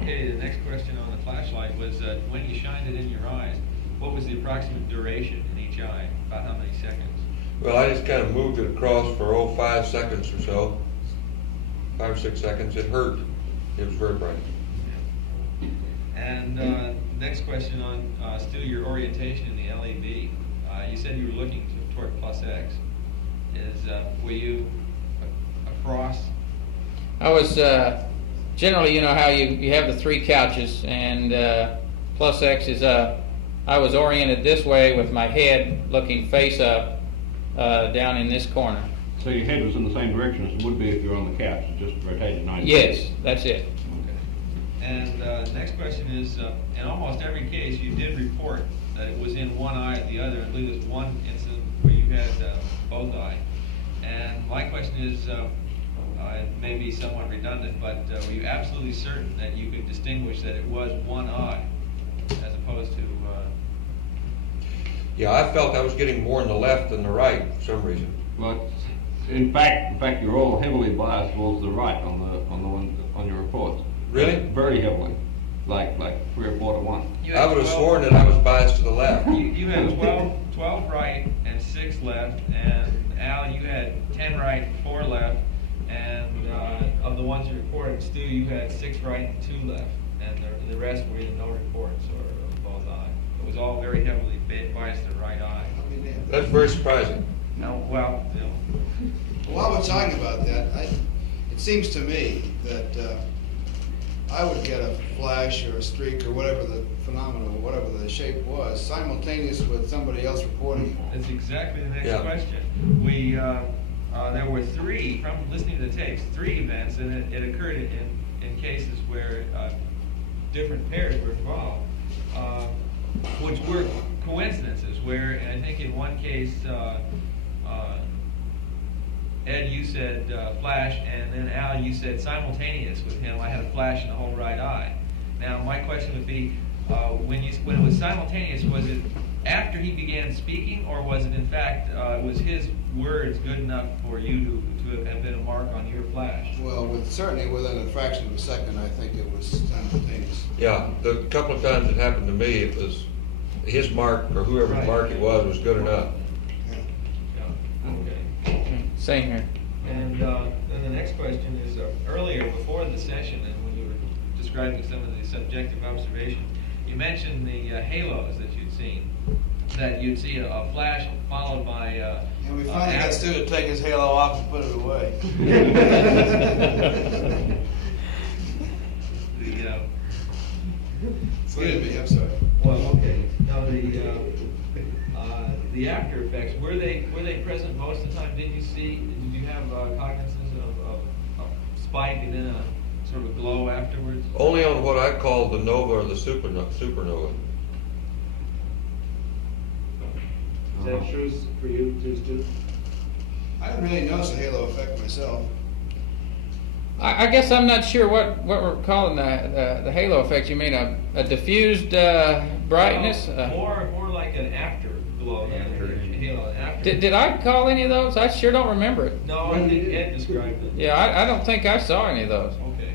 Okay, the next question on the flashlight was when you shined it in your eyes, what was the approximate duration in each eye? About how many seconds? Well, I just kind of moved it across for 5 seconds or so. 5 or 6 seconds. It hurt. It was very bright. And next question on still your orientation in the LEB. You said you were looking toward plus X. were you across? I was generally, you know how you have the 3 couches and plus X is up. I was oriented this way with my head looking face up down in this corner. So your head was in the same direction as it would be if you were on the couch, just rotated 90 Yes, degrees. that's it. Okay. And next question is, in almost every case, you did report that it was in one eye or the other. I believe there's one incident where you had both eyes. And my question is, it may be somewhat redundant, but were you absolutely certain that you could distinguish that it was one eye as opposed to... Yeah, I felt I was getting more in the left than the right for some reason. Well, in fact, you're all heavily biased towards the right on your reports. Really? Very heavily, like 3 or 4 to 1. I would have sworn that I was biased to the left. You had 12 right and 6 left, and Al, you had 10 right, 4 left, and of the ones you reported, Stu, you had 6 right and 2 left, and the rest were either no reports or both eyes. It was all very heavily biased to the right eye. That's very surprising. No, well, you know. While we're talking about that, it seems to me that I would get a flash or a streak or whatever the phenomenon, whatever the shape was, simultaneous with somebody else reporting. That's exactly the next question. We there were 3, from listening to the tapes, 3 events, and it occurred in cases where different pairs were involved, which were coincidences. Where I think in one case, Ed, you said flash, and then Al, you said simultaneous with him. I had a flash in the whole right eye. Now, my question would be, when it was simultaneous, was it after he began speaking, or was it in fact was his words good enough for you to have been a mark on your flash? Well, certainly within a fraction of a second, I think it was simultaneous. Yeah, the couple of times it happened to me, it was his mark or whoever's mark it was good enough. Okay. Same here. And then the next question is, earlier, before the session, and when you were describing some of the subjective observations, you mentioned the halos that you'd seen, that you'd see a flash followed by... and we finally got Stu to take his halo off and put it away. Excuse me, I'm sorry. Well, okay. Now the after effects, were they present most of the time? Did you have cognizance of a spike and then a sort of a glow afterwards? Only on what I call the nova or the supernova. Is that true for you, Stu? I didn't really notice a halo effect myself. I guess I'm not sure what we're calling the halo effect. You mean a diffused brightness? More like an afterglow than a halo. Did I call any of those? I sure don't remember it. No, I think Ed described it. Yeah, I don't think I saw any of those. Okay.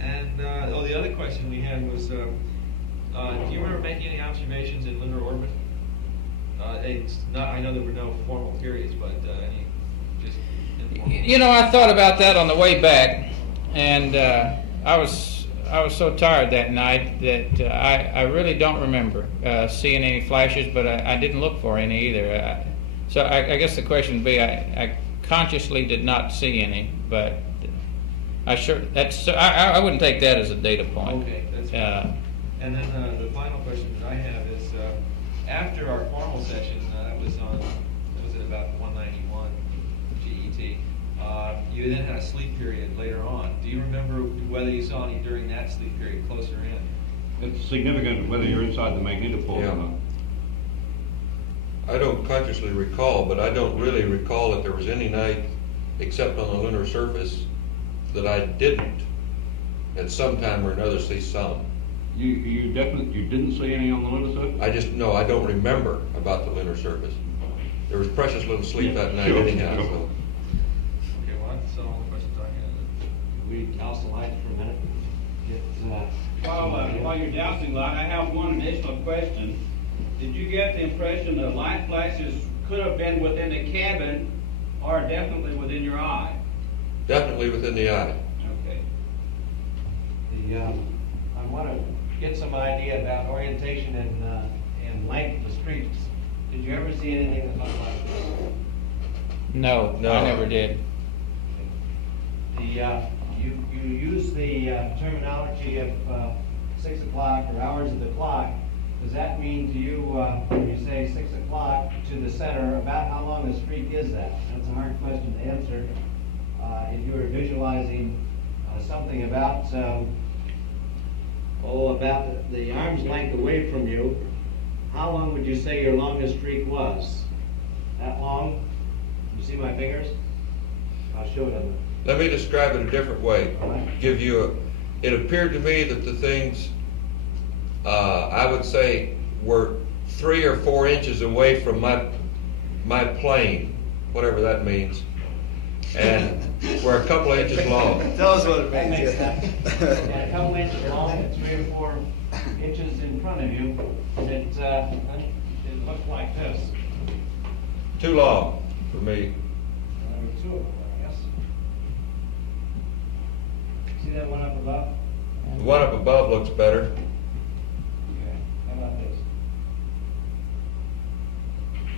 And the other question we had was, do you remember making any observations in lunar orbit? I know there were no formal periods, but any just informal. You know, I thought about that on the way back, and I was so tired that night that I really don't remember seeing any flashes, but I didn't look for any either. So I guess the question would be, I consciously did not see any, but I wouldn't take that as a data point. Okay, that's fine. And then the final question that I have is, after our formal session, that was at about 191 GET, you then had a sleep period later on. Do you remember whether you saw any during that sleep period closer in? It's significant whether you're inside the magnetopole or not. I don't consciously recall, but I don't really recall that there was any night, except on the lunar surface, that I didn't, at some time or another, see some. You didn't see any on the lunar surface? I don't remember about the lunar surface. There was precious little sleep that night anyhow. Sure. So. Okay, well, that's all the questions I had. We douse the lights for a minute. While you're dousing light, I have one additional question. Did you get the impression that light flashes could have been within the cabin or definitely within your eye? Definitely within the eye. Okay. I want to get some idea about orientation and length of the streaks. Did you ever see anything that looked like this? No, No. I never did. You use the terminology of 6 o'clock or hours of the clock. Does that mean to you, when you say 6 o'clock to the center, about how long a streak is that? That's a hard question to answer. If you were visualizing something about, about the arm's length away from you, how long would you say your longest streak was? That long? You see my fingers? I'll show it on Let me describe it a different way. Give you it appeared to me that the things, I would say, were 3 or 4 inches away from my plane, whatever that means, and were a couple of inches long. Tell us what it means. Yeah, a couple inches long and 3 or 4 inches in front of you. It looks like this. Too long for me. There were 2 of them, I guess. See that one up above? The one up above looks better. Okay. How about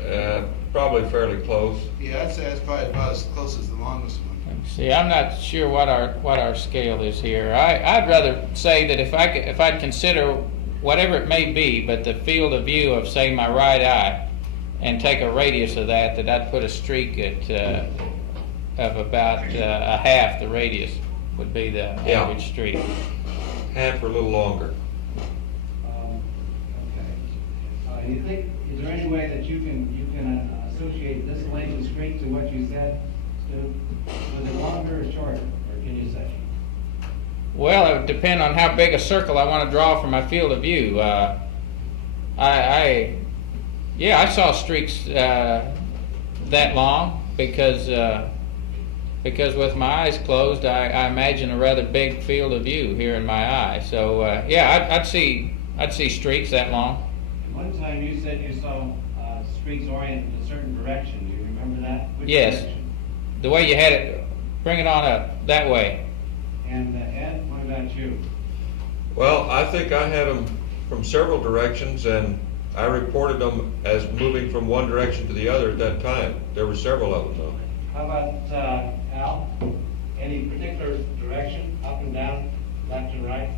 this? Probably fairly close. Yeah, I'd say that's probably about as close as the longest one. See, I'm not sure what our scale is here. I'd rather say that if I'd consider whatever it may be, but the field of view of, say, my right eye, and take a radius of that I'd put a streak at of about a half the radius would be the average streak. Half or a little longer. Okay. You think, is there any way that you can associate this length of streak to what you said, Stu? Was it longer or shorter, or can you say? Well, it would depend on how big a circle I want to draw for my field of view. I saw streaks that long because with my eyes closed, I imagine a rather big field of view here in my eye. So I'd see streaks that long. One time you said you saw streaks oriented in a certain direction. Do you remember that? Which Yes, direction? the way you had it. Bring it on up that way. And Ed, what about you? Well, I think I had them from several directions, and I reported them as moving from one direction to the other at that time. There were several of them, though. How about Al? Any particular direction, up and down, left and right?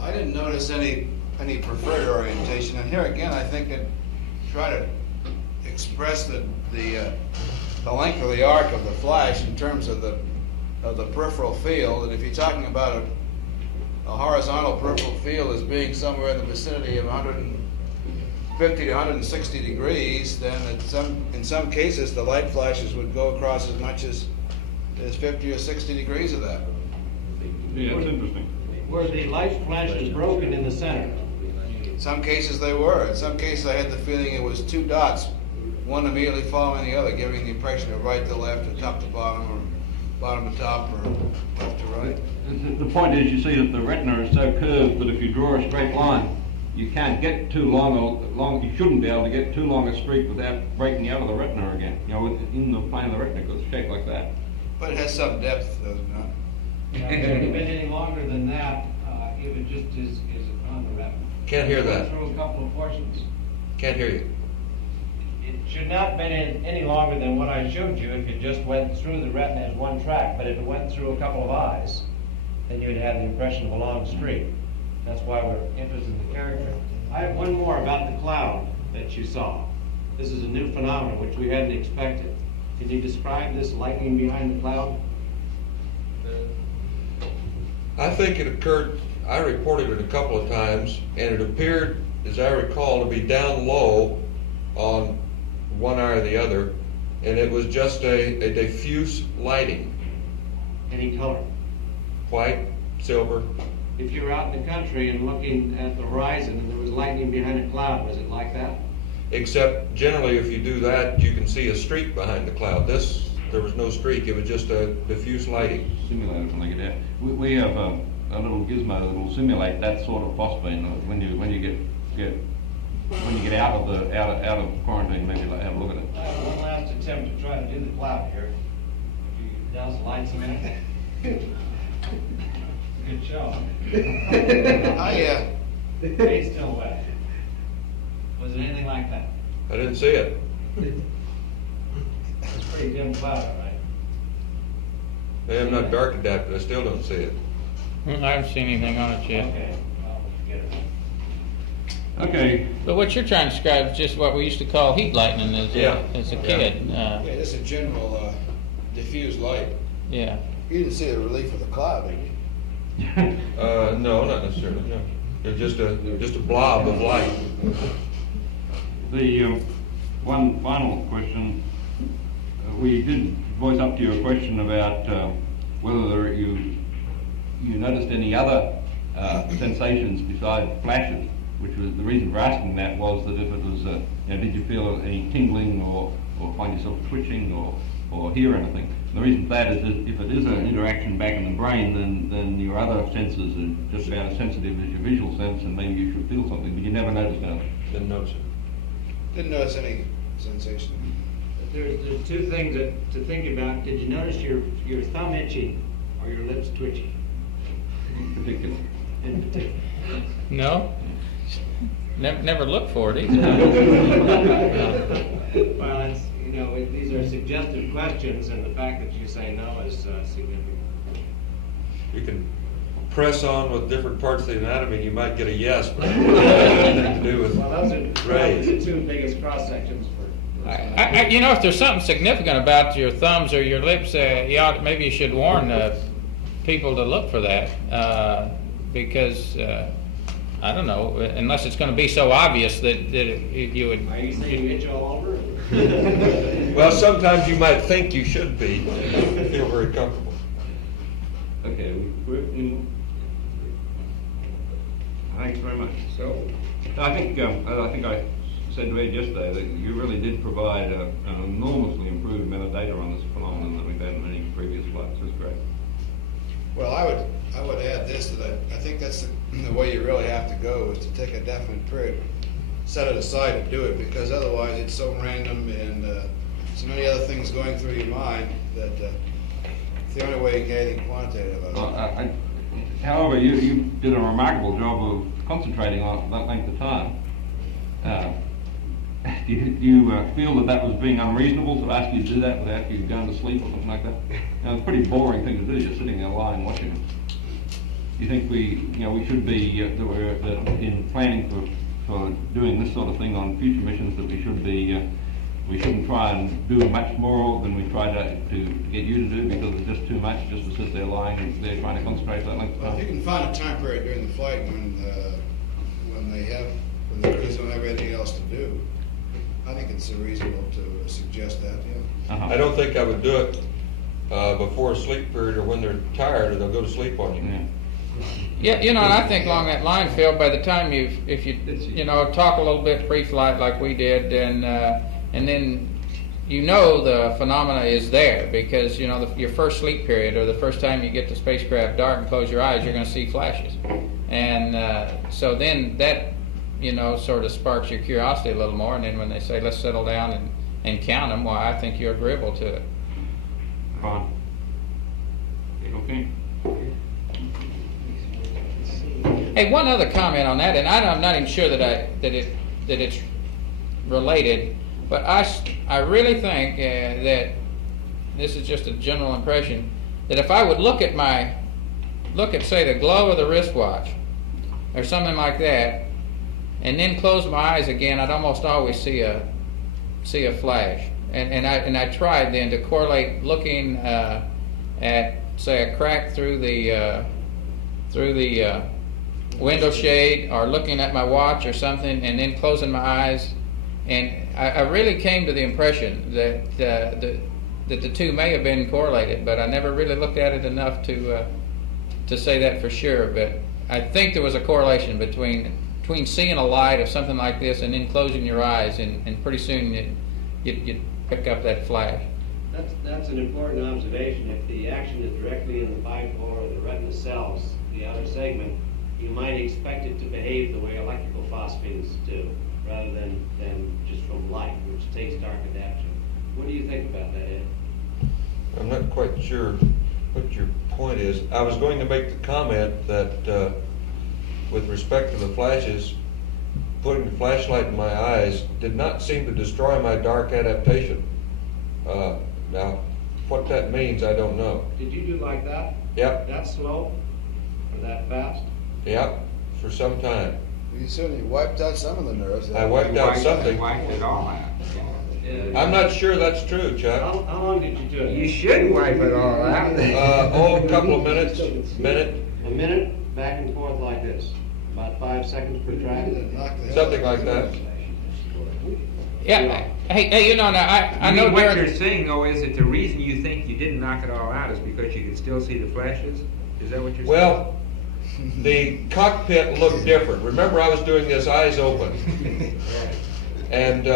I didn't notice any preferred orientation, and here again, I think I'd try to express the length of the arc of the flash in terms of the peripheral field. And if you're talking about a horizontal peripheral field as being somewhere in the vicinity of 150 to 160 degrees, then in some cases the light flashes would go across as much as 50 or 60 degrees of that. Yeah, it's interesting. Were the light flashes broken in the center? In some cases they were. In some cases I had the feeling it was 2 dots, one immediately following the other, giving the impression of right to left, or top to bottom, or bottom to top, or left to right. The point is, you see that the retina is so curved that if you draw a straight line, you can't get too long. You shouldn't be able to get too long a streak without breaking out of the retina again. You know, in the plane of the retina, because it's shaped like that. But it has some depth, does it not? If it had been any longer than that, it would just is on the retina. Can't hear that. Through a couple of portions. Can't hear you. It should not have been any longer than what I showed you if it just went through the retina as one track. But if it went through a couple of eyes, then you'd have the impression of a long streak. That's why we're interested in the character. I have one more about the cloud that you saw. This is a new phenomenon which we hadn't expected. Can you describe this lightning behind the cloud? I think it occurred, I reported it a couple of times, and it appeared, as I recall, to be down low on one eye or the other, and it was just a diffuse lighting. Any color? White, silver. If you were out in the country and looking at the horizon and there was lightning behind a cloud, was it like that? Except generally if you do that, you can see a streak behind the cloud. There was no streak, it was just a diffuse lighting. Simulator can look at that. We have a little gizmo that will simulate that sort of phosphene when you get out of quarantine. Maybe have a look at it. I have one last attempt to try to do the cloud here. If you douse the lights a minute. Good show. Hey, still wet. Was it anything like that? I didn't see it. It's pretty dim cloud, all right? Hey, I'm not dark adapted, I still don't see it. I haven't seen anything on it yet. Okay, well, forget it. Okay. But what you're trying to describe is just what we used to call heat lightning as a kid. Yeah, this is general diffused light. Yeah. You didn't see the relief of the cloud, did you? No, not necessarily, no. It's just a blob of light. The one final question, we did voice up to your question about whether you noticed any other sensations besides flashes, which was the reason for asking that was that if it was, did you feel any tingling or find yourself twitching or hear anything? And the reason for that is that if it is an interaction back in the brain, then your other senses are just about as sensitive as your visual sense, and maybe you should feel something, but you never noticed anything. Didn't notice it. Didn't notice any sensation. There's two things to think about. Did you notice your thumb itching or your lips twitching? In particular. In particular. No. Never look for it either. Well, it's, these are suggestive questions, and the fact that you say no is significant. You can press on with different parts of the anatomy, you might get a yes, but it has nothing to do with Well, those are rays. the two biggest cross sections for. If there's something significant about your thumbs or your lips, maybe you should warn people to look for that, because I don't know, unless it's going to be so obvious that you would. Are you saying itch all over? Well, sometimes you might think you should be, feel very comfortable. Okay, thanks very much. So, I think I said to Ed yesterday that you really did provide an enormously improved amount of data on this phenomenon that we've had in many previous flights. It's great. Well, I would add this, that I think that's the way you really have to go, is to take a definite period, set it aside and do it, because otherwise it's so random and so many other things going through your mind that it's the only way you get anything quantitative about it. However, you did a remarkable job of concentrating on that length of time. Do you feel that was being unreasonable to ask you to do that without you going to sleep or something like that? It's a pretty boring thing to do, just sitting there lying watching it. Do you think we should be in planning for doing this sort of thing on future missions, that we shouldn't try and do much more than we try to get you to do, because it's just too much just to sit there lying there trying to concentrate that length of time? Well, if you can find a time period during the flight when the crews don't have anything else to do, I think it's reasonable to suggest that, yeah. I don't think I would do it before a sleep period or when they're tired or they'll go to sleep on you. Yeah, and I think along that line, Phil, by the time if you talk a little bit pre-flight like we did, and then the phenomena is there, because your first sleep period or the first time you get the spacecraft dark and close your eyes, you're going to see flashes, and so then that sort of sparks your curiosity a little more, and then when they say let's settle down and count them, well, I think you're agreeable to it. Fine. Okay. Hey, one other comment on that, and I'm not even sure that it's related, but I really think that this is just a general impression, that if I would look at say the glow of the wristwatch or something like that, and then close my eyes again, I'd almost always see a flash. And I tried then to correlate looking at say a crack through the window shade, or looking at my watch or something, and then closing my eyes, and I really came to the impression that the two may have been correlated, but I never really looked at it enough to say that for sure. But I think there was a correlation between seeing a light of something like this and then closing your eyes, and pretty soon you'd pick up that flash. That's an important observation. If the action is directly in the bipolar or the retina cells, the outer segment, you might expect it to behave the way electrical phosphines do, rather than just from light, which takes dark adaptation. What do you think about that, Ed? I'm not quite sure what your point is. I was going to make the comment that with respect to the flashes, putting the flashlight in my eyes did not seem to destroy my dark adaptation. Now, what that means, I don't know. Did you do like that? Yep. That slow? Or that fast? Yep, for some time. You certainly wiped out some of the nerves. I wiped out something. Wiped it all out. I'm not sure that's true, Chuck. How long did you do it? You should wipe it all out. A couple of minutes, minute. A minute, back and forth like this. About 5 seconds per track. Something like that. Yeah. Hey, now I know what you're saying though is that the reason you think you didn't knock it all out is because you could still see the flashes? Is that what you're saying? Well, the cockpit looked different. Remember, I was doing this eyes open. And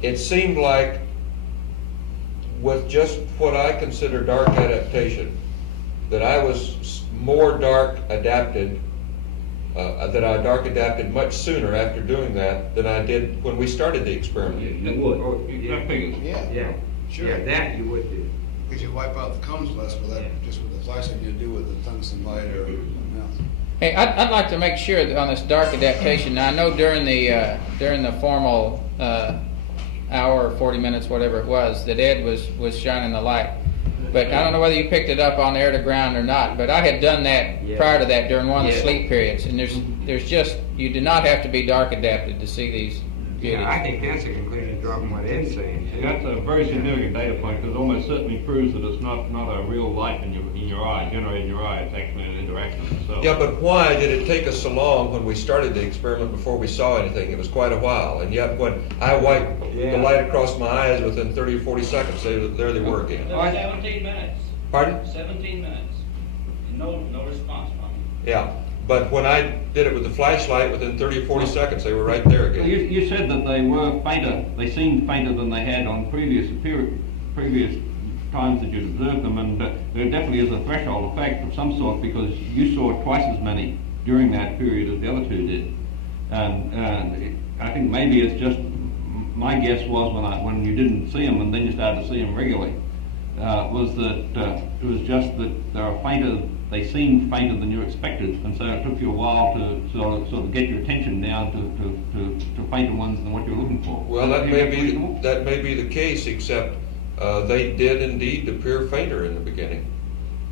it seemed like with just what I consider dark adaptation, that I was more dark adapted, that I dark adapted much sooner after doing that than I did when we started the experiment. You would. Yeah. Sure. Yeah, that you would do. Because you wipe out the cones less with that, just with the flashlight you do with the tungsten light or something else. Hey, I'd like to make sure that on this dark adaptation. Now I know during the formal hour or 40 minutes, whatever it was, that Ed was shining the light. But I don't know whether you picked it up on air to ground or not. But I had done that prior to that during one of the sleep periods, and there's just you do not have to be dark adapted to see these beauties. Yeah, I think that's a conclusion drawn from what Ed's saying. That's a very significant data point because it almost certainly proves that it's not a real light in your eye, generated in your eye. It's actually an interaction itself. Yeah, but why did it take us so long when we started the experiment before we saw anything? It was quite a while, and yet when I wiped the light across my eyes within 30 or 40 seconds, there they were again. 17 minutes. Pardon? 17 minutes. No response from you. Yeah, but when I did it with the flashlight, within 30 or 40 seconds, they were right there again. You said that they were fainter. They seemed fainter than they had on previous times that you'd observed them, and there definitely is a threshold effect of some sort because you saw twice as many during that period as the other two did. And I think maybe it's just, my guess was when you didn't see them and then you started to see them regularly, was that it was just that they seemed fainter than you expected, and so it took you a while to sort of get your attention down to fainter ones than what you were looking for. Well, that may be the case, except they did indeed appear fainter in the beginning,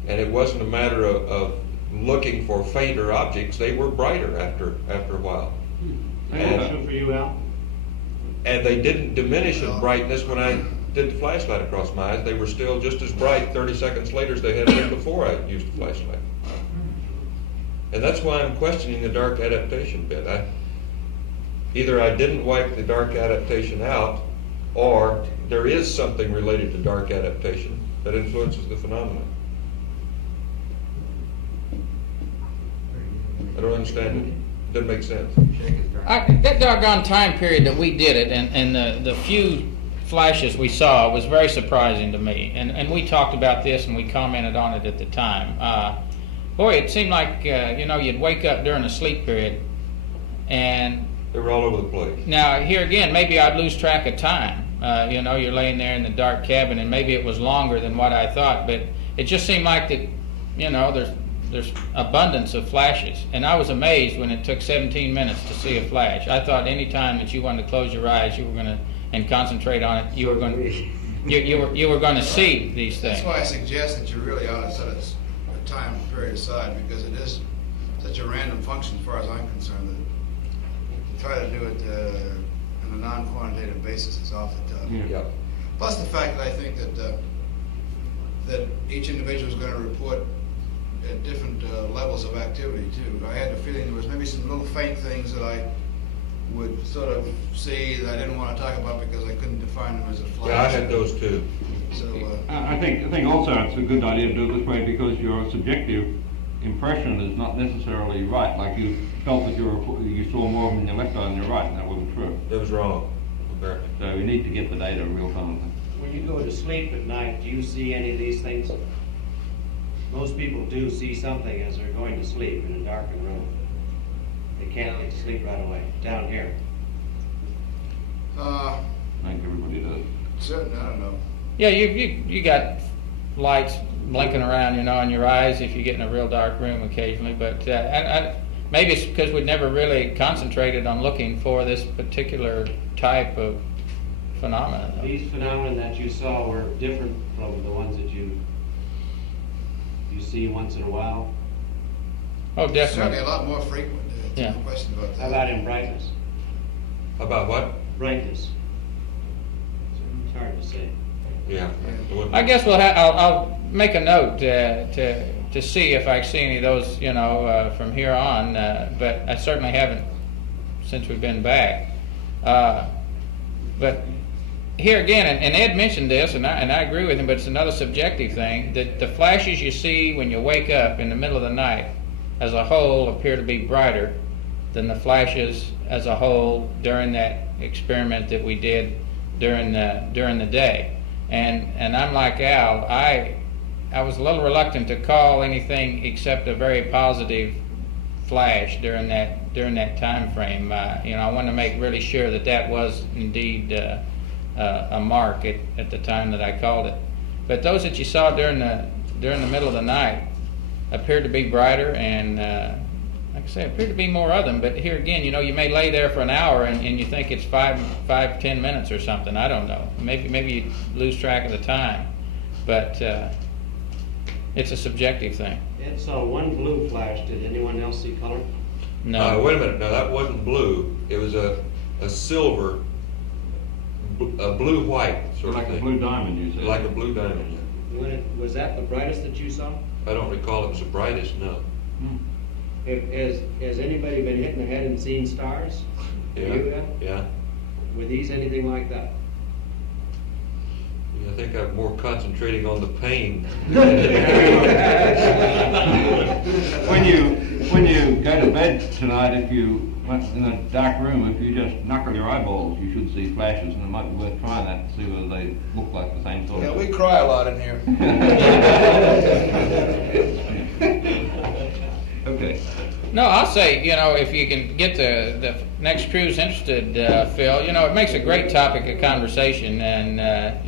and it wasn't a matter of looking for fainter objects. They were brighter after a while. Question for you, Al. And they didn't diminish in brightness when I did the flashlight across my eyes. They were still just as bright 30 seconds later as they had been before I used the flashlight. And that's why I'm questioning the dark adaptation bit. Either I didn't wipe the dark adaptation out, or there is something related to dark adaptation that influences the phenomenon. I don't understand it. It doesn't make sense. That doggone time period that we did it, and the few flashes we saw was very surprising to me. And we talked about this and we commented on it at the time. Boy, it seemed like you'd wake up during a sleep period, and they were all over the place. Now here again, maybe I'd lose track of time. You're laying there in the dark cabin, and maybe it was longer than what I thought, but it just seemed like that. There's abundance of flashes, and I was amazed when it took 17 minutes to see a flash. I thought any time that you wanted to close your eyes, you were going to and concentrate on it, you were going to see these things. That's why I suggest that you really ought to set a time period aside, because it is such a random function as far as I'm concerned that to try to do it on a non-quantitative basis is awfully tough. Yeah. Plus the fact that I think that each individual is going to report at different levels of activity too. I had the feeling there was maybe some little faint things that I would sort of see that I didn't want to talk about because I couldn't define them as a flash. Yeah, I had those too. So I think also it's a good idea to do it this way because your subjective impression is not necessarily right. Like you felt that you saw more than your left eye than your right, and that wasn't true. It was wrong. So we need to get the data real time. When you go to sleep at night, do you see any of these things? Most people do see something as they're going to sleep in a darkened room. They can't get to sleep right away. Down here. I think everybody does. Certainly, I don't know. Yeah, you got lights blinking around, in your eyes if you get in a real dark room occasionally. But maybe it's because we'd never really concentrated on looking for this particular type of phenomena. Though. These phenomena that you saw were different from the ones that you see once in a while? Oh, definitely. Certainly a lot more frequent. Yeah. No question about that. How about in brightness? About what? Brightness. It's hard to say. Yeah. I guess I'll make a note to see if I see any of those, you know, from here on. But I certainly haven't since we've been back. But here again, and Ed mentioned this, and I agree with him, but it's another subjective thing, that the flashes you see when you wake up in the middle of the night as a whole appear to be brighter than the flashes as a whole during that experiment that we did during the day. And I'm like Al, I was a little reluctant to call anything except a very positive flash during that time frame. You know, I wanted to make really sure that was indeed a mark at the time that I called it. But those that you saw during the middle of the night appeared to be brighter, and like I say, appeared to be more of them. But here again, you know, you may lay there for an hour and you think it's 5-10 minutes or something. I don't know. Maybe you lose track of the time, but it's a subjective thing. Ed saw one blue flash. Did anyone else see color? No. Wait a minute. No, that wasn't blue. It was a silver, a blue-white sort like of thing. a blue diamond, you said. Like a blue diamond. Was that the brightest that you saw? I don't recall it was the brightest. No. Has anybody been hit in the head and seen stars? Yeah. You have? Yeah. Were these anything like that? I think I'm more concentrating on the pain. When you go to bed tonight, if you went in a dark room, if you just knuckle your eyeballs, you should see flashes, and it might be worth trying that to see whether they look like the same sort Yeah, of we cry a lot in here. Okay. No, I'll say, you know, if you can get the next cruise interested, Phil, you know, it makes a great topic of conversation, and,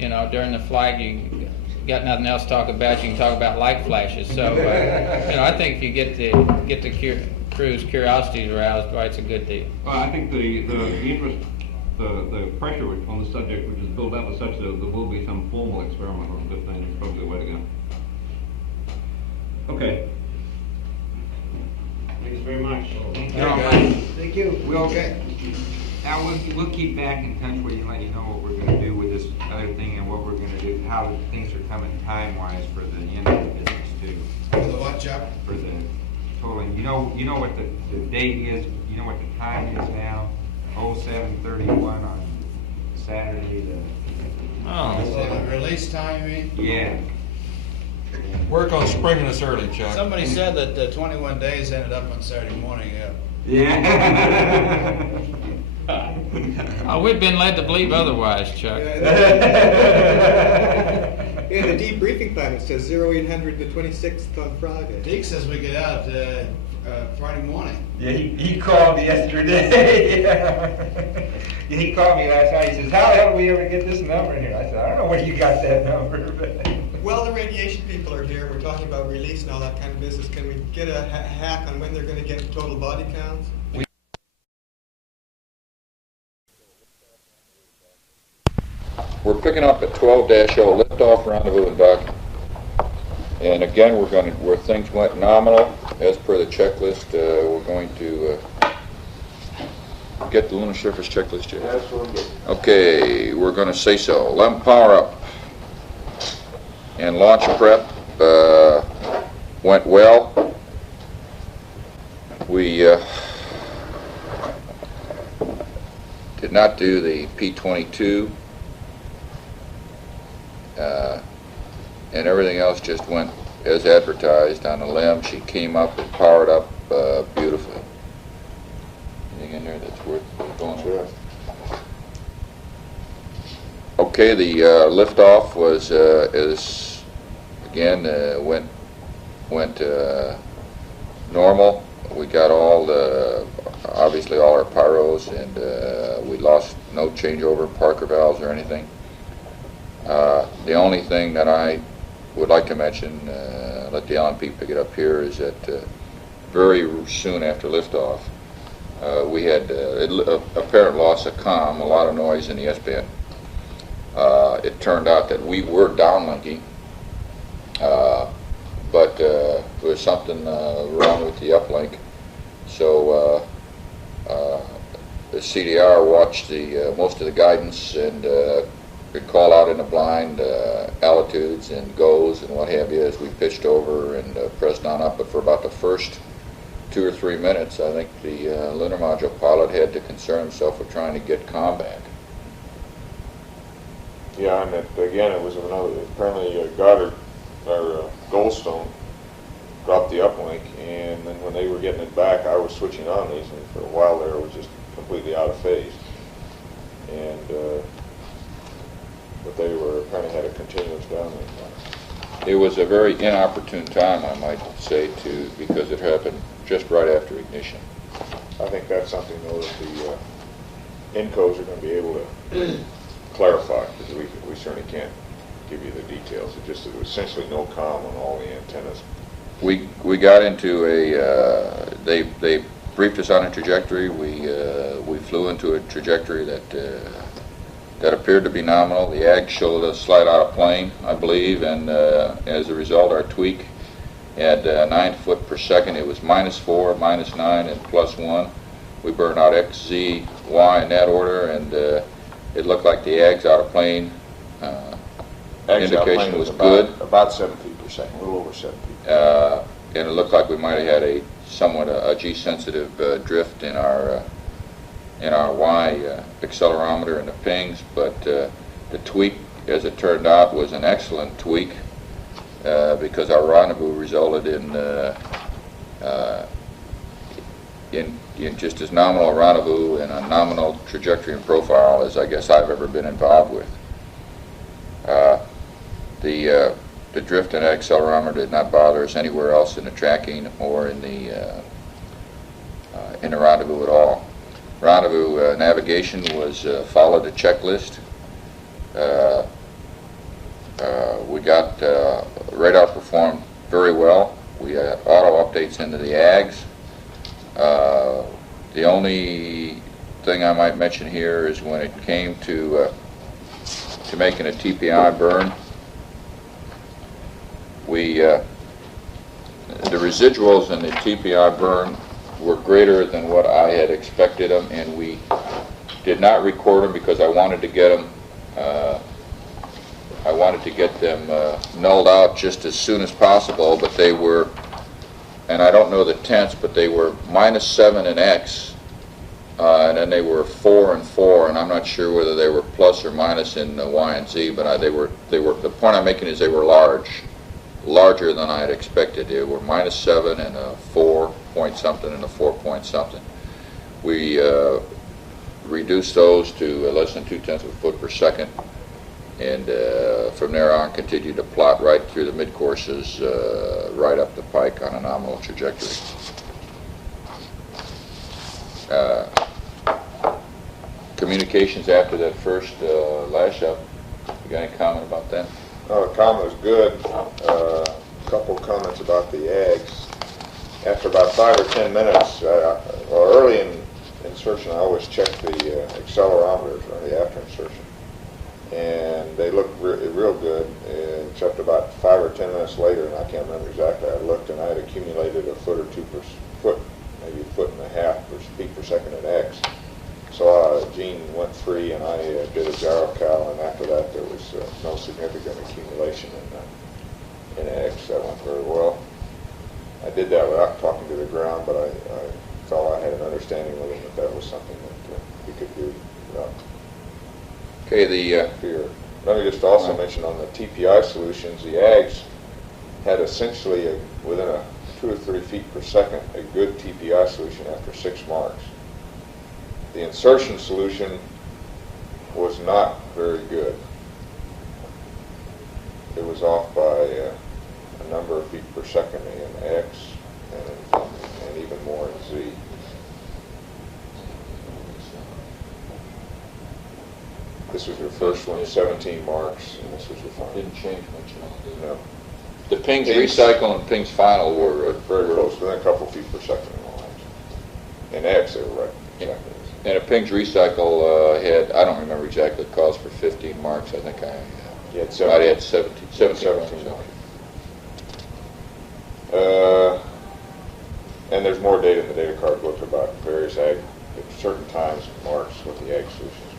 you know, during the flight you got nothing else to talk about, you can talk about light flashes. So, you know, I think if you get the crew's curiosity aroused, why it's a good deal. Well, I think the interest, the pressure on the subject which is built up is such that there will be some formal experiment on 15. It's probably the way to go. Okay. Thanks very much. Thank you. We'll okay. Now we'll keep back in touch with you and let you know what we're going to do with this other thing and what we're going to do, how things are coming time-wise for the end of the business too. For the what, Chuck? For the tolling. You know what the date is. You know what the time is now. 07:31 on Saturday. The release time, you mean? Yeah. Work on springing us early, Chuck. Somebody said that 21 days ended up on Saturday morning. Yeah. Oh, we've been led to believe otherwise, Chuck. In the debriefing plan, it says 0800 the 26th on Friday. Deke says we get out Friday morning. Yeah, he called me yesterday. Yeah, he called me last night. He says, "How the hell did we ever get this number in here?" I said, "I don't know where you got that number." But Well, the radiation people are here. We're talking about release and all that kind of business. Can we get a hack on when they're going to get total body counts? We're picking up at 12-0 liftoff rendezvous and dock. And again, where things went nominal, as per the checklist, we're going to get the lunar surface checklist yet. Absolutely. Okay, we're going to say so. 11 power up and launch prep went well. We did not do the P-22. And everything else just went as advertised on the LEM. She came up and powered up beautifully. Anything in there that's worth going through? Okay, the liftoff was went normal. We got obviously all our pyros, and we lost no changeover Parker valves or anything. The only thing that I would like to mention, let the LNP pick it up here, is that very soon after liftoff, we had apparent loss of comm, a lot of noise in the S-band. It turned out that we were downlinking, but there was something wrong with the uplink. So the CDR watched most of the guidance and could call out in the blind altitudes and goes and what have you as we pitched over and pressed on up. But for about the first 2 or 3 minutes, I think the lunar module pilot had to concern himself with trying to get comm back. Yeah, and again, it was another, apparently Goddard, or Goldstone, dropped the uplink, and then when they were getting it back, I was switching on these, and for a while there, it was just completely out of phase. And, but they were, apparently had a continuous downlink. It was a very inopportune time, I might say, because it happened just right after ignition. I think that's something, though, that the INCOs are going to be able to clarify, because we certainly can't give you the details. It just, it was essentially no comm on all the antennas. We got into they briefed us on a trajectory. We flew into a trajectory that appeared to be nominal. The AG showed us slide out of plane, I believe, and as a result, our tweak at 9 foot per second. It was -4, -9, and +1. We burned out X, Z, Y in that order, and it looked like the AG's out of plane indication was good. About 7 feet per second, a little over 7 feet. And it looked like we might have had a somewhat a G-sensitive drift in our Y accelerometer and the pings, but the tweak, as it turned out, was an excellent tweak because our rendezvous resulted in just as nominal a rendezvous and a nominal trajectory and profile as I guess I've ever been involved with. The drift and accelerometer did not bother us anywhere else in the tracking or in the rendezvous at all. Rendezvous navigation was followed a checklist. We got radar performed very well. We had auto updates into the AGs. The only thing I might mention here is when it came to making a TPI burn, the residuals in the TPI burn were greater than what I had expected them, and we did not record them because I wanted to get them nulled out just as soon as possible. But they were, and I don't know the tenths, but they were -7 in X, and then they were 4 and 4, and I'm not sure whether they were plus or minus in Y and Z, but they were. The point I'm making is they were larger than I had expected. They were -7 and a 4 point something and a 4 point something. We reduced those to less than 0.2 of a foot per second, and from there on continued to plot right through the mid-courses, right up the pike on a nominal trajectory. Communications after that first lash up, you got any comment about that? No, the comment was good. A couple of comments about the AGs. After about 5 or 10 minutes, or early in insertion, I always check the accelerometers or the after insertion, and they look real good. Except about 5 or 10 minutes later, and I can't remember exactly, I looked and I had accumulated a foot or 2 per foot, maybe 1.5 feet per second at X. So Gene went 3 and I did a gyro cal, and after that there was no significant accumulation in X. That went very well. I did that without talking to the ground, but I felt I had an understanding with him that was something that we could do without fear. Let me just also mention on the TPI solutions, the AGs had essentially within a 2 or 3 feet per second a good TPI solution after 6 marks. The insertion solution was not very good. It was off by a number of feet per second in X and even more in Z. This was your first one, 17 marks, and this was your final. Didn't change much. No. The pings recycle and pings final were very close, within a couple feet per second in all lines. In X, they were right. Exactly. And a pings recycle had, I don't remember exactly, it calls for 15 17 marks. I think I You had I had 17 marks. And there's more data in the data card book about various ag, at certain times, marks with the ag solutions.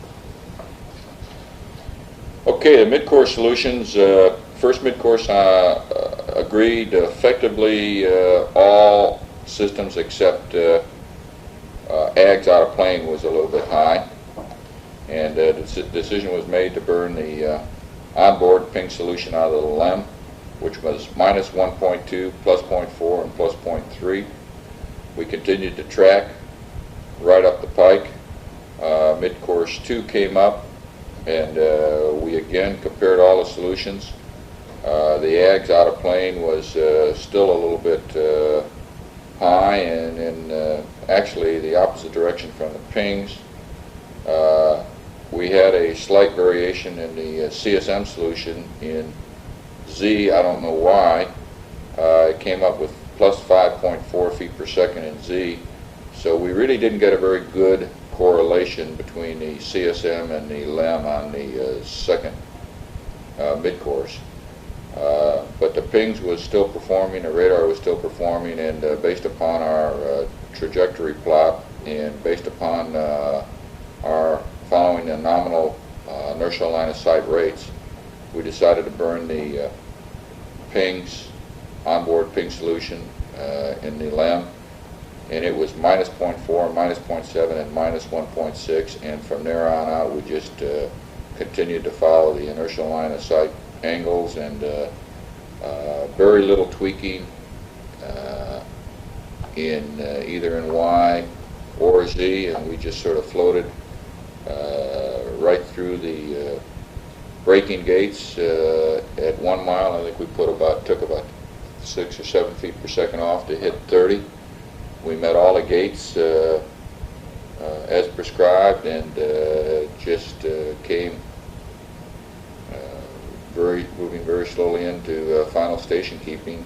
Okay, the mid-course solutions. First mid-course agreed effectively all systems except ags out of plane was a little bit high, and the decision was made to burn the onboard ping solution out of the LEM, which was minus 1.2, plus 0.4, and plus 0.3. We continued to track right up the pike. Mid-course 2 came up, and we again compared all the solutions. The ags out of plane was still a little bit high, and in actually the opposite direction from the pings. We had a slight variation in the CSM solution in Z. I don't know why. It came up with plus 5.4 feet per second in Z. So we really didn't get a very good correlation between the CSM and the LEM on the second mid-course. But the pings was still performing, the radar was still performing, and based upon our trajectory plot and based upon our following the nominal inertial line of sight rates, we decided to burn the pings, onboard ping solution in the LEM, and it was minus 0.4, minus 0.7, and minus 1.6, and from there on out we just continued to follow the inertial line of sight angles, and very little tweaking in either in Y or Z, and we just sort of floated right through the braking gates at 1 mile. I think we took about 6 or 7 feet per second off to hit 30. We met all the gates as prescribed, and just came moving very slowly into final station keeping.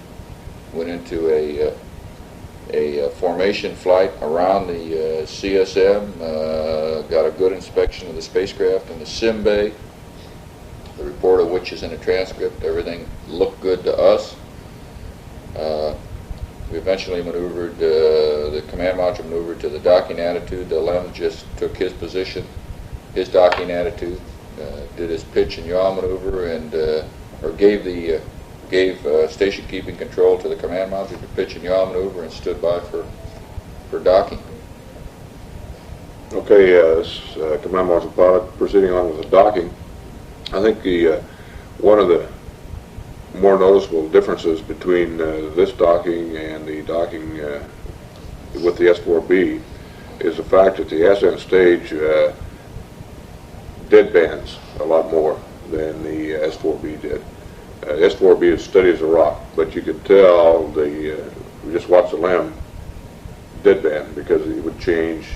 Went into a formation flight around the CSM. Got a good inspection of the spacecraft in the sim bay, the report of which is in the transcript. Everything looked good to us. We eventually maneuvered, the command module maneuvered to the docking attitude. The LEM just took his position, his docking attitude, did his pitch and yaw maneuver, and or gave station keeping control to the command module to pitch and yaw maneuver, and stood by for docking. Okay, command module pilot, proceeding on with the docking. I think one of the more noticeable differences between this docking and the docking with the S4B is the fact that the ascent stage deadbands a lot more than the S4B did. S4B is steady as a rock, but you could tell we just watched the LEM deadband because it would change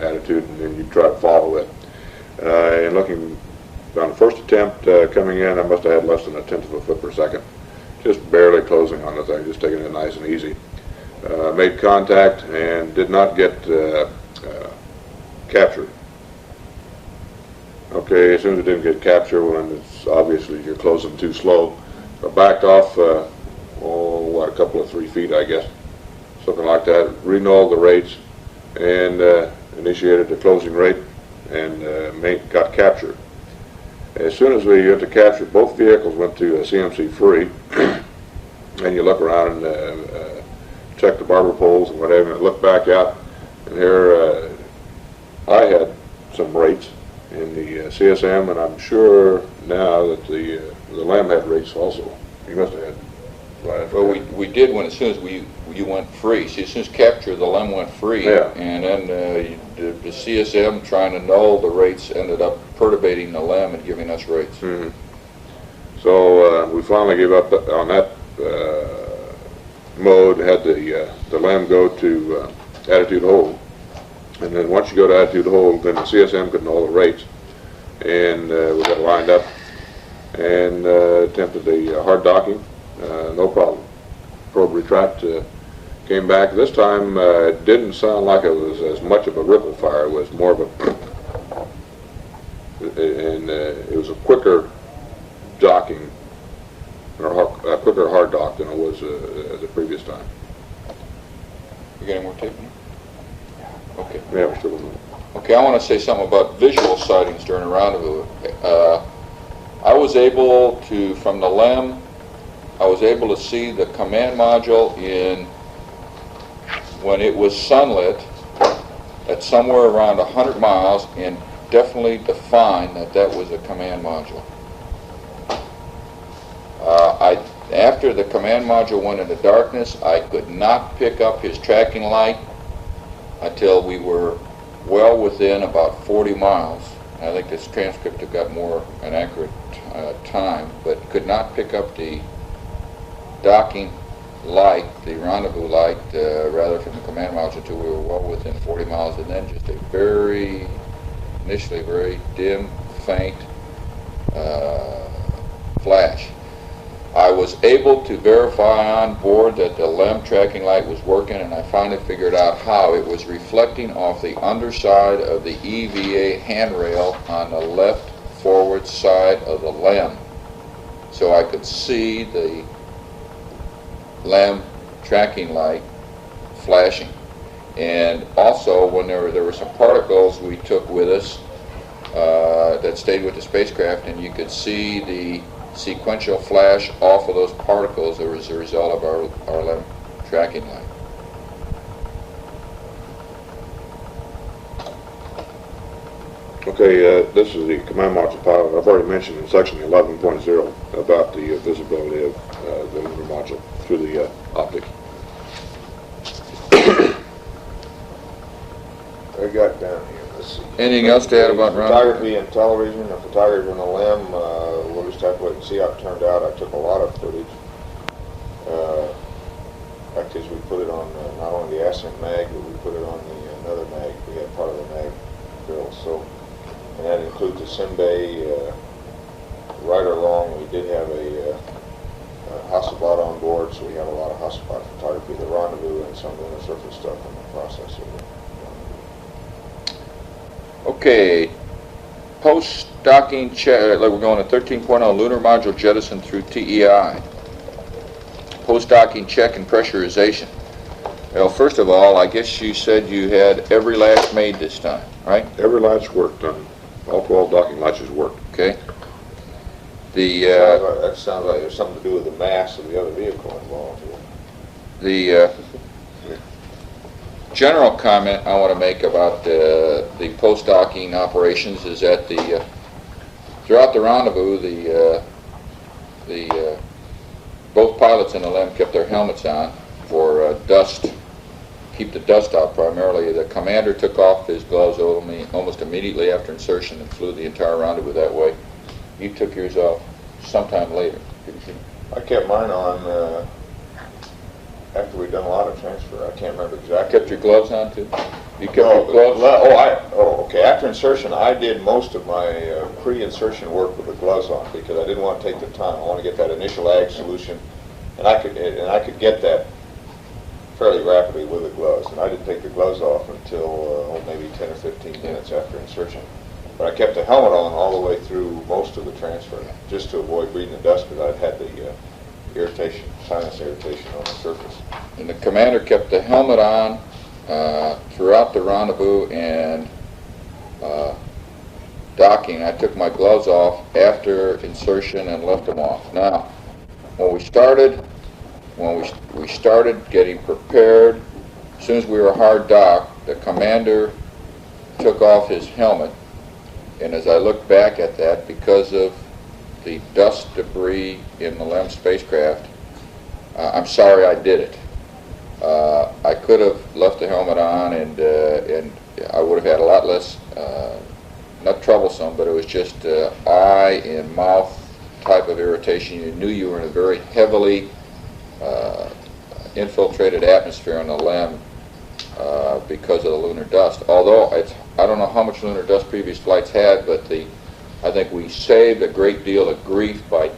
attitude, and then you'd try to follow it. And looking on the first attempt coming in, I must have had less than 1/10 of a foot per second, just barely closing on the thing, just taking it nice and easy. Made contact and did not get captured. Okay, as soon as it didn't get captured, when it's obviously you're closing too slow, I backed off, a couple of 3 feet, I guess, something like that, renulled the rates, and initiated the closing rate, and got captured. As soon as we went to capture, both vehicles went to CMC free, and you look around and check the barber poles and whatever, and look back out, and here I had some rates in the CSM, and I'm sure now that the LEM had rates also. You must have had. Right. Well, we did when as soon as you went free. See, as soon as capture, the LEM went free, yeah. And then the CSM trying to null the rates ended up perturbating the LEM and giving us rates. Mm-hmm. So we finally gave up on that mode, had the LEM go to attitude hold. And then once you go to attitude hold, then the CSM could null the rates. And we got lined up and attempted the hard docking, no problem. Probe retract came back. This time it didn't sound like it was as much of a ripple fire. It was more of a and it was a quicker docking, or a quicker hard dock than it was the previous time. You getting more tape? Okay. Yeah, we're still going. Okay, I want to say something about visual sightings during a rendezvous. I was able to, from the LEM, I was able to see the command module when it was sunlit at somewhere around 100 miles, and definitely define that was a command module. After the command module went into darkness, I could not pick up his tracking light until we were well within about 40 miles. I think this transcript have got more an accurate time, but could not pick up the docking light, the rendezvous light, rather from the command module until we were well within 40 miles, and then just a initially very dim, faint flash. I was able to verify on board that the LEM tracking light was working, and I finally figured out how. It was reflecting off the underside of the EVA handrail on the left forward side of the LEM. So I could see the LEM tracking light flashing. And also, when there were some particles we took with us that stayed with the spacecraft, and you could see the sequential flash off of those particles as a result of our LEM tracking light. Okay, this is the command module pilot. I've already mentioned in section 11.0 about the visibility of the lunar module through the optic. I got down here. Let's see. Anything else to add about photography and television? The photography on the LEM, we'll just have to wait and see how it turned out. I took a lot of footage. Actually, we put it on not only the Ascent mag, but we put it on another mag. We had part of the mag built. So, and that includes the sim bay. Right or wrong, we did have a Hasselblad on board, so we have a lot of Hasselblad photography, the rendezvous, and some lunar surface stuff in the process of it. Okay, post-docking check, we're going to 13.0, lunar module jettison through TEI. Post-docking check and pressurization. Well, first of all, I guess you said you had every latch made this time, right? Every latch worked on. All 12 docking latches worked. Okay. That sounds like there's something to do with the mass of the other vehicle involved here. The general comment I want to make about the post-docking operations is that throughout the rendezvous, both pilots in the LEM kept their helmets on for dust, keep the dust out primarily. The commander took off his gloves almost immediately after insertion and flew the entire rendezvous that way. You took yours off sometime later. I kept mine on after we'd done a lot of transfer. I can't remember exactly. Kept your gloves on too? You kept your gloves? Okay. After insertion, I did most of my pre-insertion work with the gloves on because I didn't want to take the time. I want to get that initial ag solution, and I could get that fairly rapidly with the gloves. And I didn't take the gloves off until maybe 10 or 15 minutes after insertion. But I kept the helmet on all the way through most of the transfer, just to avoid breathing the dust because I'd had the irritation, sinus irritation on the surface. And the commander kept the helmet on throughout the rendezvous and docking. I took my gloves off after insertion and left them off. Now, when we started getting prepared, as soon as we were hard docked, the commander took off his helmet. And as I look back at that, because of the dust debris in the LEM spacecraft, I'm sorry I did it. I could have left the helmet on, and I would have had a lot less, not troublesome, but it was just eye and mouth type of irritation. You knew you were in a very heavily infiltrated atmosphere on the LEM because of the lunar dust. Although I don't know how much lunar dust previous flights had, but I think we saved a great deal of grief by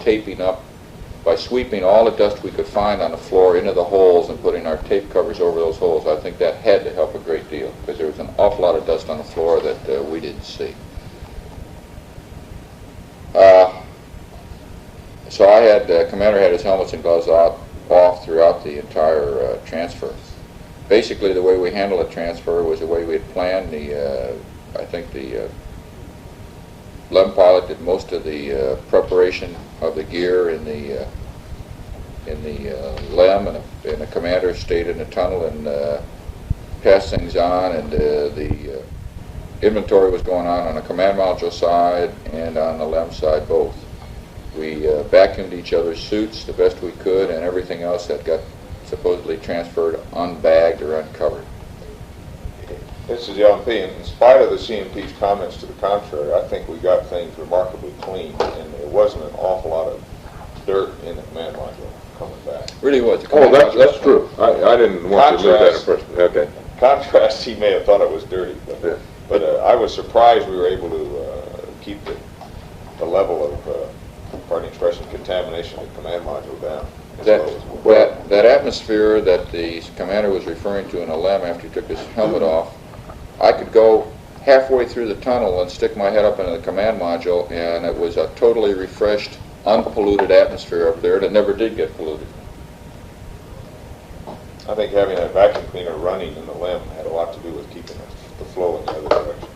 sweeping all the dust we could find on the floor into the holes and putting our tape covers over those holes. I think that had to help a great deal because there was an awful lot of dust on the floor that we didn't see. So Commander had his helmets and gloves off throughout the entire transfer. Basically, the way we handled the transfer was the way we had planned. I think the LEM pilot did most of the preparation of the gear in the LEM, and the commander stayed in the tunnel and passed things on, and the inventory was going on the command module side and on the LEM side both. We vacuumed each other's suits the best we could, and everything else that got supposedly transferred unbagged or uncovered. This is the LMP, and in spite of the CMP's comments to the contrary, I think we got things remarkably clean, and there wasn't an awful lot of dirt in the command module coming back. Really was. Oh, that's true. I didn't want to leave that impression. Okay. Contrast, he may have thought it was dirty, but I was surprised we were able to keep the level of, pardon the expression, contamination of the command module down. That atmosphere that the commander was referring to in the LEM after he took his helmet off, I could go halfway through the tunnel and stick my head up into the command module, and it was a totally refreshed, unpolluted atmosphere up there that never did get polluted. I think having that vacuum cleaner running in the LEM had a lot to do with keeping the flow in the other direction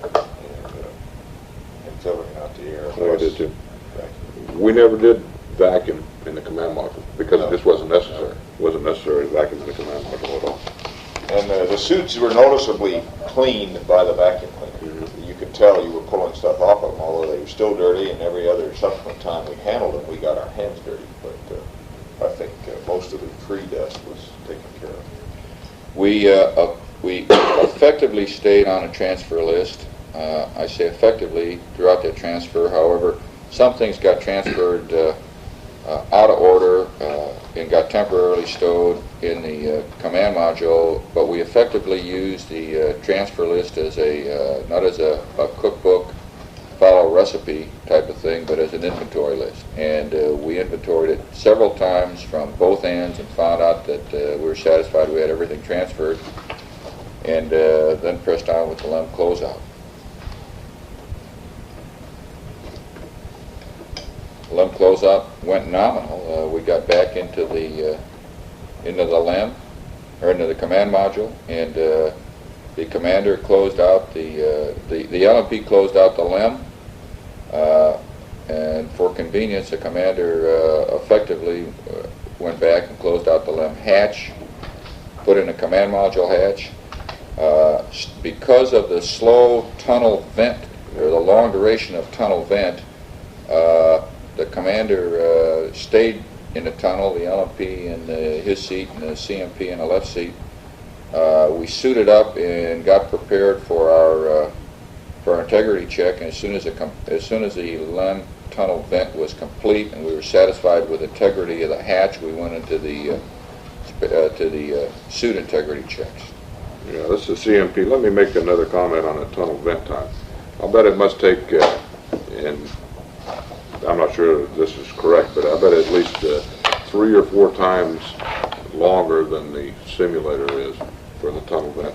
and filtering out the air. I did too. We never did vacuum in the command module because it just wasn't necessary. It wasn't necessary to vacuum in the command module at all. And the suits were noticeably cleaned by the vacuum cleaner. You could tell you were pulling stuff off of them, although they were still dirty, and every other subsequent time we handled them, we got our hands dirty. But I think most of the pre-dust was taken care of. We effectively stayed on a transfer list. I say effectively throughout that transfer. However, some things got transferred out of order and got temporarily stowed in the command module, but we effectively used the transfer list as not as a cookbook, follow recipe type of thing, but as an inventory list. And we inventoried it several times from both ends and found out that we were satisfied we had everything transferred, and then pressed on with the LEM closeout. LEM closeout went nominal. We got back into the LEM, or into the command module, and the commander closed out the LMP closed out the LEM, and for convenience, the commander effectively went back and closed out the LEM hatch, put in a command module hatch. Because of the slow tunnel vent, or the long duration of tunnel vent, the commander stayed in the tunnel, the LMP in his seat and the CMP in the left seat. We suited up and got prepared for our integrity check, and as soon as the LEM tunnel vent was complete and we were satisfied with integrity of the hatch, we went into the suit integrity checks. Yeah, this is CMP. Let me make another comment on the tunnel vent time. I'll bet it must take, and I'm not sure this is correct, but I bet at least 3 or 4 times longer than the simulator is for the tunnel vent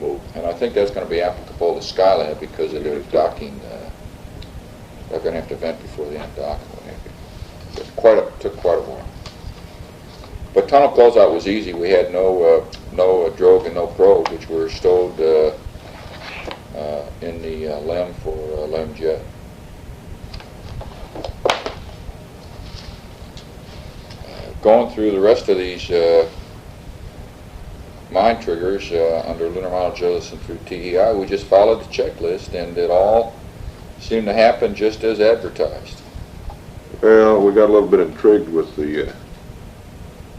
move. And I think that's going to be applicable to Skylab because of their docking. They're going to have to vent before they undock. It took quite a while. But tunnel closeout was easy. We had no drogue and no probe, which were stowed in the LEM for LEM jet. Going through the rest of these mine triggers under lunar modules and through TEI, we just followed the checklist, and it all seemed to happen just as advertised. Well, we got a little bit intrigued with the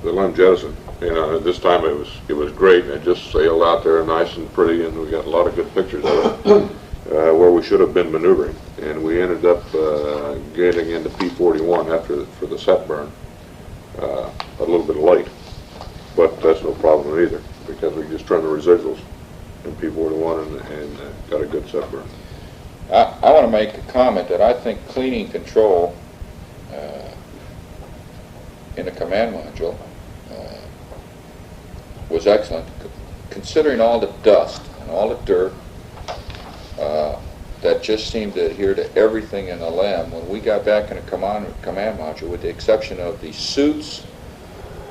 LEM jettison. You know, this time it was great, and it just sailed out there nice and pretty, and we got a lot of good pictures of it where we should have been maneuvering, and we ended up getting into P41 for the set burn a little bit late, but that's no problem either because we just turned the residuals in P41 and got a good set burn. I want to make a comment that I think cleaning control in the command module was excellent, considering all the dust and all the dirt that just seemed to adhere to everything in the LEM. When we got back in a command module, with the exception of the suits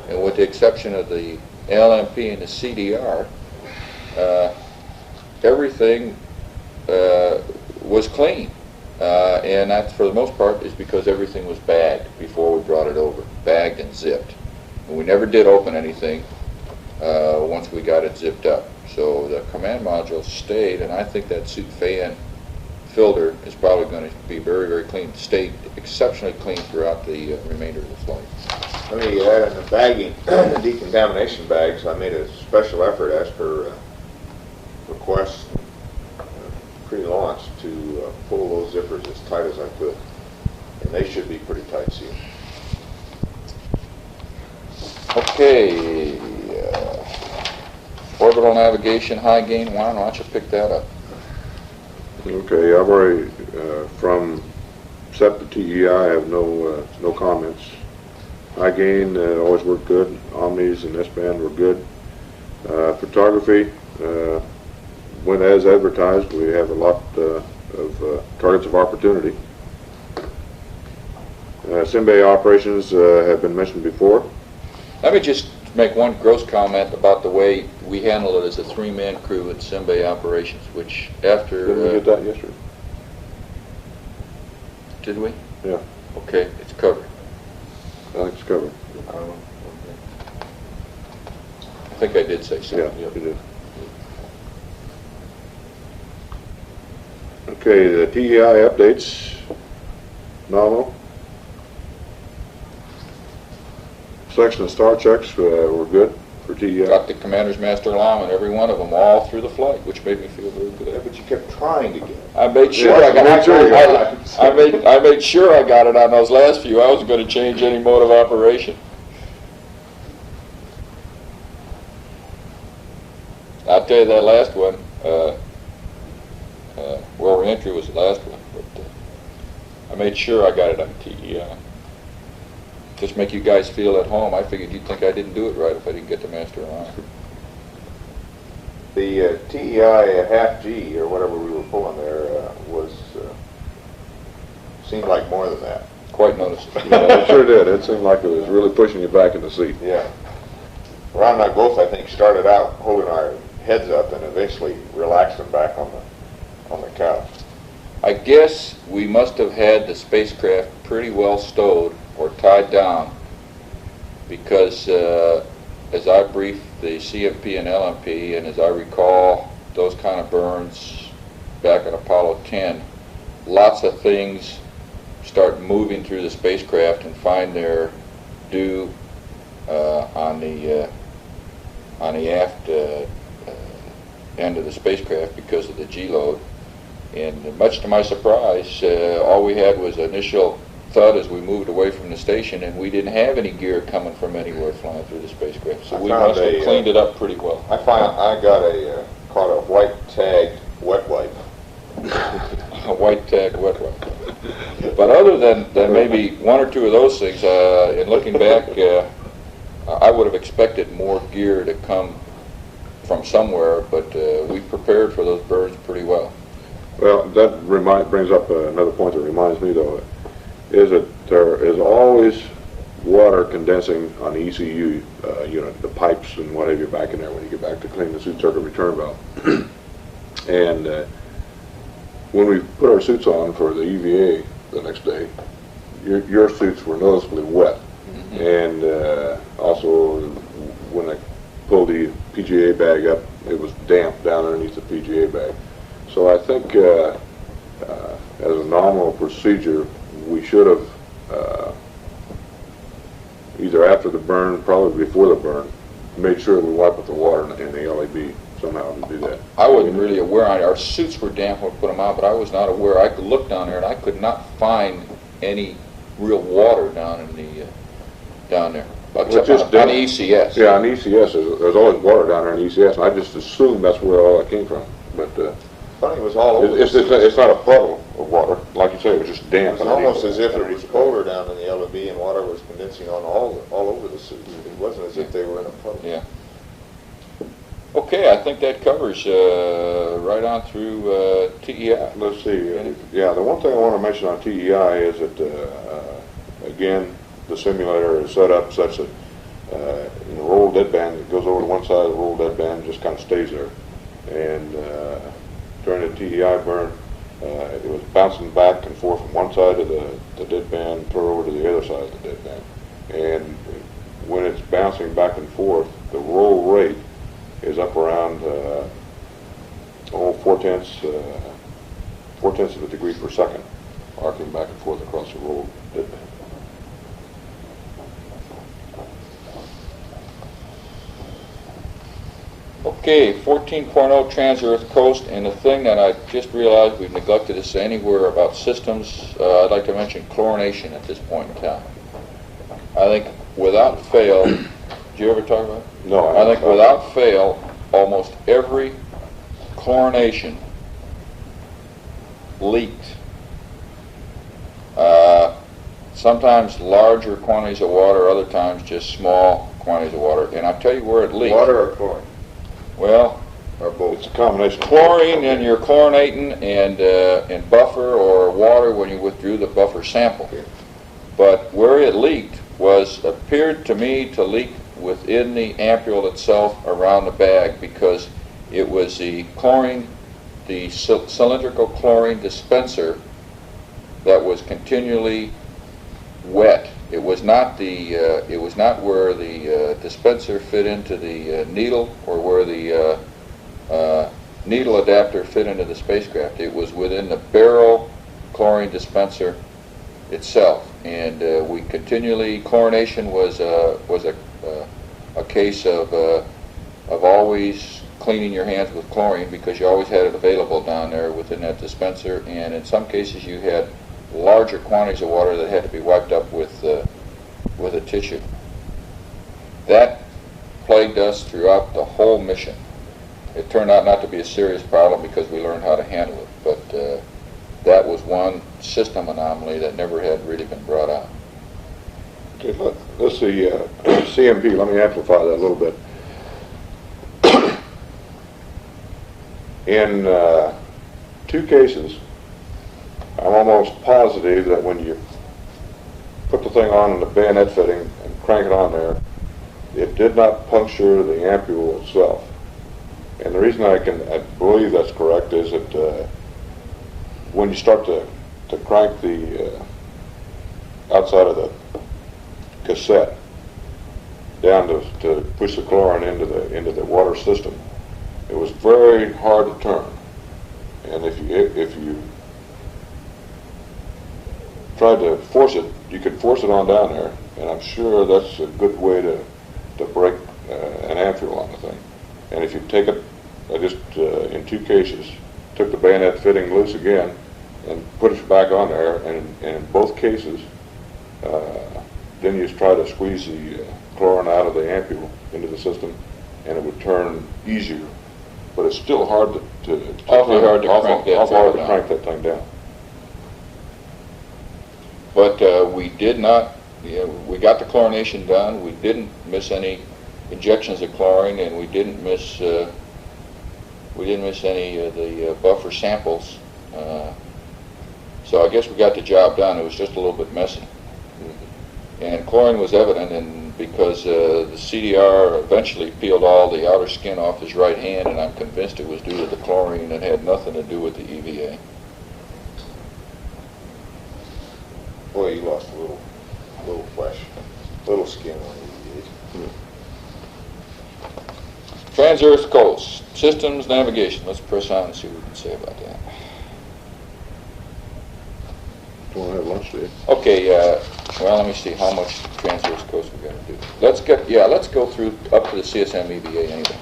and with the exception of the LMP and the CDR, everything was clean. And that, for the most part, is because everything was bagged before we brought it over, bagged and zipped. And we never did open anything once we got it zipped up. So the command module stayed, and I think that suit fan filter is probably going to be very, very clean, stay exceptionally clean throughout the remainder of the flight. Let me add in the bagging, the decontamination bags, I made a special effort as per request pre-launch to pull those zippers as tight as I could. And they should be pretty tight sealed. Okay, orbital navigation, high gain, why don't you pick that up? Okay, I've already, from set to TEI, I have no comments. High gain always worked good. Omnis and S-band were good. Photography went as advertised. We have a lot of targets of opportunity. Simbay operations have been mentioned before. Let me just make one gross comment about the way we handled it as a three-man crew at Simbay operations, which after... Didn't we get that yesterday? Did we? Yeah. Okay, it's covered. I think it's covered. I think I did say something. Yeah, you did. Okay, the TEI updates, nominal. Selection of star checks were good for TEI. Got the commander's master alarm and every one of them all through the flight, which made me feel very good. Yeah, but you kept trying to get it. I made sure I got it. I made sure I got it on those last few. I wasn't going to change any mode of operation. I'll tell you that last one. Well, reentry was the last one, but I made sure I got it on TEI. Just make you guys feel at home. I figured you'd think I didn't do it right if I didn't get the master alarm. The TEI half G, or whatever we were pulling there, seemed like more than that. Quite noticeable. Yeah, it sure did. It seemed like it was really pushing you back in the seat. Yeah. Ron and I both, I think, started out holding our heads up and eventually relaxed them back on the couch. I guess we must have had the spacecraft pretty well stowed or tied down, because as I briefed the CFP and LMP, and as I recall those kind of burns back in Apollo 10, lots of things start moving through the spacecraft and find their due on the aft end of the spacecraft because of the G-load. And much to my surprise, all we had was initial thud as we moved away from the station, and we didn't have any gear coming from anywhere flying through the spacecraft. So we must have cleaned it up pretty well. I got caught a white tagged wet wipe. A white tagged wet wipe. But other than maybe one or two of those things, in looking back, I would have expected more gear to come from somewhere, but we prepared for those burns pretty well. Well, that brings up another point that reminds me, though, is that there is always water condensing on the ECU unit, the pipes and what have you back in there when you get back to clean the suit circuit return valve. And when we put our suits on for the EVA the next day, your suits were noticeably wet. Mm-hmm. And also, when I pulled the PGA bag up, it was damp down underneath the PGA bag. So I think as a nominal procedure, we should have, either after the burn, probably before the burn, made sure we wipe up the water in the LAB somehow to do that. I wasn't really aware. Our suits were damp when we put them on, but I was not aware. I could look down there, and I could not find any real water down in the down there. Except on ECS. Yeah, on ECS, there's always water down there in ECS, and I just assumed that's where all that came from. But funny, it was all over. It's not a puddle of water, like you say. It was just damp. It was almost as if it was colder down in the LAB, and water was condensing on all over the suit. It wasn't as if they were in a puddle. Yeah. Okay, I think that covers right on through TEI. Let's see. Yeah, the one thing I want to mention on TEI is that, again, the simulator is set up such that in the roll deadband, it goes over to one side of the roll deadband and just kind of stays there. And during the TEI burn, it was bouncing back and forth from one side of the deadband, throw over to the other side of the deadband. And when it's bouncing back and forth, the roll rate is up around 4/10 of a degree per second, arcing back and forth across the roll deadband. Okay, 14.0 Trans-Earth Coast, and the thing that I just realized we've neglected to say anywhere about systems, I'd like to mention chlorination at this point in time. I think without fail, did you ever talk about it? No. I think without fail, almost every chlorination leaked. Sometimes larger quantities of water, other times just small quantities of water. And I'll tell you where it leaked. Water or chlorine? Well, or both. It's a combination. Chlorine in your chlorinating and buffer, or water when you withdrew the buffer sample. But where it leaked appeared to me to leak within the ampule itself around the bag, because it was the chlorine, the cylindrical chlorine dispenser that was continually wet. It was not where the dispenser fit into the needle, or where the needle adapter fit into the spacecraft. It was within the barrel chlorine dispenser itself, and we continually, chlorination was a case of always cleaning your hands with chlorine, because you always had it available down there within that dispenser, and in some cases you had larger quantities of water that had to be wiped up with a tissue. That plagued us throughout the whole mission. It turned out not to be a serious problem because we learned how to handle it, but that was one system anomaly that never had really been brought out. Okay, let's see, CMP, let me amplify that a little bit. In 2 cases, I'm almost positive that when you put the thing on in the bayonet fitting and crank it on there, it did not puncture the ampule itself. And the reason I believe that's correct is that when you start to crank the outside of the cassette down to push the chlorine into the water system, it was very hard to turn. And if you tried to force it, you could force it on down there, and I'm sure that's a good way to break an ampule on the thing. And if you take it, I just in 2 cases took the bayonet fitting loose again and put it back on there, and in both cases then you try to squeeze the chlorine out of the ampule into the system, and it would turn easier. But it's still hard awfully hard to crank that thing down. But we did not, we got the chlorination done. We didn't miss any injections of chlorine, and we didn't miss any of the buffer samples. So I guess we got the job done. It was just a little bit messy. And chlorine was evident, and because the CDR eventually peeled all the outer skin off his right hand, and I'm convinced it was due to the chlorine and had nothing to do with the EVA. Boy, you lost a little flesh, little skin on the EVA. Trans-Earth Coast, systems navigation. Let's press on and see what we can say about that. Do you want to have lunch, Dave? Okay, well, let me see how much Trans-Earth Coast we got to do. Let's go through up to the CSM EVA anyway.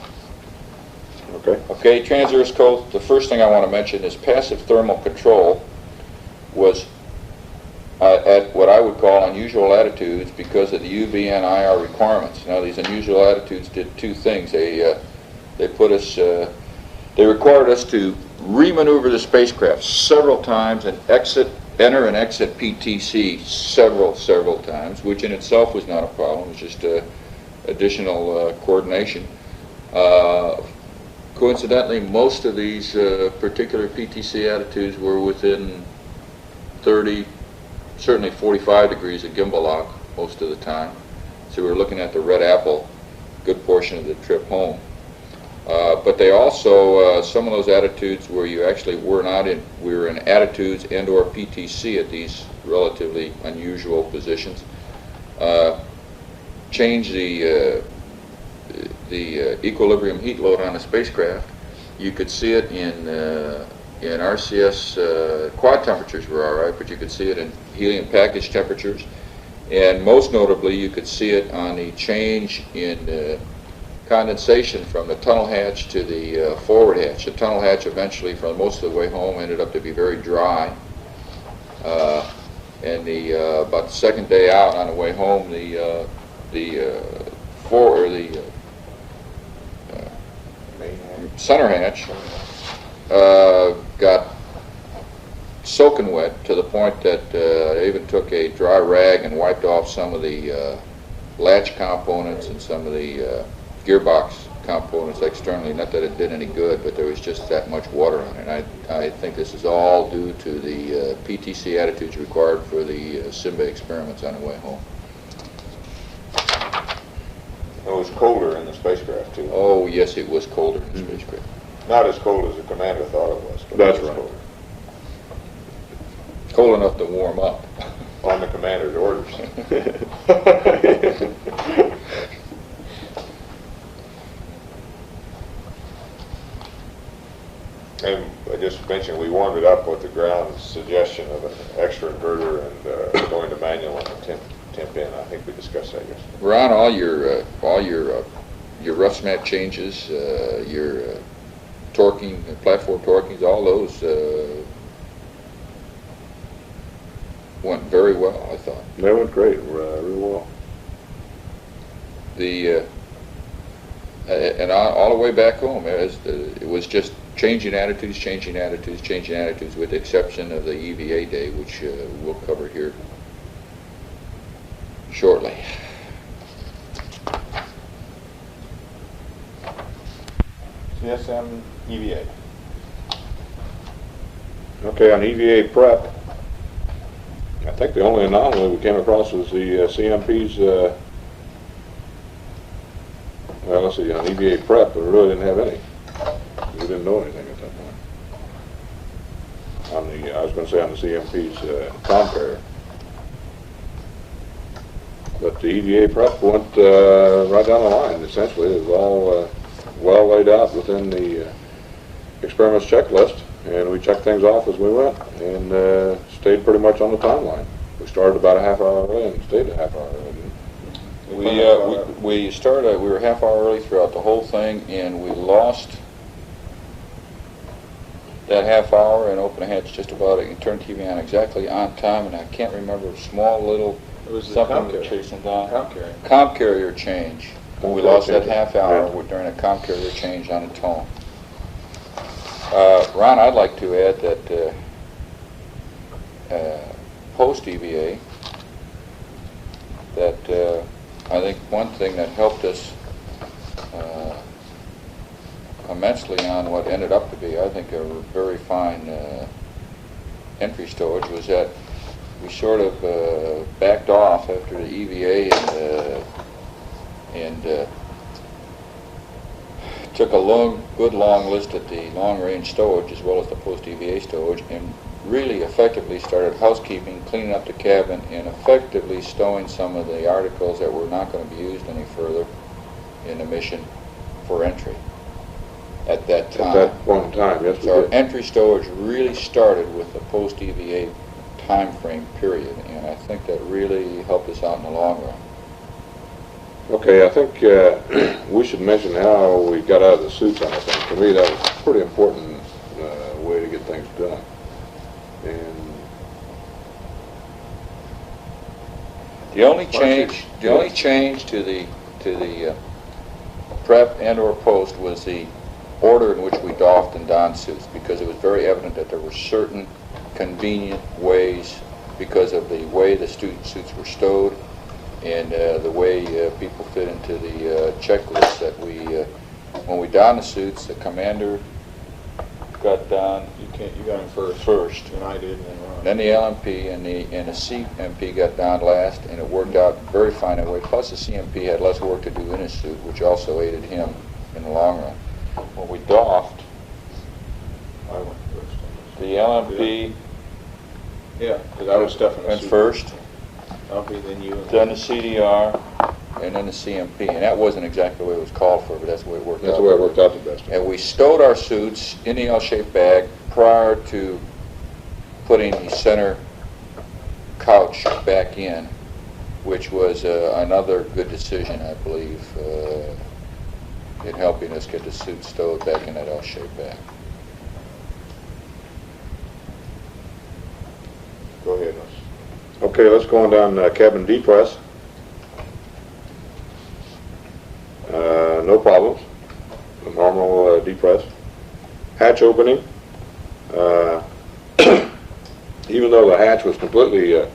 Okay. Okay, Trans-Earth Coast, the first thing I want to mention is passive thermal control was at what I would call unusual latitudes because of the UV and IR requirements. Now, these unusual latitudes did 2 things. They required us to remaneuver the spacecraft several times and enter and exit PTC several times, which in itself was not a problem. It was just additional coordination. Coincidentally, most of these particular PTC attitudes were within 30, certainly 45 degrees of gimbal lock most of the time. So we were looking at the red apple good portion of the trip home. But they also, some of those attitudes where you actually were not in, we were in attitudes and or PTC at these relatively unusual positions, change the equilibrium heat load on the spacecraft. You could see it in RCS, quad temperatures were all right, but you could see it in helium package temperatures. And most notably, you could see it on the change in condensation from the tunnel hatch to the forward hatch. The tunnel hatch eventually, for most of the way home, ended up to be very dry. And about the second day out on the way home, the center hatch got soaking wet to the point that I even took a dry rag and wiped off some of the latch components and some of the gearbox components externally. Not that it did any good, but there was just that much water on it. I think this is all due to the PTC attitudes required for the Simba experiments on the way home. It was colder in the spacecraft too. Oh yes, it was colder in the spacecraft. Not as cold as the commander thought it was. But That's it was right. colder. Cold enough to warm up. On the commander's orders. And I just mentioned we warmed it up with the ground suggestion of an extra inverter and going to manual on the temp in. I think we discussed that yesterday. Ron, all your rough snap changes, your torquing, platform torquings, all those went very well, I thought. They went great, really well. And all the way back home, it was just changing attitudes, with the exception of the EVA day, which we'll cover here shortly. CSM EVA. Okay, on EVA prep, I think the only anomaly we came across was the CMP's, well, let's see, on EVA prep, but we really didn't have any. We didn't know anything at that point. On the, I was going to say on the CMP's compare. But the EVA prep went right down the line, essentially. It was all well laid out within the experiments checklist, and we checked things off as we went, and stayed pretty much on the timeline. We started about a half hour early and stayed a half hour early. We started, we were a half hour early throughout the whole thing, and we lost that half hour and opened the hatch just about, and turned TV on exactly on time, and I can't remember a small little something that chasing down. Comp carrier change. We lost that half hour during a comp carrier change on a tone. Ron, I'd like to add that post-EVA, that I think one thing that helped us immensely on what ended up to be, I think, a very fine entry stowage was that we sort of backed off after the EVA and took a good long list at the long-range stowage as well as the post-EVA stowage, and really effectively started housekeeping, cleaning up the cabin, and effectively stowing some of the articles that were not going to be used any further in the mission for entry at that time. At that point in time, yes. So our entry stowage really started with the post-EVA time frame period, and I think that really helped us out in the long run. Okay, I think we should mention how we got out of the suits on the thing. To me, that was a pretty important way to get things done. And the only change to the prep and or post was the order in which we doffed and donned suits, because it was very evident that there were certain convenient ways, because of the way the student suits were stowed and the way people fit into the checklist, that we When we donned the suits, the commander got down. You got him first. First. And I did, and then Ron. Then the LMP and the CMP got down last, and it worked out very fine that way. Plus, the CMP had less work to do in his suit, which also aided him in the long run. When we doffed, I went first. the LMP Yeah, because I was stuffing the went suit. first, LMP, then you. And then the CDR, and then the CMP. And that wasn't exactly the way it was called for, but that's the way it worked out. That's the way it worked out the best. And we stowed our suits in the L-shaped bag prior to putting the center couch back in, which was another good decision, I believe, in helping us get the suit stowed back in that L-shaped bag. Go ahead, Les. Okay, let's go on down cabin depress. No problems. A normal depress. Hatch opening. Even though the hatch was completely, or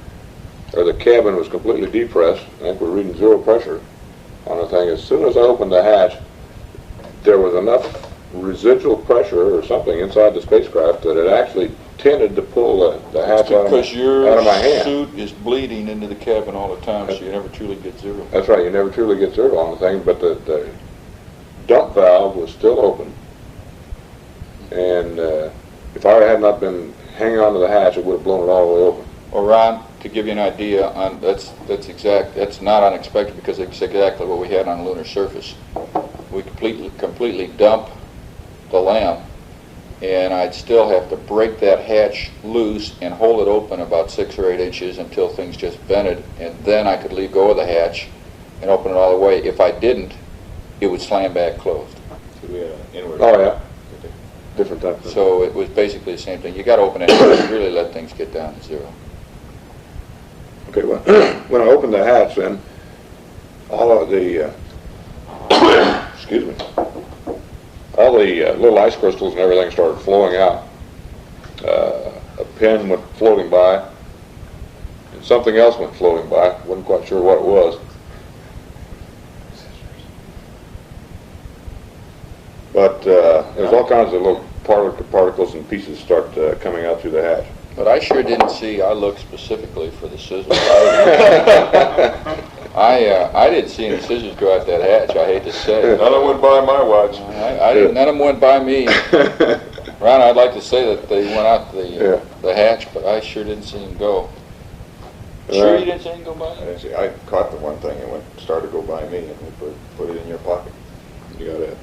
the cabin was completely depressed, I think we're reading zero pressure on the thing. As soon as I opened the hatch, there was enough residual pressure or something inside the spacecraft that it actually tended to pull the hatch out of Because your my hand. suit is bleeding into the cabin all the time, so you never truly get zero. That's right, you never truly get zero on the thing, but the dump valve was still open. And if I had not been hanging on to the hatch, it would have blown it all the way open. Well, Ron, to give you an idea, that's not unexpected because it's exactly what we had on the lunar surface. We completely dump the lamp, and I'd still have to break that hatch loose and hold it open about 6 or 8 inches until things just vented, and then I could leave go of the hatch and open it all the way. If I didn't, it would slam back closed. So we had an inward. Oh yeah, different type of. So it was basically the same thing. You got to open it and really let things get down to zero. Okay, well, when I opened the hatch, then all of the excuse me, all the little ice crystals and everything started flowing out. A pin went floating by, and something else went floating by. Wasn't quite sure what it was. But there's all kinds of little particles and pieces start coming out through the hatch. But I sure didn't see. I looked specifically for the scissors. I didn't see any scissors go out that hatch. I hate to say. None of them went by my watch. I didn't. None of them went by me. Ron, I'd like to say that they went out the hatch, but I sure didn't see them go. Sure, you didn't see them go by? I didn't see. I caught the one thing and started to go by me, and we put it in your pocket. You got it.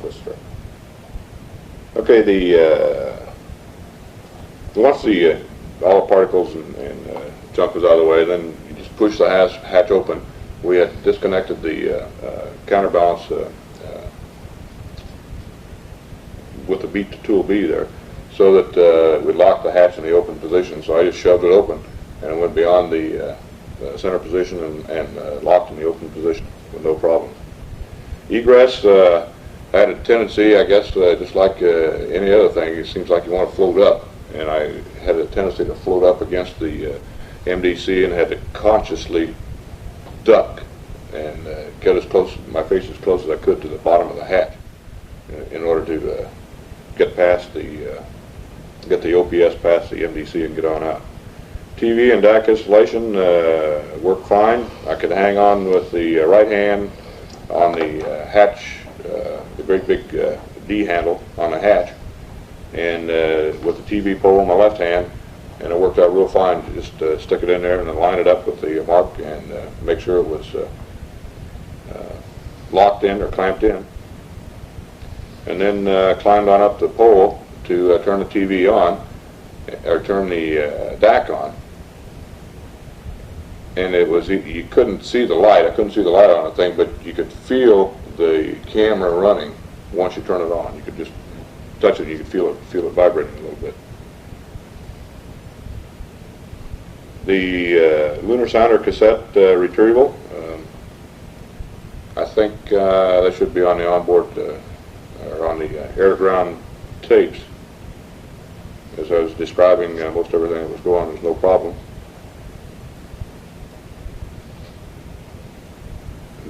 Twist strap. Okay, once all the particles and junk was out of the way, then you just push the hatch open. We had disconnected the counterbalance with the tool B there, so that we locked the hatch in the open position. So I just shoved it open, and it went beyond the center position and locked in the open position with no problem. Egress had a tendency, I guess, just like any other thing, it seems like you want to float up. And I had a tendency to float up against the MDC and had to consciously duck and get my face as close as I could to the bottom of the hatch in order to get the OPS past the MDC and get on out. TV and DAC installation worked fine. I could hang on with the right hand on the hatch, the great big D handle on the hatch, and with the TV pole in my left hand, and it worked out real fine to just stick it in there and then line it up with the mark and make sure it was locked in or clamped in. And then climbed on up the pole to turn the TV on, or turn the DAC on. And it was, you couldn't see the light, I couldn't see the light on the thing, but you could feel the camera running once you turn it on. You could just touch it and you could feel it vibrating a little bit. The lunar sounder cassette retrieval, I think that should be on the onboard, or on the air-to-ground tapes. As I was describing most everything that was going on, there's no problem.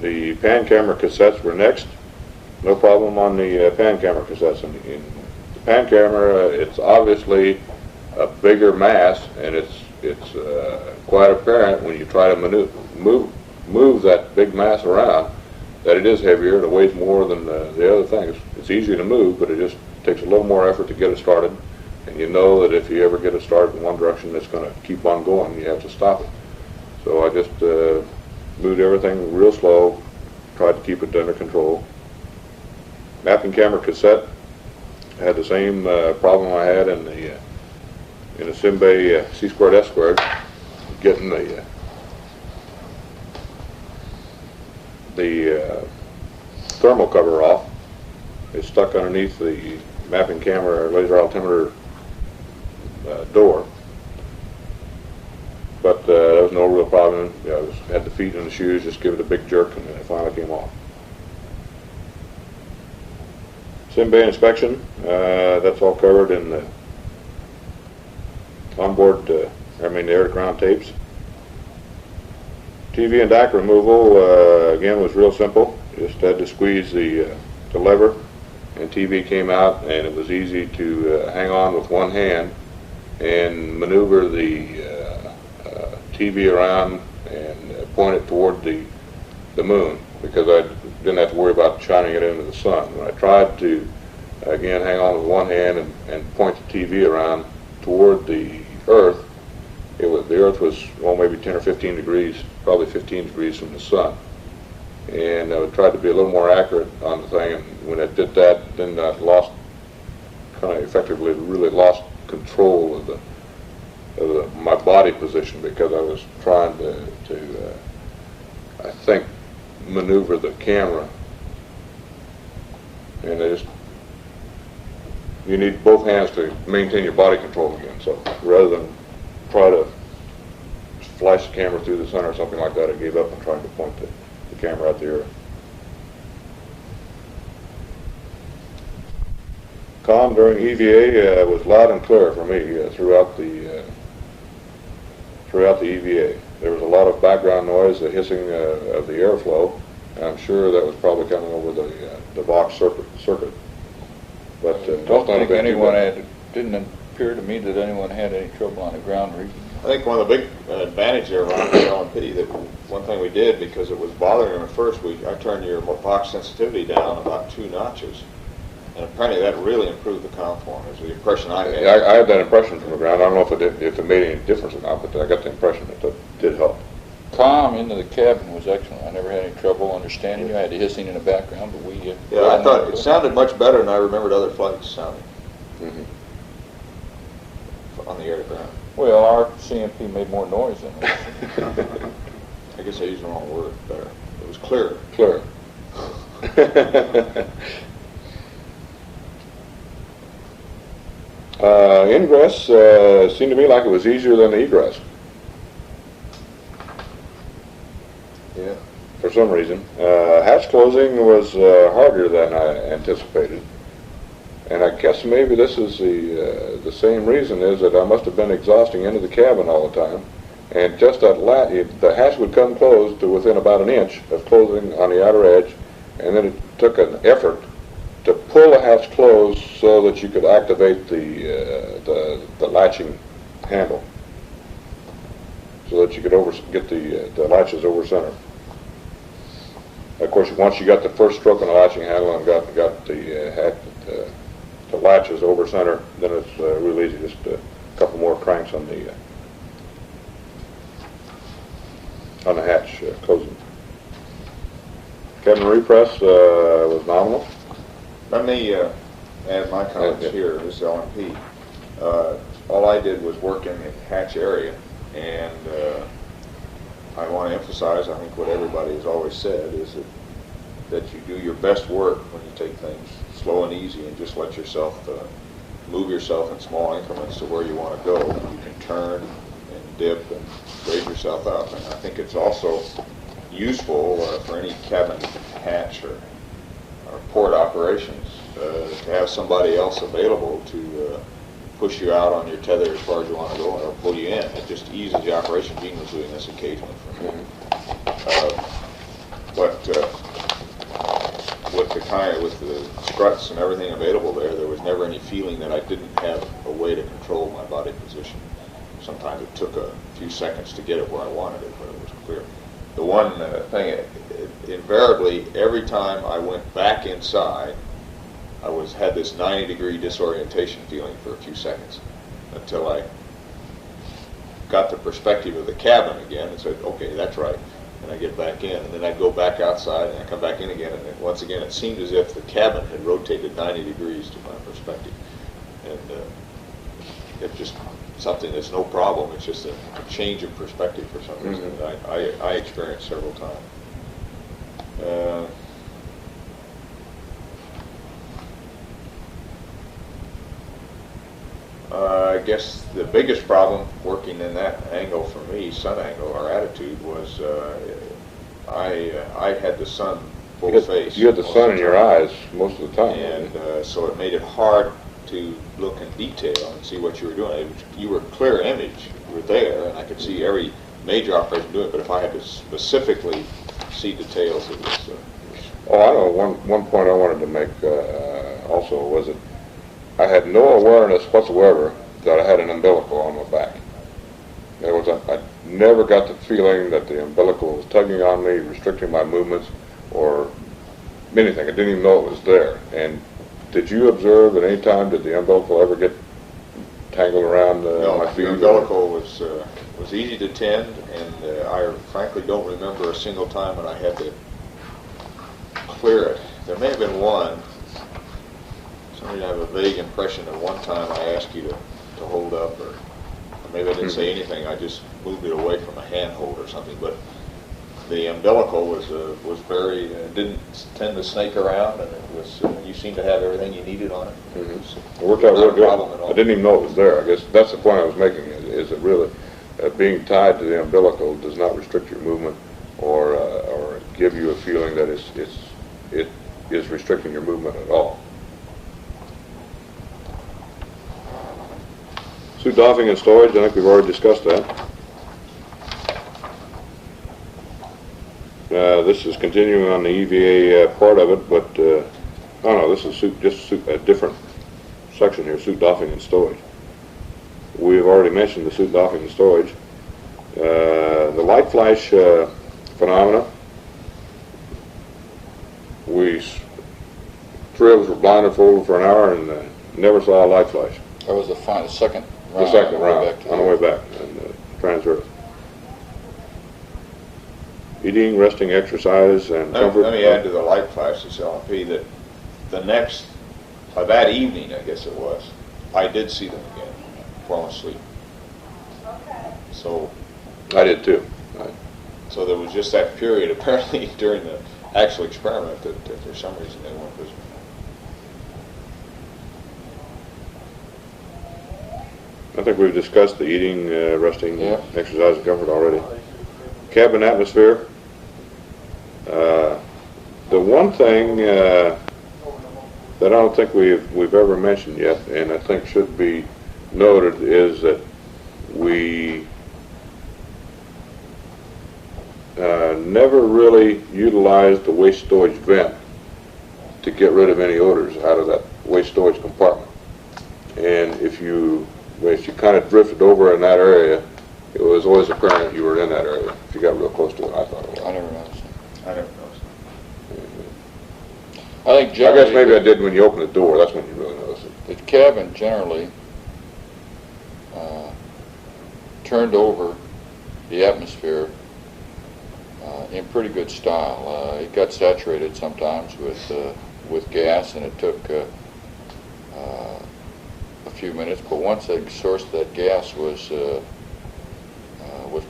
The pan camera cassettes were next. No problem on the pan camera cassettes. In the pan camera, it's obviously a bigger mass, and it's quite apparent when you try to move that big mass around that it is heavier and it weighs more than the other things. It's easy to move, but it just takes a little more effort to get it started. And you know that if you ever get it started in one direction, it's going to keep on going. You have to stop it. So I just moved everything real slow, tried to keep it under control. Mapping camera cassette had the same problem I had in the Simbay C² S², getting the thermal cover off. It's stuck underneath the mapping camera laser altimeter door, but there was no real problem. I had the feet in the shoes, just give it a big jerk, and then it finally came off. Simbay inspection, that's all covered in the onboard, the air-to-ground tapes. TV and DAC removal, again, was real simple. Just had to squeeze the lever, and TV came out, and it was easy to hang on with one hand and maneuver the TV around and point it toward the moon, because I didn't have to worry about shining it into the sun. When I tried to, again, hang on with one hand and point the TV around toward the Earth, the Earth was, well, maybe 10 or 15 degrees, probably 15 degrees from the sun. And I tried to be a little more accurate on the thing, and when I did that, then I lost, kind of effectively really lost control of my body position, because I was trying to I think, maneuver the camera. And you need both hands to maintain your body control again. So rather than try to flash the camera through the center or something like that, I gave up and tried to point the camera out the Earth. Comm during EVA was loud and clear for me throughout the EVA. There was a lot of background noise, the hissing of the airflow, and I'm sure that was probably coming over the box circuit. But I don't think anyone didn't appear to me that anyone had any trouble on the ground reading. I think one of the big advantages there around the LMP, that one thing we did, because it was bothering them at first, I turned your box sensitivity down about 2 notches. And apparently that really improved the conform, is the impression I had. I had that impression from the ground. I don't know if it made any difference or not, but I got the impression that it did help. Comm into the cabin was excellent. I never had any trouble understanding you. I had the hissing in the background, but we... yeah, I thought it sounded much better than I remembered other flights sounding. On the air-to-ground. Well, our CMP made more noise than us. I guess I used the wrong word better. It was clearer. Clearer. Ingress seemed to me like it was easier than the egress. Yeah. For some reason. Hatch closing was harder than I anticipated. And I guess maybe this is the same reason, is that I must have been exhausting into the cabin all the time. And just the hatch would come closed to within about an inch of closing on the outer edge, and then it took an effort to pull the hatch closed so that you could activate the latching handle, so that you could get the latches over center. Of course, once you got the first stroke on the latching handle and got the latches over center, then it's real easy. Just a couple more cranks on the hatch closing. Cabin repress was nominal. Let me add my comments here. This is LMP. All I did was work in the hatch area, and I want to emphasize, I think what everybody has always said, is that you do your best work when you take things slow and easy and just let yourself move yourself in small increments to where you want to go. You can turn and dip and raise yourself up. And I think it's also useful for any cabin hatch or port operations to have somebody else available to push you out on your tether as far as you want to go, or pull you in. It just eases the operation. Gene was doing this occasionally for me. But with with the struts and everything available there was never any feeling that I didn't have a way to control my body position. Sometimes it took a few seconds to get it where I wanted it, but it was clear. The one thing, invariably, every time I went back inside, I had this 90-degree disorientation feeling for a few seconds until I got the perspective of the cabin again and said, okay, that's right. And I get back in, and then I'd go back outside, and I come back in again, and then once again it seemed as if the cabin had rotated 90 degrees to my perspective. And it's just something that's no problem. It's just a change of perspective for some reason that I experienced several times. I guess the biggest problem working in that angle for me, sun angle or attitude, was I had the sun full face. You had the sun in your eyes most of the time. And so it made it hard to look in detail and see what you were doing. You were clear image. You were there, and I could see every major operation do it, but if I had to specifically see details, it was... Oh, I know. One point I wanted to make also was that I had no awareness whatsoever that I had an umbilical on my back. I never got the feeling that the umbilical was tugging on me, restricting my movements, or anything. I didn't even know it was there. And did you observe at any time, did the umbilical ever get tangled around my feet? The umbilical was easy to tend, and I frankly don't remember a single time when I had to clear it. There may have been one. Somebody have a vague impression that one time I asked you to hold up, or maybe I didn't say anything. I just moved it away from a handhold or something. But the umbilical was very didn't tend to snake around, and it was you seemed to have everything you needed on it. It worked out real good. I didn't even know it was there. I guess that's the point I was making. Is that really being tied to the umbilical does not restrict your movement or give you a feeling that it is restricting your movement at all. Suit doffing and storage, I think we've already discussed that. This is continuing on the EVA part of it, but this is a different section here, suit doffing and storage. We've already mentioned the suit doffing and storage. The light flash phenomena, three of us were blindfolded for an hour and never saw a light flash. That was the second round. The second round, on the way back, and transverse. Eating, resting, exercise, and comfort. Let me add to the light flashes, LP, that that evening, I guess it was, I did see them again, falling asleep. So. I did too. So there was just that period, apparently, during the actual experiment that for some reason they weren't visible. I think we've discussed the eating, resting, exercise, and comfort already. Cabin atmosphere. The one thing that I don't think we've ever mentioned yet, and I think should be noted, is that we never really utilized the waste storage vent to get rid of any odors out of that waste storage compartment. And if you kind of drifted over in that area, it was always apparent you were in that area. If you got real close to it, I thought it was. I never noticed. I guess maybe I did when you opened the door. That's when you really noticed it. The cabin generally turned over the atmosphere in pretty good style. It got saturated sometimes with gas, and it took a few minutes. But once the source of that gas was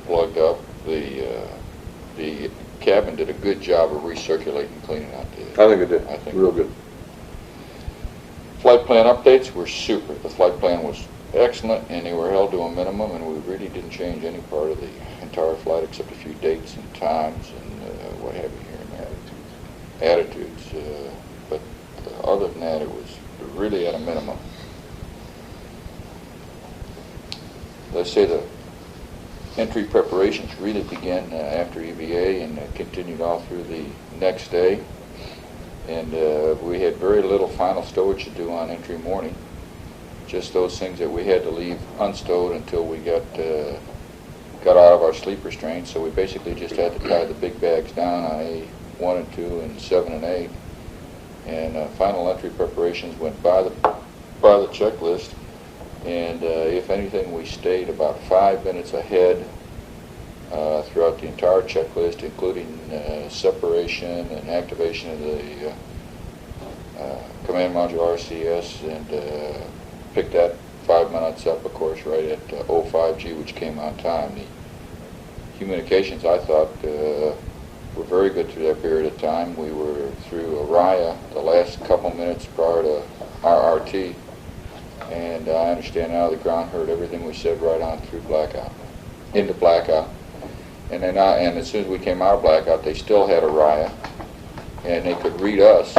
plugged up, the cabin did a good job of recirculating, cleaning out the. I think it did. Real good. Flight plan updates were super. The flight plan was excellent, and they were held to a minimum, and we really didn't change any part of the entire flight except a few dates and times and what have you here and there. Attitudes. But other than that, it was really at a minimum. Let's say the entry preparations really began after EVA and continued all through the next day. And we had very little final stowage to do on entry morning. Just those things that we had to leave unstowed until we got out of our sleep restraints. So we basically just had to tie the big bags down on A1 and 2 and 7 and 8. And final entry preparations went by the checklist. And if anything, we stayed about 5 minutes ahead throughout the entire checklist, including separation and activation of the command module RCS, and picked that 5 minutes up, of course, right at 05G, which came on time. The communications, I thought, were very good through that period of time. We were through Araya the last couple minutes prior to our RT, and I understand now the ground heard everything we said right on through blackout, into blackout. And then and as soon as we came out of blackout, they still had Araya, and they could read us,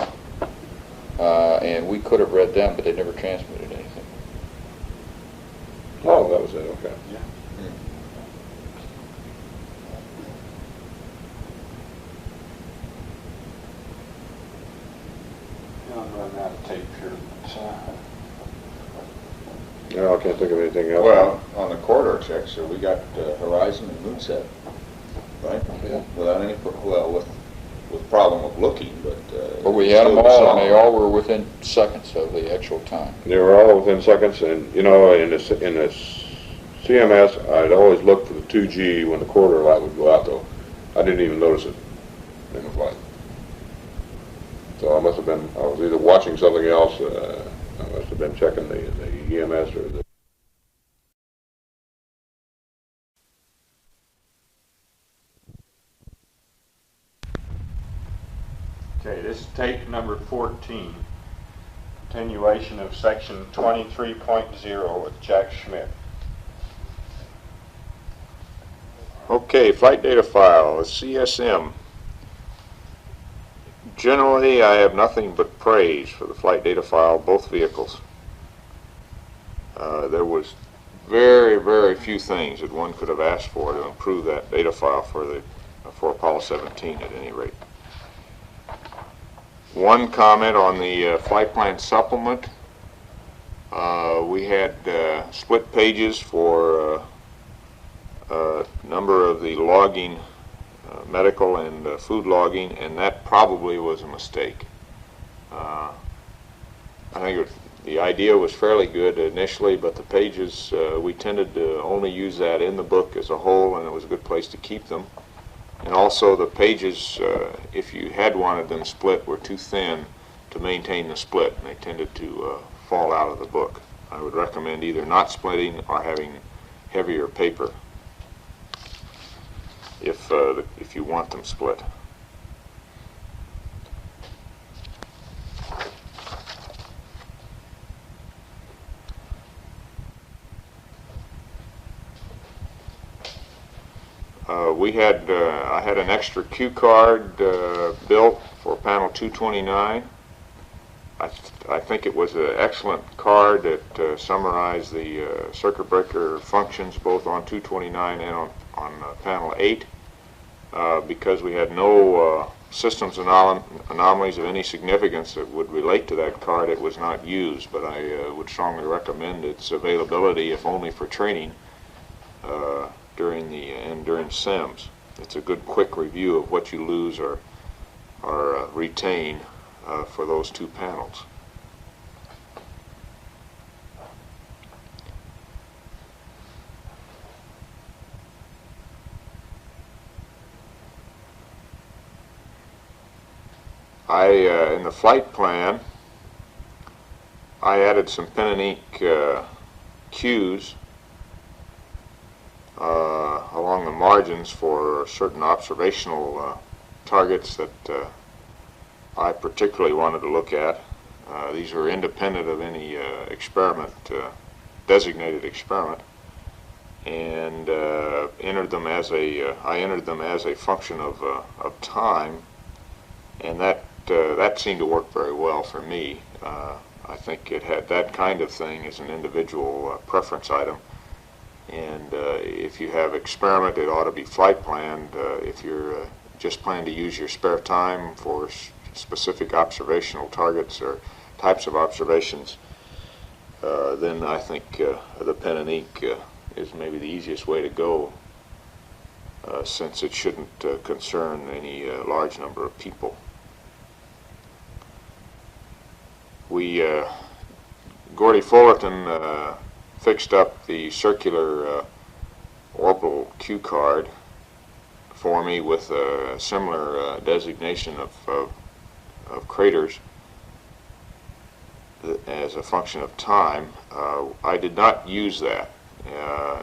and we could have read them, but they never transmitted anything. Oh, that was it, okay. Yeah. I'm running out of tape here. No, I can't think of anything else. Well, on the corridor checks, so we got Horizon and Moonset, right? Yeah. Without any, with problem of looking, but... But we had them all, and they all were within seconds of the actual time. They were all within seconds, and you know, in this CMS, I'd always look for the 2G when the corridor light would go out, though. I didn't even notice it in the flight. So I must have been, I was either watching something else, I must have been checking the EMS or the... Okay, this is tape number 14, continuation of section 23.0 with Jack Schmidt. Okay, flight data file, CSM. Generally, I have nothing but praise for the flight data file, both vehicles. There was very, very few things that one could have asked for to improve that data file for Apollo 17 at any rate. One comment on the flight plan supplement. We had split pages for a number of the logging, medical and food logging, and that probably was a mistake. I think the idea was fairly good initially, but the pages, we tended to only use that in the book as a whole, and it was a good place to keep them. And also the pages, if you had wanted them split, were too thin to maintain the split, and they tended to fall out of the book. I would recommend either not splitting or having heavier paper if you want them split. I had an extra cue card built for panel 229. I think it was an excellent card that summarized the circuit breaker functions both on 229 and on panel 8. Because we had no systems anomalies of any significance that would relate to that card, it was not used, but I would strongly recommend its availability, if only for training, during SIMS. It's a good quick review of what you lose or retain for those two panels. In the flight plan, I added some pen and ink cues along the margins for certain observational targets that I particularly wanted to look at. These are independent of any experiment, designated experiment, and I entered them as a function of time, and that seemed to work very well for me. I think it had that kind of thing as an individual preference item. And if you have experiment, it ought to be flight planned. If you're just planning to use your spare time for specific observational targets or types of observations, then I think the pen and ink is maybe the easiest way to go, since it shouldn't concern any large number of people. Gordy Fullerton fixed up the circular orbital cue card for me with a similar designation of craters as a function of time. I did not use that,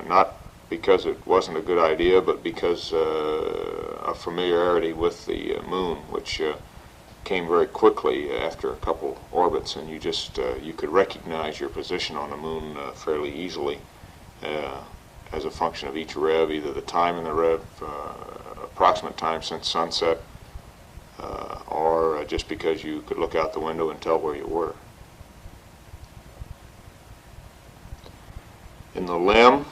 not because it wasn't a good idea, but because of familiarity with the moon, which came very quickly after a couple orbits, and you could recognize your position on the moon fairly easily as a function of each rev, either the time in the rev, approximate time since sunset, or just because you could look out the window and tell where you were. In the LEM,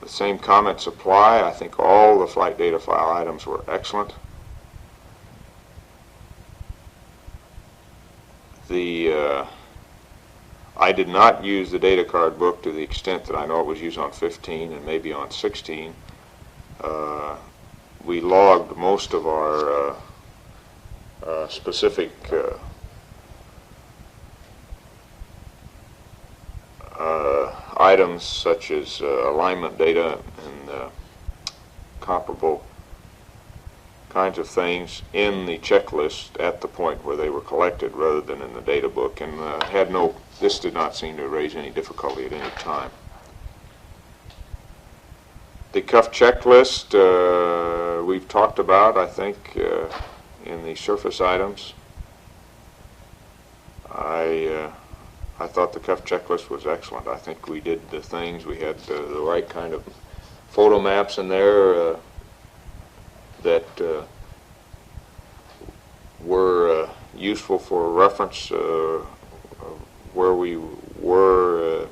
the same comments apply. I think all the flight data file items were excellent. I did not use the data card book to the extent that I know it was used on 15 and maybe on 16. We logged most of our specific items, such as alignment data and comparable kinds of things, in the checklist at the point where they were collected rather than in the data book, and this did not seem to raise any difficulty at any time. The cuff checklist we've talked about, I think, in the surface items. I thought the cuff checklist was excellent. I think we did the things. We had the right kind of photo maps in there that were useful for reference where we were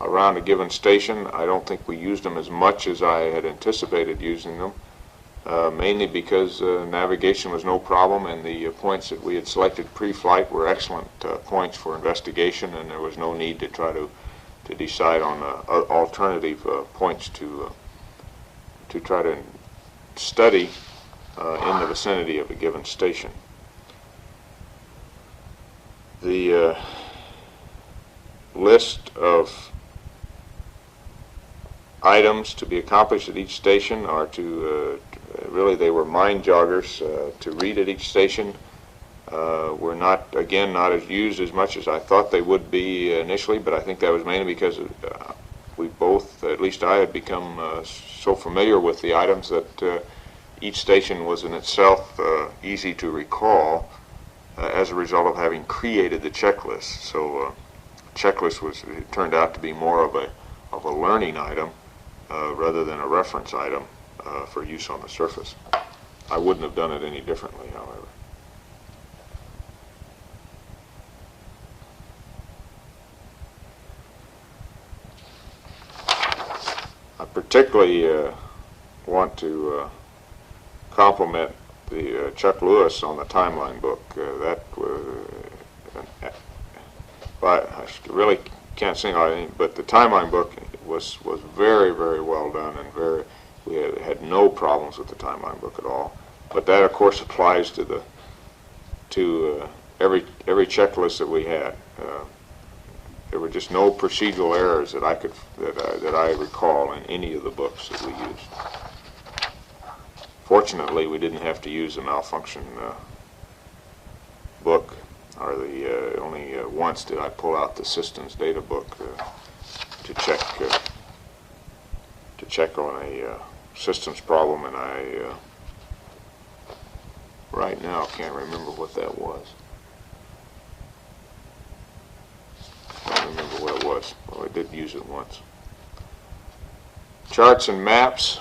around a given station. I don't think we used them as much as I had anticipated using them, mainly because navigation was no problem, and the points that we had selected pre-flight were excellent points for investigation, and there was no need to try to decide on alternative points to try to study in the vicinity of a given station. The list of items to be accomplished at each station are really, they were mind joggers to read at each station. Were not as used as much as I thought they would be initially, but I think that was mainly because we both, at least I, had become so familiar with the items that each station was in itself easy to recall as a result of having created the checklist. So checklist turned out to be more of a learning item rather than a reference item for use on the surface. I wouldn't have done it any differently, however. I particularly want to compliment Chuck Lewis on the timeline book. I really can't sing out anything, but the timeline book was very, very well done, and we had no problems with the timeline book at all. But that, of course, applies to every checklist that we had. There were just no procedural errors that I recall in any of the books that we used. Fortunately, we didn't have to use the malfunction book, or only once did I pull out the systems data book to check on a systems problem, and I right now can't remember what that was. I don't remember what it was. Well, I did use it once. Charts and maps.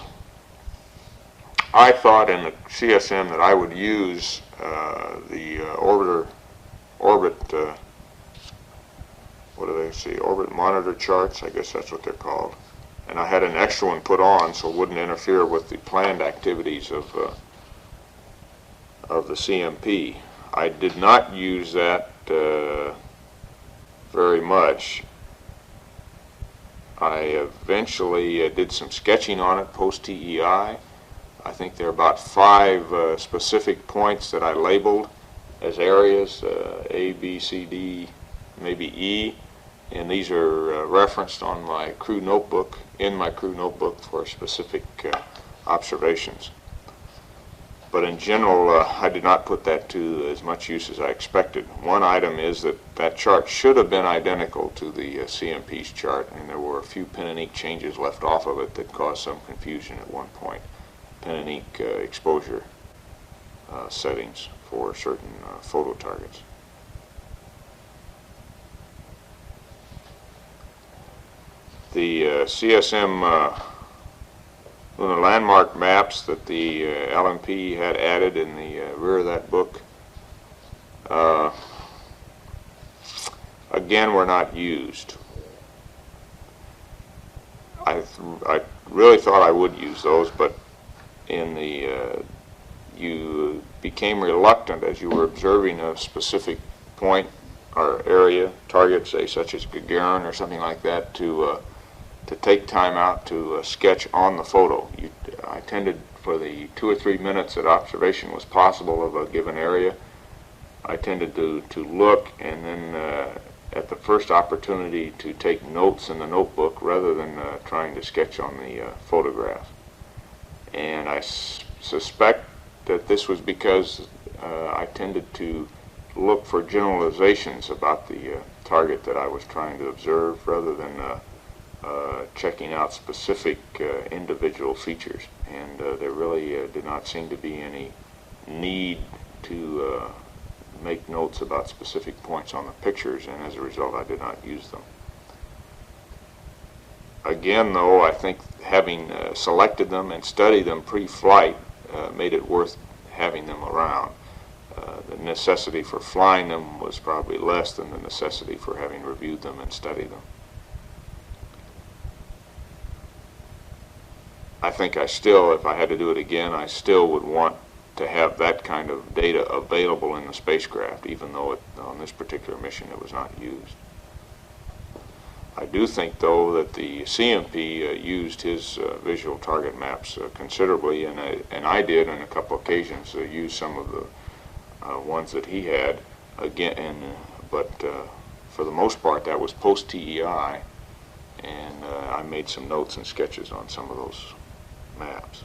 I thought in the CSM that I would use the orbit monitor charts. I guess that's what they're called. and I had an extra one put on so it wouldn't interfere with the planned activities of the CMP. I did not use that very much. I eventually did some sketching on it post-TEI. I think there are about 5 specific points that I labeled as areas, A, B, C, D, maybe E, and these are referenced on my crew notebook, in my crew notebook for specific observations. But in general, I did not put that to as much use as I expected. One item is that that chart should have been identical to the CMP's chart, and there were a few pen and ink changes left off of it that caused some confusion at one point. Pen and ink exposure settings for certain photo targets. The CSM lunar landmark maps that the LMP had added in the rear of that book, again, were not used. I really thought I would use those, but in the you became reluctant as you were observing a specific point or area, target, say such as Gagarin or something like that, to take time out to sketch on the photo. I tended, for the 2 or 3 minutes that observation was possible of a given area, I tended to look and then at the first opportunity to take notes in the notebook rather than trying to sketch on the photograph. And I suspect that this was because I tended to look for generalizations about the target that I was trying to observe rather than checking out specific individual features. And there really did not seem to be any need to make notes about specific points on the pictures, and as a result I did not use them. Again, though, I think having selected them and studied them pre-flight made it worth having them around. The necessity for flying them was probably less than the necessity for having reviewed them and studied them. I think I still, if I had to do it again, I still would want to have that kind of data available in the spacecraft, even though on this particular mission it was not used. I do think, though, that the CMP used his visual target maps considerably, and I did on a couple occasions use some of the ones that he had again, but for the most part that was post-TEI, and I made some notes and sketches on some of those maps.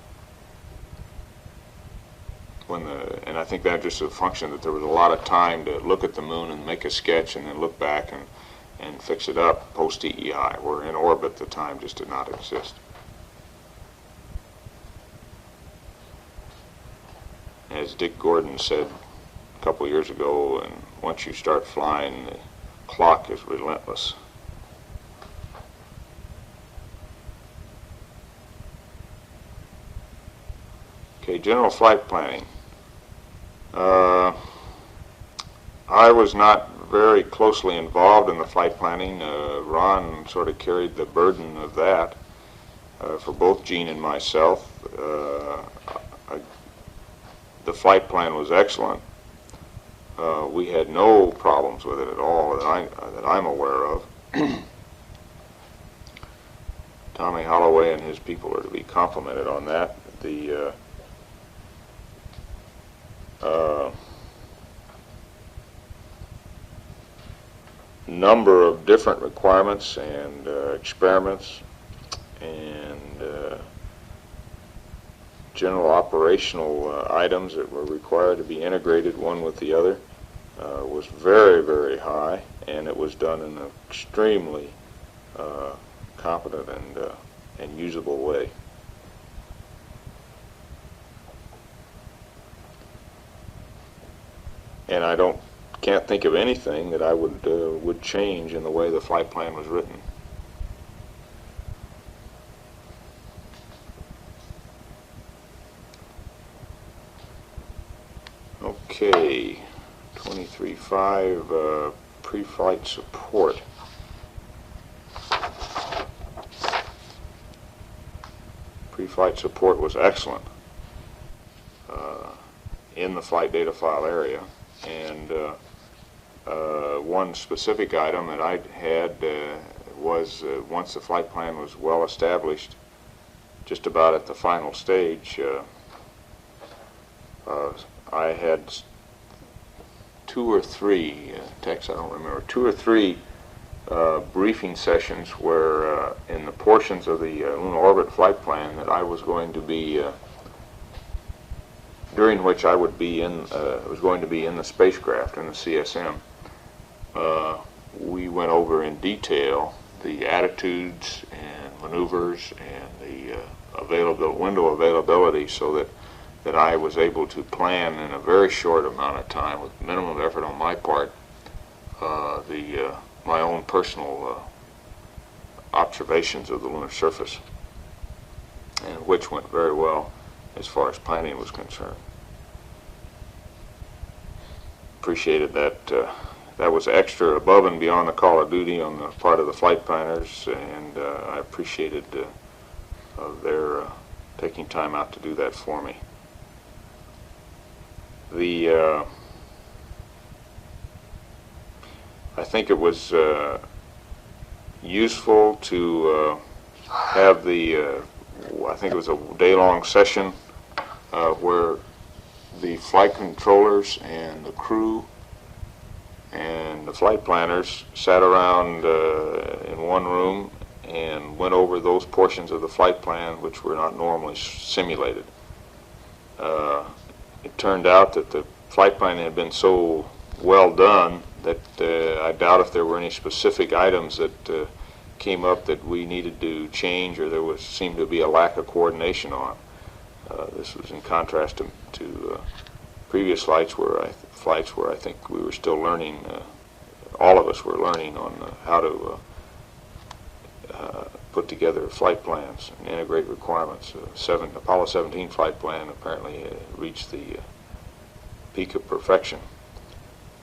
And I think that just a function that there was a lot of time to look at the moon and make a sketch and then look back and fix it up post-TEI, where in orbit the time just did not exist. As Dick Gordon said a couple years ago, and once you start flying, the clock is relentless. Okay, general flight planning. I was not very closely involved in the flight planning. Ron sort of carried the burden of that for both Gene and myself. The flight plan was excellent. We had no problems with it at all that I'm aware of. Tommy Holloway and his people are to be complimented on that. The number of different requirements and experiments and general operational items that were required to be integrated one with the other was very, very high, and it was done in an extremely competent and usable way. And I can't think of anything that I would change in the way the flight plan was written. Okay, 23.5 pre-flight support. flight support was excellent in the flight data file area. And one specific item that I had was once the flight plan was well established, just about at the final stage, I had two or three briefing sessions where in the portions of the lunar orbit flight plan that I was going to be during which I would be was going to be in the spacecraft, in the CSM. We went over in detail the attitudes and maneuvers and the window availability, so that I was able to plan in a very short amount of time, with minimum effort on my part, my own personal observations of the lunar surface, and which went very well as far as planning was concerned. Appreciated that. That was extra, above and beyond the call of duty on the part of the flight planners, and I appreciated their taking time out to do that for me. I think it was useful to have I think it was a day-long session where the flight controllers and the crew and the flight planners sat around in one room and went over those portions of the flight plan which were not normally simulated. It turned out that the flight plan had been so well done that I doubt if there were any specific items that came up that we needed to change, or there seemed to be a lack of coordination on. This was in contrast to previous flights where I think we were still learning, all of us were learning on how to put together flight plans and integrate requirements. Apollo 17 flight plan apparently reached the peak of perfection.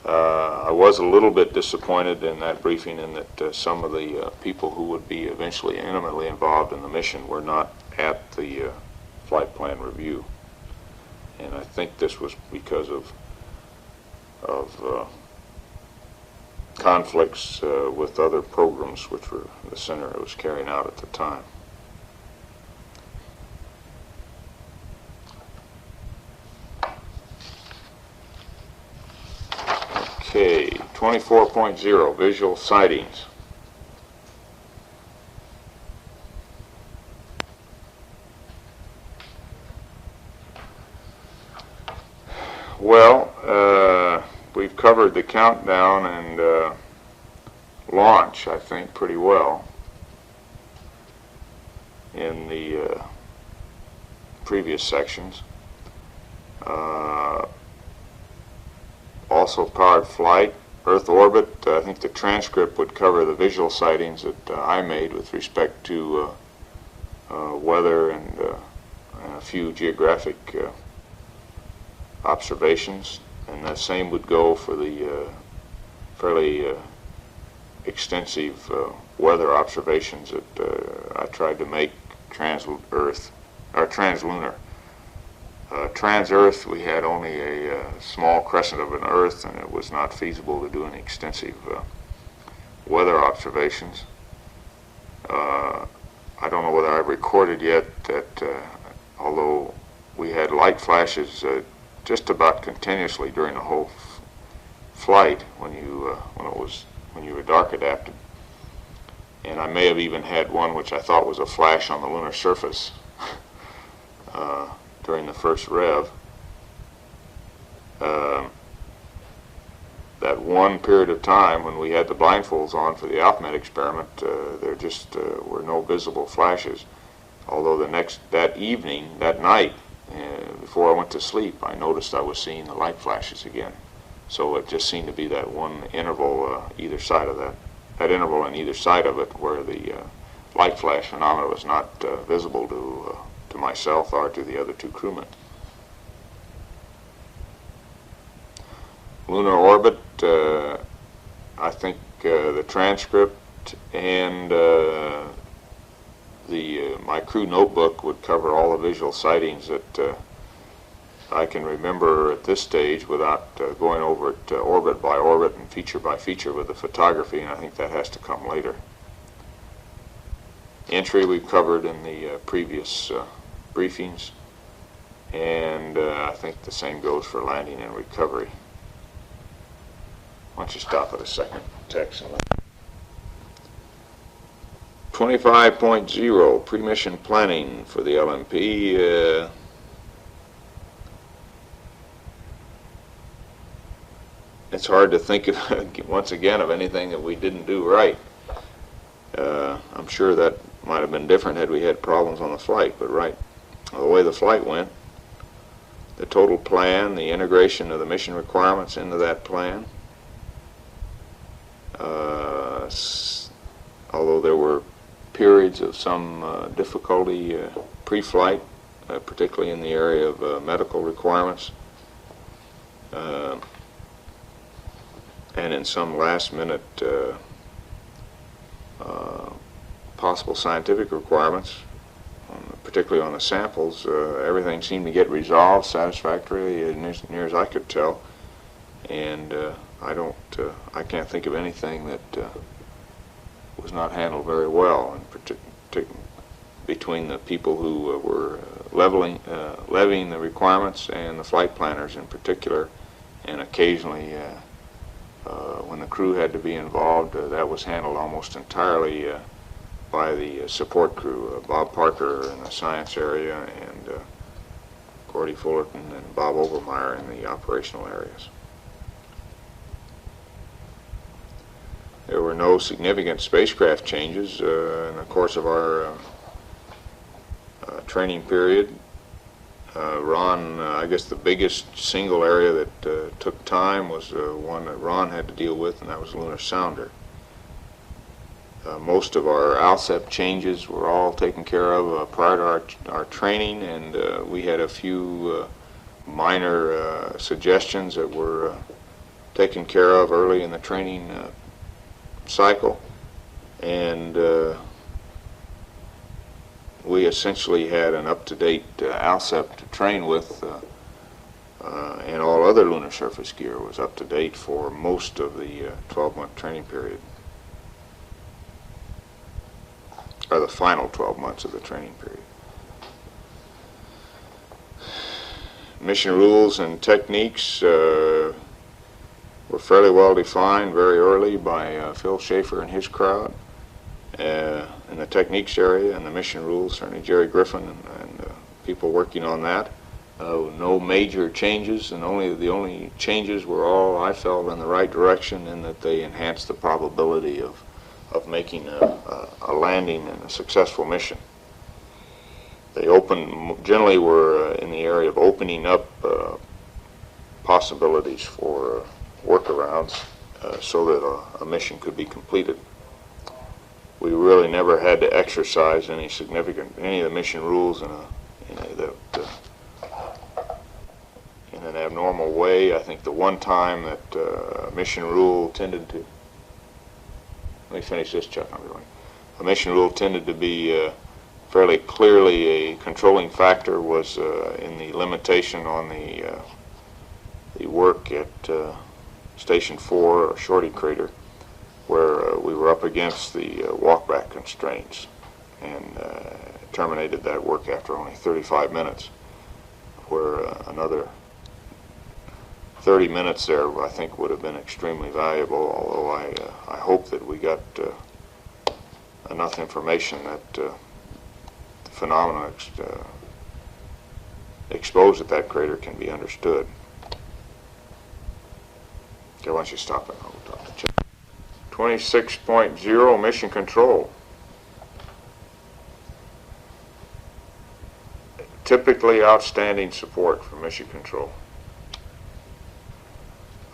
I was a little bit disappointed in that briefing in that some of the people who would be eventually intimately involved in the mission were not at the flight plan review. And I think this was because of conflicts with other programs which were the center was carrying out at the time. Okay, 24.0, visual sightings. Well, we've covered the countdown and launch, I think, pretty well in the previous sections. Also powered flight, Earth orbit. I think the transcript would cover the visual sightings that I made with respect to weather and a few geographic observations, and the same would go for the fairly extensive weather observations that I tried to make trans-Earth or trans-lunar. Trans-Earth, we had only a small crescent of an Earth, and it was not feasible to do any extensive weather observations. I don't know whether I've recorded yet that although we had light flashes just about continuously during the whole flight when you were dark adapted, and I may have even had one which I thought was a flash on the lunar surface during the first rev. That one period of time when we had the blindfolds on for the AlphaMet experiment, there just were no visible flashes. Although that night, before I went to sleep, I noticed I was seeing the light flashes again. So it just seemed to be that one interval either side of that interval on either side of it where the light flash phenomena was not visible to myself or to the other two crewmen. Lunar orbit, I think the transcript and my crew notebook would cover all the visual sightings that I can remember at this stage without going over it orbit by orbit and feature by feature with the photography, and I think that has to come later. Entry we've covered in the previous briefings, and I think the same goes for landing and recovery. Why don't you stop at a second text and 25.0 pre-mission planning for the LMP. It's hard to think of, once again, of anything that we didn't do right. I'm sure that might have been different had we had problems on the flight, but the way the flight went, the total plan, the integration of the mission requirements into that plan, although there were periods of some difficulty pre-flight, particularly in the area of medical requirements, and in some last-minute possible scientific requirements, particularly on the samples, everything seemed to get resolved satisfactorily, as near as I could tell, and I can't think of anything that was not handled very well, and between the people who were levying the requirements and the flight planners in particular, and occasionally when the crew had to be involved, that was handled almost entirely by the support crew, Bob Parker in the science area, and Gordy Fullerton and Bob Overmeyer in the operational areas. There were no significant spacecraft changes in the course of our training period. Ron, I guess the biggest single area that took time was one that Ron had to deal with, and that was Lunar Sounder. Most of our ALSEP changes were all taken care of prior to our training, and we had a few minor suggestions that were taken care of early in the training cycle, and we essentially had an up-to-date ALSEP to train with, and all other lunar surface gear was up to date for most of the 12-month training period, or the final 12 months of the training period. Mission rules and techniques were fairly well defined very early by Phil Schaefer and his crowd in the techniques area, and the mission rules, certainly Jerry Griffin and people working on that. No major changes, and the only changes were all, I felt, in the right direction, in that they enhanced the probability of making a landing and a successful mission. They generally were in the area of opening up possibilities for workarounds so that a mission could be completed. We really never had to exercise any of the mission rules in an abnormal way. I think the one time that mission rule tended to, let me finish this, Chuck. A mission rule tended to be fairly clearly a controlling factor was in the limitation on the work at Station 4 or Shorty Crater, where we were up against the walkback constraints, and terminated that work after only 35 minutes, where another 30 minutes there I think would have been extremely valuable, although I hope that we got enough information that the phenomena exposed at that crater can be understood. Okay, why don't you stop it? 26.0 mission control. Typically outstanding support for mission control.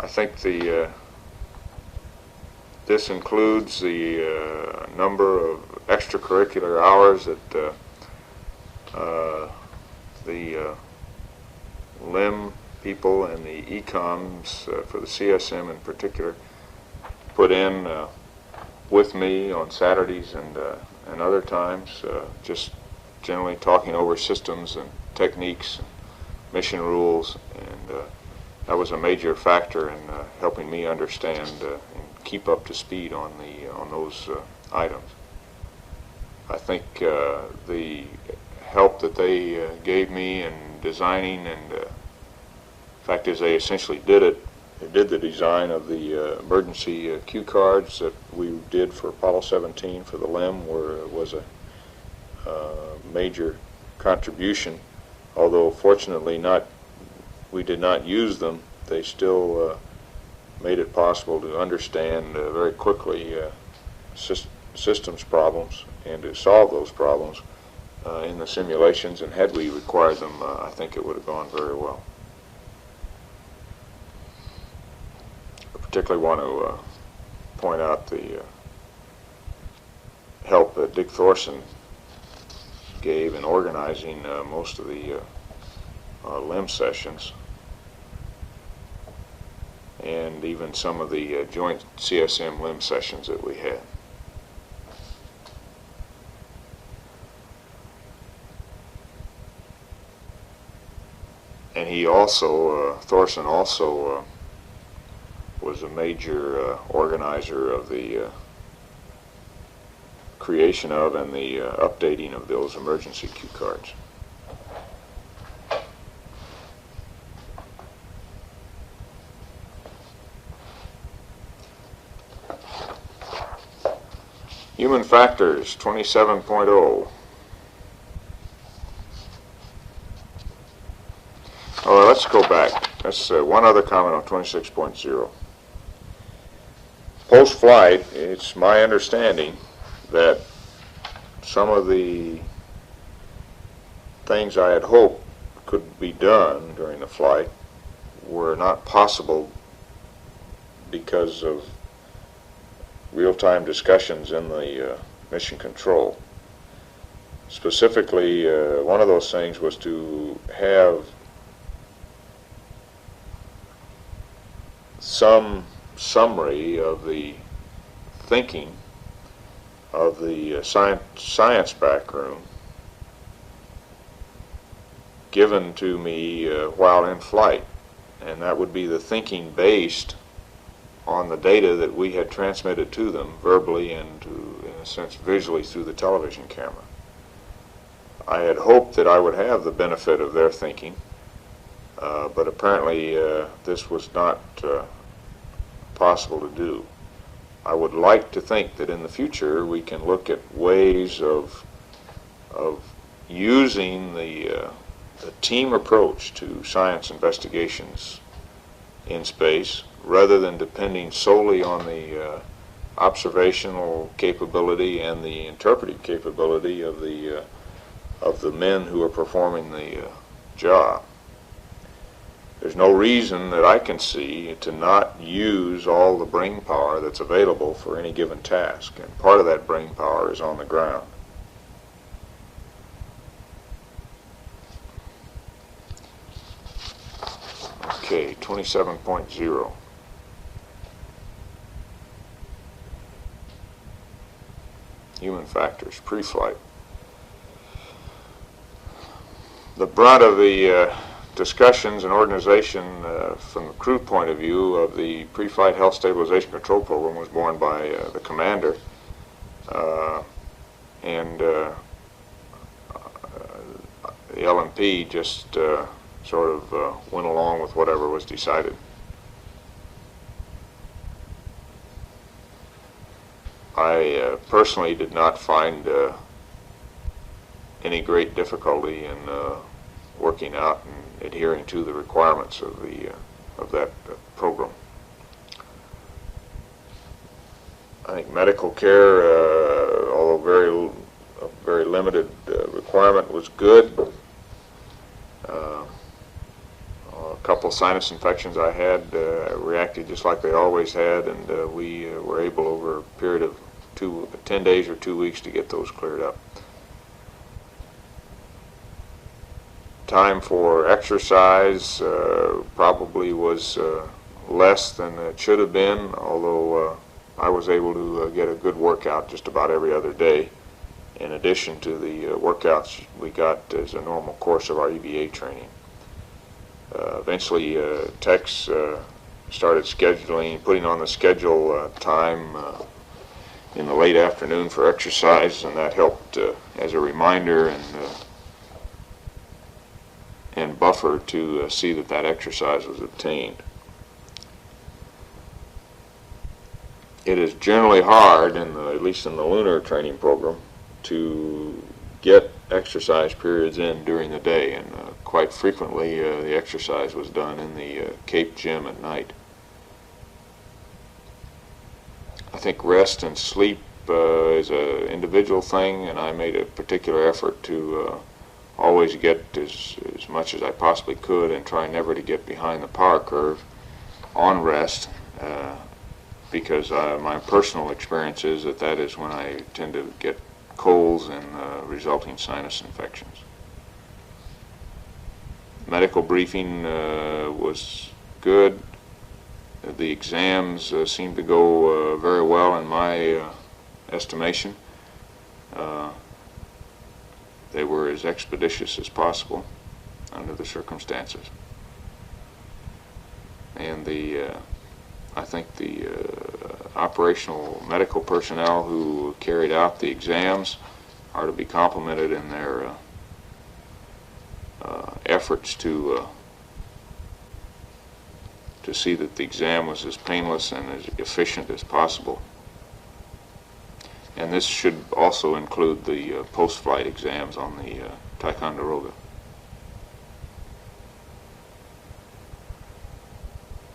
I think this includes the number of extracurricular hours that the LIM people and the ECOMs for the CSM in particular put in with me on Saturdays and and other times just generally talking over systems and techniques, and mission rules, and that was a major factor in helping me understand and keep up to speed on those items. I think the help that they gave me in designing, and fact is they essentially did the design of the emergency cue cards that we did for Apollo 17 for the LEM, was a major contribution. Although fortunately we did not use them, they still made it possible to understand very quickly systems problems and to solve those problems in the simulations, and had we required them, I think it would have gone very well. I particularly want to point out the help that Dick Thorson gave in organizing most of the LEM sessions, and even some of the joint CSM LEM sessions that we had. And he also, Thorson also was a major organizer of the creation of and the updating of those emergency cue cards. Human factors, 27.0. Oh, let's go back. That's one other comment on 26.0. Post-flight, it's my understanding that some of the things I had hoped could be done during the flight were not possible because of real-time discussions in the mission control. Specifically, one of those things was to have some summary of the thinking of the science backroom given to me while in flight, and that would be the thinking based on the data that we had transmitted to them verbally and in a sense visually through the television camera. I had hoped that I would have the benefit of their thinking, but apparently this was not possible to do. I would like to think that in the future we can look at ways of using the team approach to science investigations in space, rather than depending solely on the observational capability and the interpretive capability of the men who are performing the job. There's no reason that I can see to not use all the brain power that's available for any given task, and part of that brain power is on the ground. Okay, 27.0. Human factors, pre-flight. The brunt of the discussions and organization from the crew point of view of the pre-flight health stabilization control program was borne by the commander, and the LMP just sort of went along with whatever was decided. I personally did not find any great difficulty in working out and adhering to the requirements of that program. I think medical care, although very limited requirement, was good. A couple sinus infections I had reacted just like they always had, and we were able over a period of 10 days or 2 weeks to get those cleared up. Time for exercise probably was less than it should have been, although I was able to get a good workout just about every other day, in addition to the workouts we got as a normal course of our EVA training. Eventually, techs started putting on the schedule time in the late afternoon for exercise, and that helped as a reminder and buffer to see that that exercise was obtained. It is generally hard, at least in the lunar training program, to get exercise periods in during the day, and quite frequently the exercise was done in the Cape gym at night. I think rest and sleep is an individual thing, and I made a particular effort to always get as much as I possibly could and try never to get behind the power curve on rest, because my personal experience is that is when I tend to get colds and resulting sinus infections. Medical briefing was good. The exams seemed to go very well in my estimation. They were as expeditious as possible under the circumstances. And I think the operational medical personnel who carried out the exams are to be complimented in their efforts to see that the exam was as painless and as efficient as possible. And this should also include the post-flight exams on the Ticonderoga.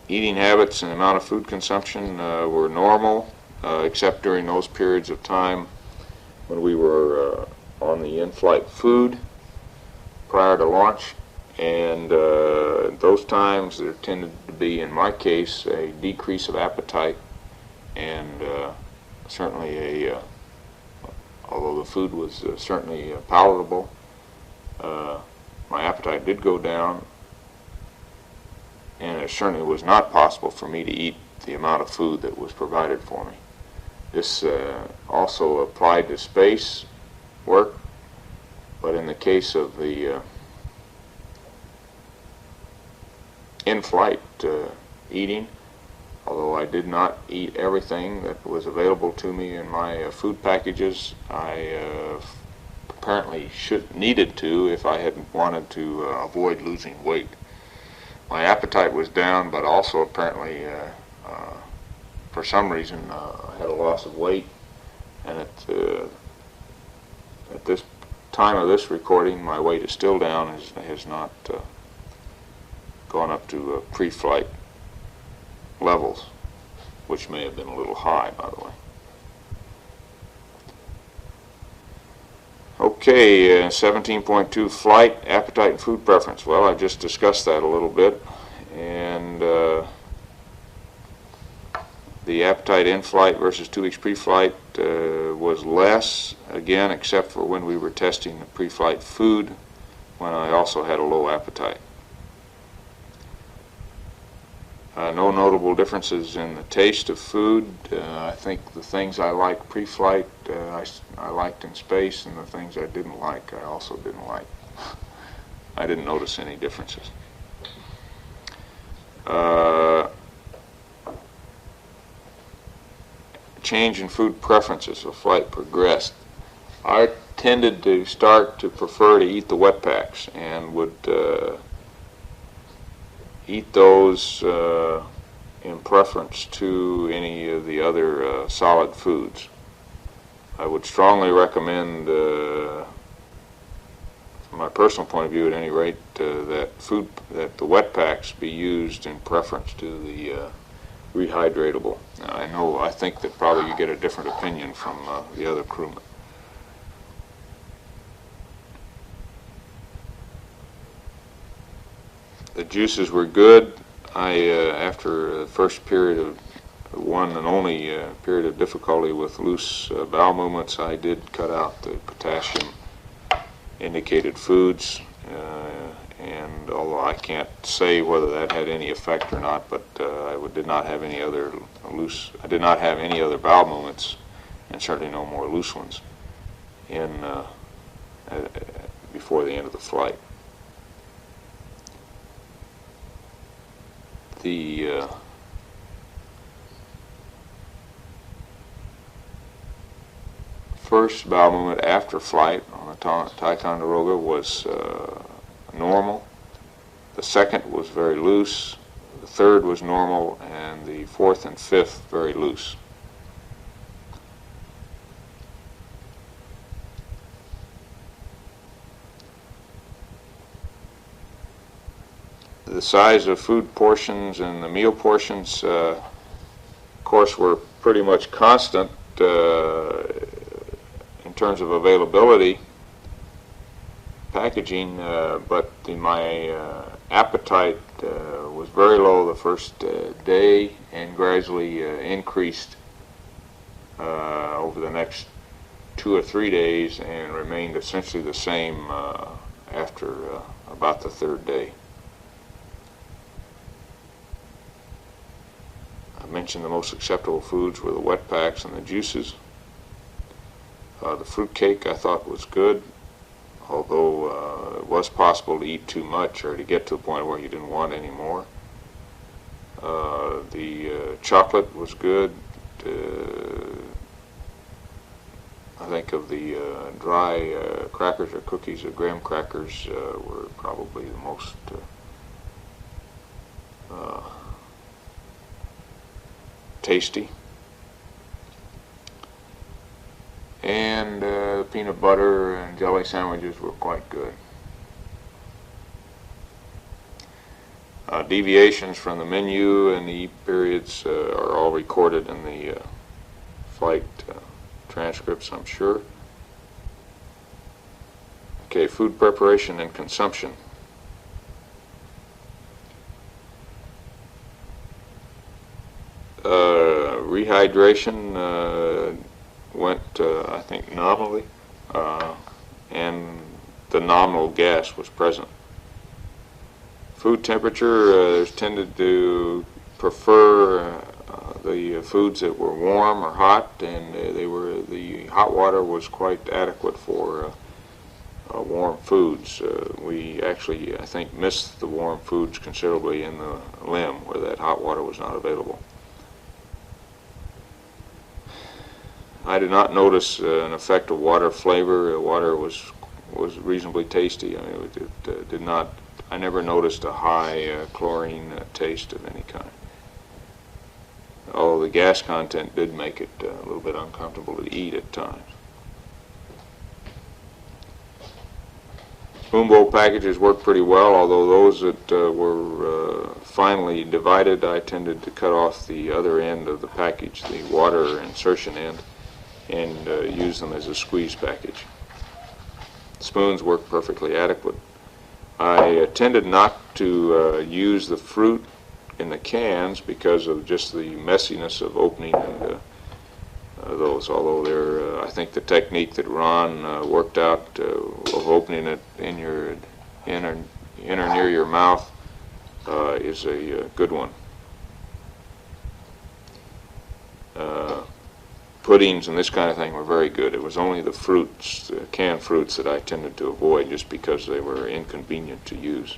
Eating habits and amount of food consumption were normal, except during those periods of time when we were on the in-flight food prior to launch. And those times there tended to be, in my case, a decrease of appetite, and certainly although the food was certainly palatable, my appetite did go down, and it certainly was not possible for me to eat the amount of food that was provided for me. This also applied to space work, but in the case of the in-flight eating, although I did not eat everything that was available to me in my food packages, I apparently needed to if I had wanted to avoid losing weight. My appetite was down, but also apparently for some reason I had a loss of weight, and at this time of this recording my weight is still down, has not gone up to pre-flight levels, which may have been a little high, by the way. Okay, 17.2 flight, appetite and food preference. Well, I just discussed that a little bit, and the appetite in flight versus 2 weeks pre-flight was less, again, except for when we were testing the pre-flight food, when I also had a low appetite. No notable differences in the taste of food. I think the things I liked pre-flight, I liked in space, and the things I didn't like, I also didn't like. I didn't notice any differences. Change in food preferences as flight progressed. I tended to start to prefer to eat the wet packs, and would eat those in preference to any of the other solid foods. I would strongly recommend, from my personal point of view at any rate, that the wet packs be used in preference to the rehydratable. Now, I think that probably you get a different opinion from the other crewmen. The juices were good. After the first period of one and only period of difficulty with loose bowel movements, I did cut out the potassium indicated foods, and although I can't say whether that had any effect or not, but I did not have any other bowel movements, and certainly no more loose ones. before the end of the flight. The first bowel movement after flight on the Ticonderoga was normal. The second was very loose. The third was normal, and the fourth and fifth very loose. The size of food portions and the meal portions, of course, were pretty much constant in terms of availability, packaging, but my appetite was very low the first day and gradually increased over the next 2 or 3 days and remained essentially the same after about the third day. I mentioned the most acceptable foods were the wet packs and the juices. The fruit cake I thought was good, although it was possible to eat too much or to get to a point where you didn't want any more. The chocolate was good. I think of the dry crackers or cookies or graham crackers were probably the most tasty. And peanut butter and jelly sandwiches were quite good. Deviations from the menu and the eat periods are all recorded in the flight transcripts, I'm sure. Okay, food preparation and consumption. Rehydration went, I think, nominally, and the nominal gas was present. Food temperature, tended to prefer the foods that were warm or hot, and the hot water was quite adequate for warm foods. We actually, I think, missed the warm foods considerably in the limb where that hot water was not available. I did not notice an effect of water flavor. Water was reasonably tasty. I mean, it did not. I never noticed a high chlorine taste of any kind. Although the gas content did make it a little bit uncomfortable to eat at times. Spoon bowl packages worked pretty well, although those that were finely divided, I tended to cut off the other end of the package, the water insertion end, and use them as a squeeze package. Spoons worked perfectly adequate. I tended not to use the fruit in the cans because of just the messiness of opening those, although I think the technique that Ron worked out of opening it in your inner near your mouth is a good one. Puddings and this kind of thing were very good. It was only the fruits, the canned fruits, that I tended to avoid just because they were inconvenient to use.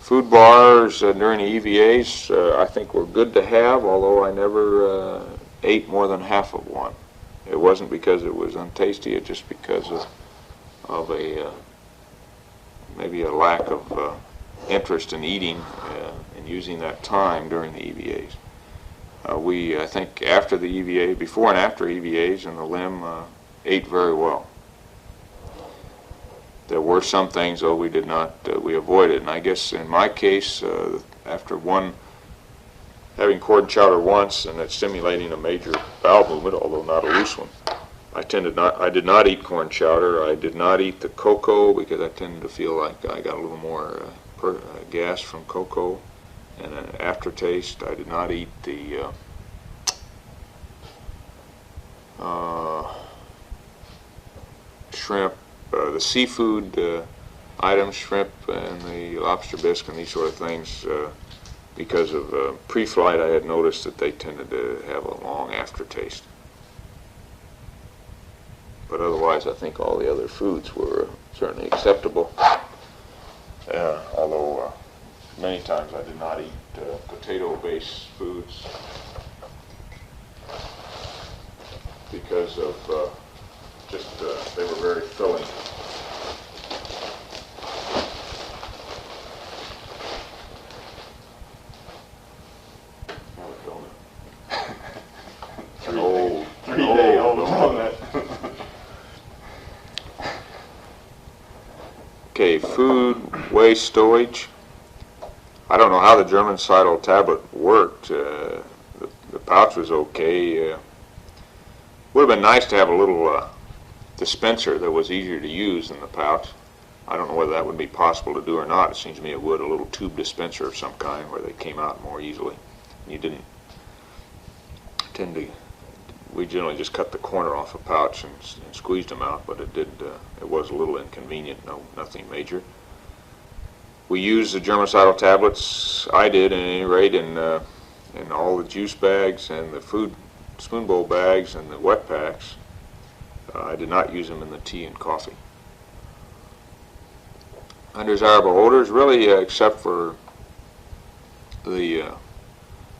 Food bars during the EVAs I think were good to have, although I never ate more than half of one. It wasn't because it was untasty, it's just because of a maybe a lack of interest in eating and using that time during the EVAs. I think after the EVA, before and after EVAs in the limb, ate very well. There were some things, though, we did not, we avoided. And I guess in my case, after having corn chowder once and it stimulating a major bowel movement, although not a loose one, I did not eat corn chowder. I did not eat the cocoa because I tended to feel like I got a little more gas from cocoa and an aftertaste. I did not eat the shrimp, the seafood items, shrimp and the lobster bisque and these sort of things. because of pre-flight, I had noticed that they tended to have a long aftertaste. But otherwise, I think all the other foods were certainly acceptable. Although many times I did not eat potato-based foods because of they were very filling. Three-day-old donut. Okay, food waste storage. I don't know how the germicidal tablet worked. The pouch was okay. Would have been nice to have a little dispenser that was easier to use than the pouch. I don't know whether that would be possible to do or not. It seems to me it would, a little tube dispenser of some kind where they came out more easily. You didn't tend to, we generally just cut the corner off a pouch and squeezed them out, but it was a little inconvenient, nothing major. We used the germicidal tablets, I did at any rate, in all the juice bags and the food spoon bowl bags and the wet packs. I did not use them in the tea and coffee. Undesirable odors, really, except for the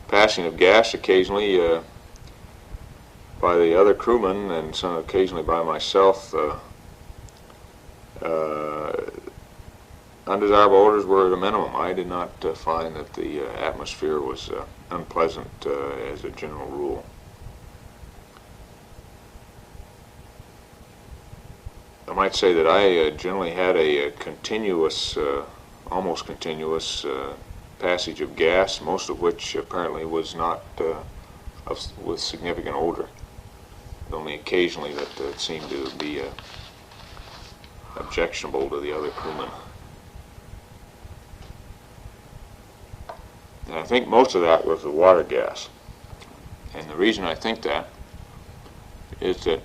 passing of gas occasionally by the other crewmen and some occasionally by myself. Undesirable odors were at a minimum. I did not find that the atmosphere was unpleasant as a general rule. I might say that I generally had a continuous, almost continuous passage of gas, most of which apparently was not with significant odor. Only occasionally that it seemed to be objectionable to the other crewmen. And I think most of that was the water gas. And the reason I think that is that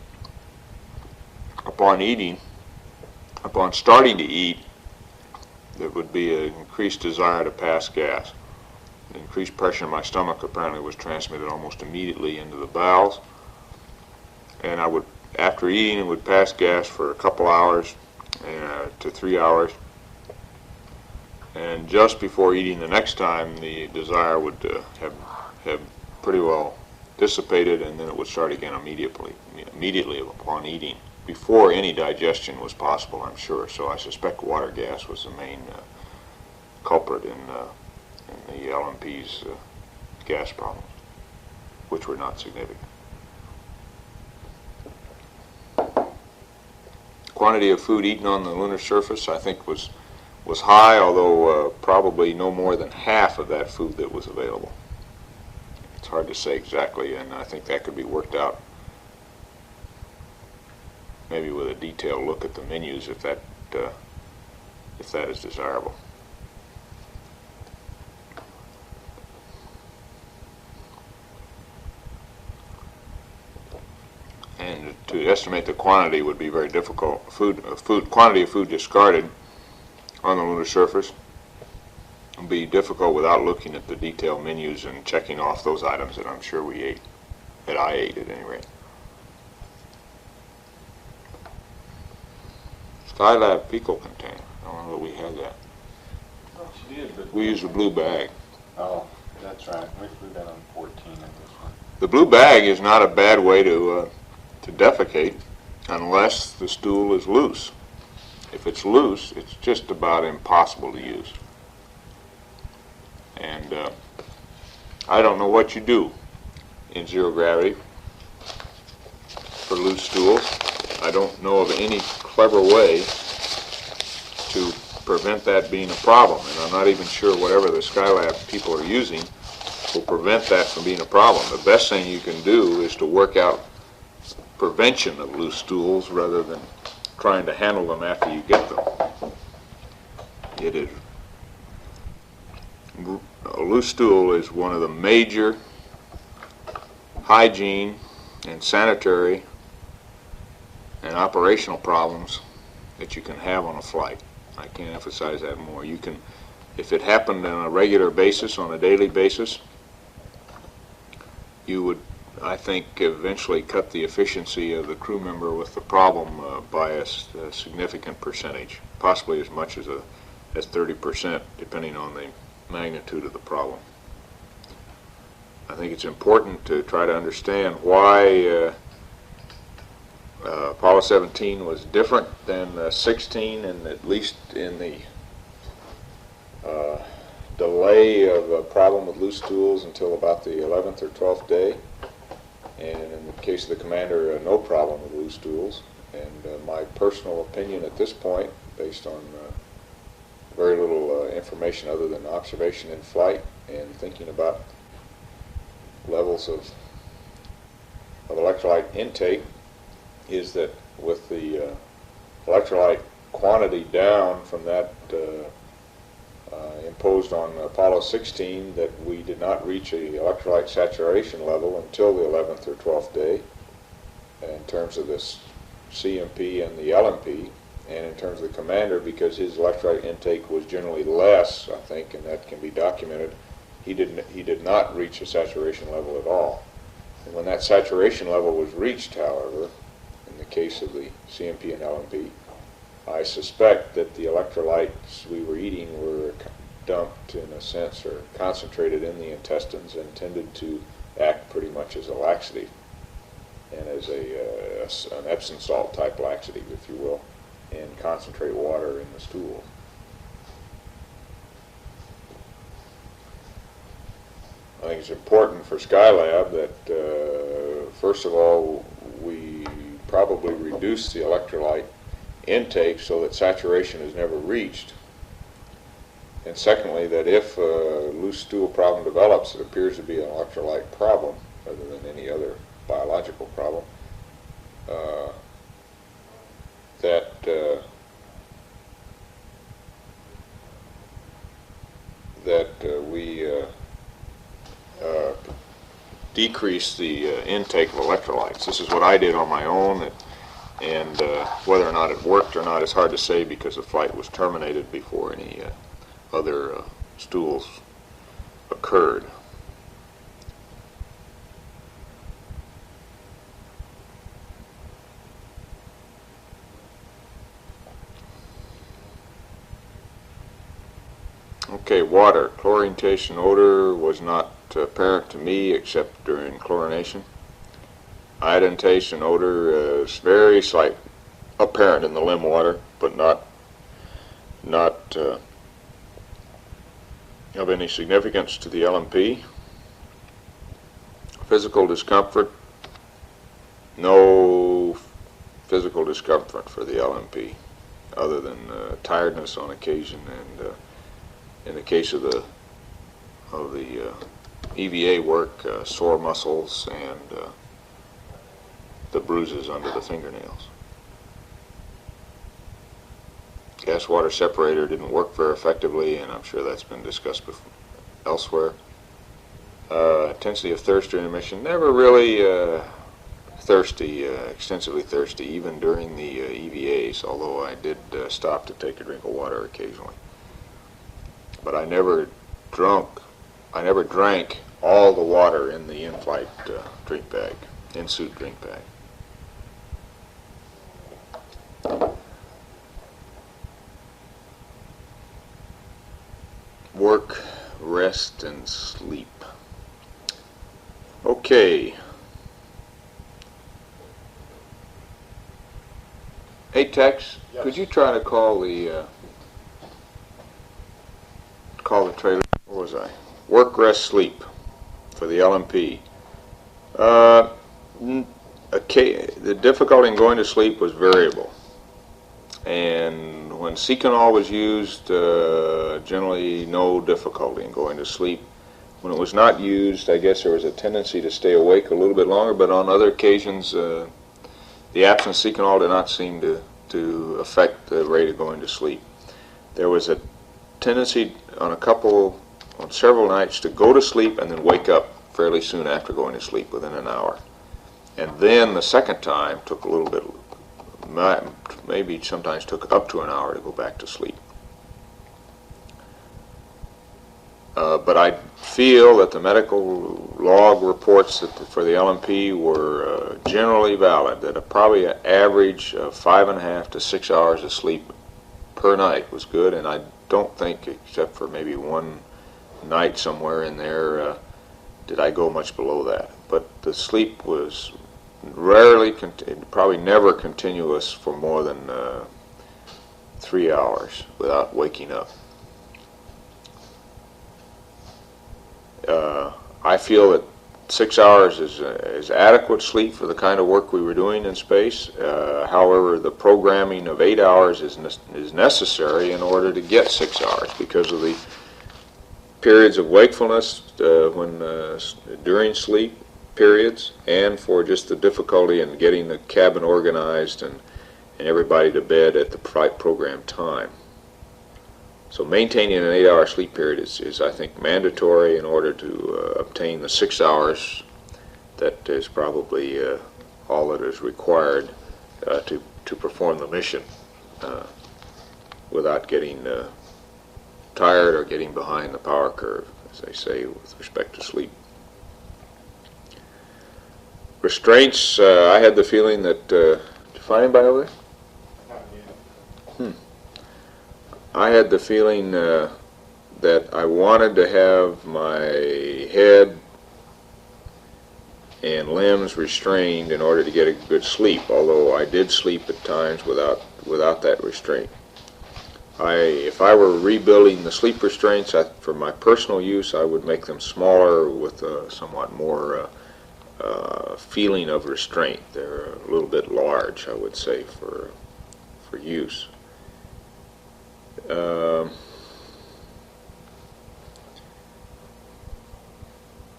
upon eating, upon starting to eat, there would be an increased desire to pass gas. The increased pressure in my stomach apparently was transmitted almost immediately into the bowels. And I would, after eating, it would pass gas for a couple hours to 3 hours. And just before eating the next time, the desire would have pretty well dissipated, and then it would start again immediately upon eating, before any digestion was possible, I'm sure. So I suspect water gas was the main culprit in the LMP's gas problems, which were not significant. Quantity of food eaten on the lunar surface, I think, was high, although probably no more than half of that food that was available. It's hard to say exactly, and I think that could be worked out maybe with a detailed look at the menus if that is desirable. And to estimate the quantity would be very difficult. Quantity of food discarded on the lunar surface would be difficult without looking at the detailed menus and checking off those items that I'm sure we ate, that I ate at any rate. Skylab fecal container. I don't know that we had that. Oh, she did, but we used a blue bag. Oh, that's right. We flew that on 14 in this one. The blue bag is not a bad way to defecate unless the stool is loose. If it's loose, it's just about impossible to use. And I don't know what you do in zero gravity for loose stools. I don't know of any clever way to prevent that being a problem, and I'm not even sure whatever the Skylab people are using will prevent that from being a problem. The best thing you can do is to work out prevention of loose stools rather than trying to handle them after you get them. It is, a loose stool is one of the major hygiene and sanitary and operational problems that you can have on a flight. I can't emphasize that more. You can If it happened on a regular basis, on a daily basis, you would, I think, eventually cut the efficiency of the crew member with the problem by a significant percentage, possibly as much as 30%, depending on the magnitude of the problem. I think it's important to try to understand why Apollo 17 was different than 16, and at least in the delay of a problem with loose tools until about the 11th or 12th day, and in the case of the commander, no problem with loose tools. And my personal opinion at this point, based on very little information other than observation in flight and thinking about levels of electrolyte intake, is that with the electrolyte quantity down from that imposed on Apollo 16, that we did not reach a electrolyte saturation level until the 11th or 12th day in terms of this CMP and the LMP, and in terms of the commander, because his electrolyte intake was generally less, I think, and that can be documented, he did not reach a saturation level at all. And when that saturation level was reached, however, in the case of the CMP and LMP, I suspect that the electrolytes we were eating were dumped, in a sense, or concentrated in the intestines and tended to act pretty much as a laxative, and as an Epsom salt type laxative, if you will, and concentrate water in the stool. I think it's important for Skylab that, first of all, we probably reduce the electrolyte intake so that saturation is never reached. And secondly, that if a loose stool problem develops, it appears to be an electrolyte problem rather than any other biological problem, we decrease the intake of electrolytes. This is what I did on my own, and whether or not it worked or not is hard to say, because the flight was terminated before any other stools occurred. Okay, water. Chlorination odor was not apparent to me except during chlorination. Iodine taste and odor is very slight, apparent in the limb water, but not of any significance to the LMP. Physical discomfort, no physical discomfort for the LMP, other than tiredness on occasion, and in the case of the EVA work, sore muscles and the bruises under the fingernails. Gas water separator didn't work very effectively, and I'm sure that's been discussed elsewhere. Intensity of thirst during emission, never really thirsty, extensively thirsty, even during the EVAs, although I did stop to take a drink of water occasionally. But I never drank all the water in the in-flight drink bag, in-suit drink bag. Work, rest, and sleep. Okay. Hey Tex, yes. Could you try to call the trailer? Where was I? Work, rest, sleep for the LMP. The difficulty in going to sleep was variable, and when Seconal was used, generally no difficulty in going to sleep. When it was not used, I guess there was a tendency to stay awake a little bit longer, but on other occasions, the absence of Seconal did not seem to affect the rate of going to sleep. There was a tendency on several nights to go to sleep and then wake up fairly soon after going to sleep, within an hour. And then the second time took a little bit, maybe sometimes took up to an hour to go back to sleep. But I feel that the medical log reports that for the LMP were generally valid, that probably an average of 5.5 to 6 hours of sleep per night was good, and I don't think, except for maybe one night somewhere in there, did I go much below that. But the sleep was rarely, probably never continuous for more than 3 hours without waking up. I feel that 6 hours is adequate sleep for the kind of work we were doing in space. However, the programming of 8 hours is necessary in order to get 6 hours because of the periods of wakefulness during sleep periods, and for just the difficulty in getting the cabin organized and everybody to bed at the programmed time. So maintaining an 8-hour sleep period is, I think, mandatory in order to obtain the 6 hours that is probably all that is required to perform the mission without getting tired or getting behind the power curve, as they say, with respect to sleep. Restraints, I had the feeling that, did you find anybody over there? I had the feeling that I wanted to have my head and limbs restrained in order to get a good sleep, although I did sleep at times without that restraint. If I were rebuilding the sleep restraints for my personal use, I would make them smaller with a somewhat more feeling of restraint. They're a little bit large, I would say, for use.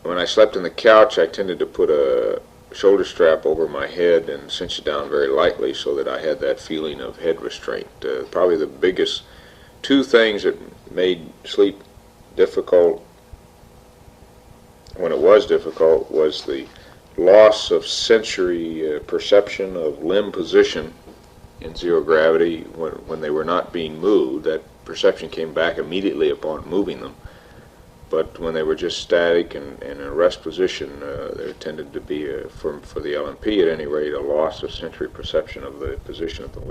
When I slept on the couch, I tended to put a shoulder strap over my head and cinch it down very lightly so that I had that feeling of head restraint. Probably the biggest two things that made sleep difficult, when it was difficult, was the loss of sensory perception of limb position in zero gravity when they were not being moved. That perception came back immediately upon moving them. But when they were just static and in a rest position, there tended to be, for the LMP at any rate, a loss of sensory perception of the position of the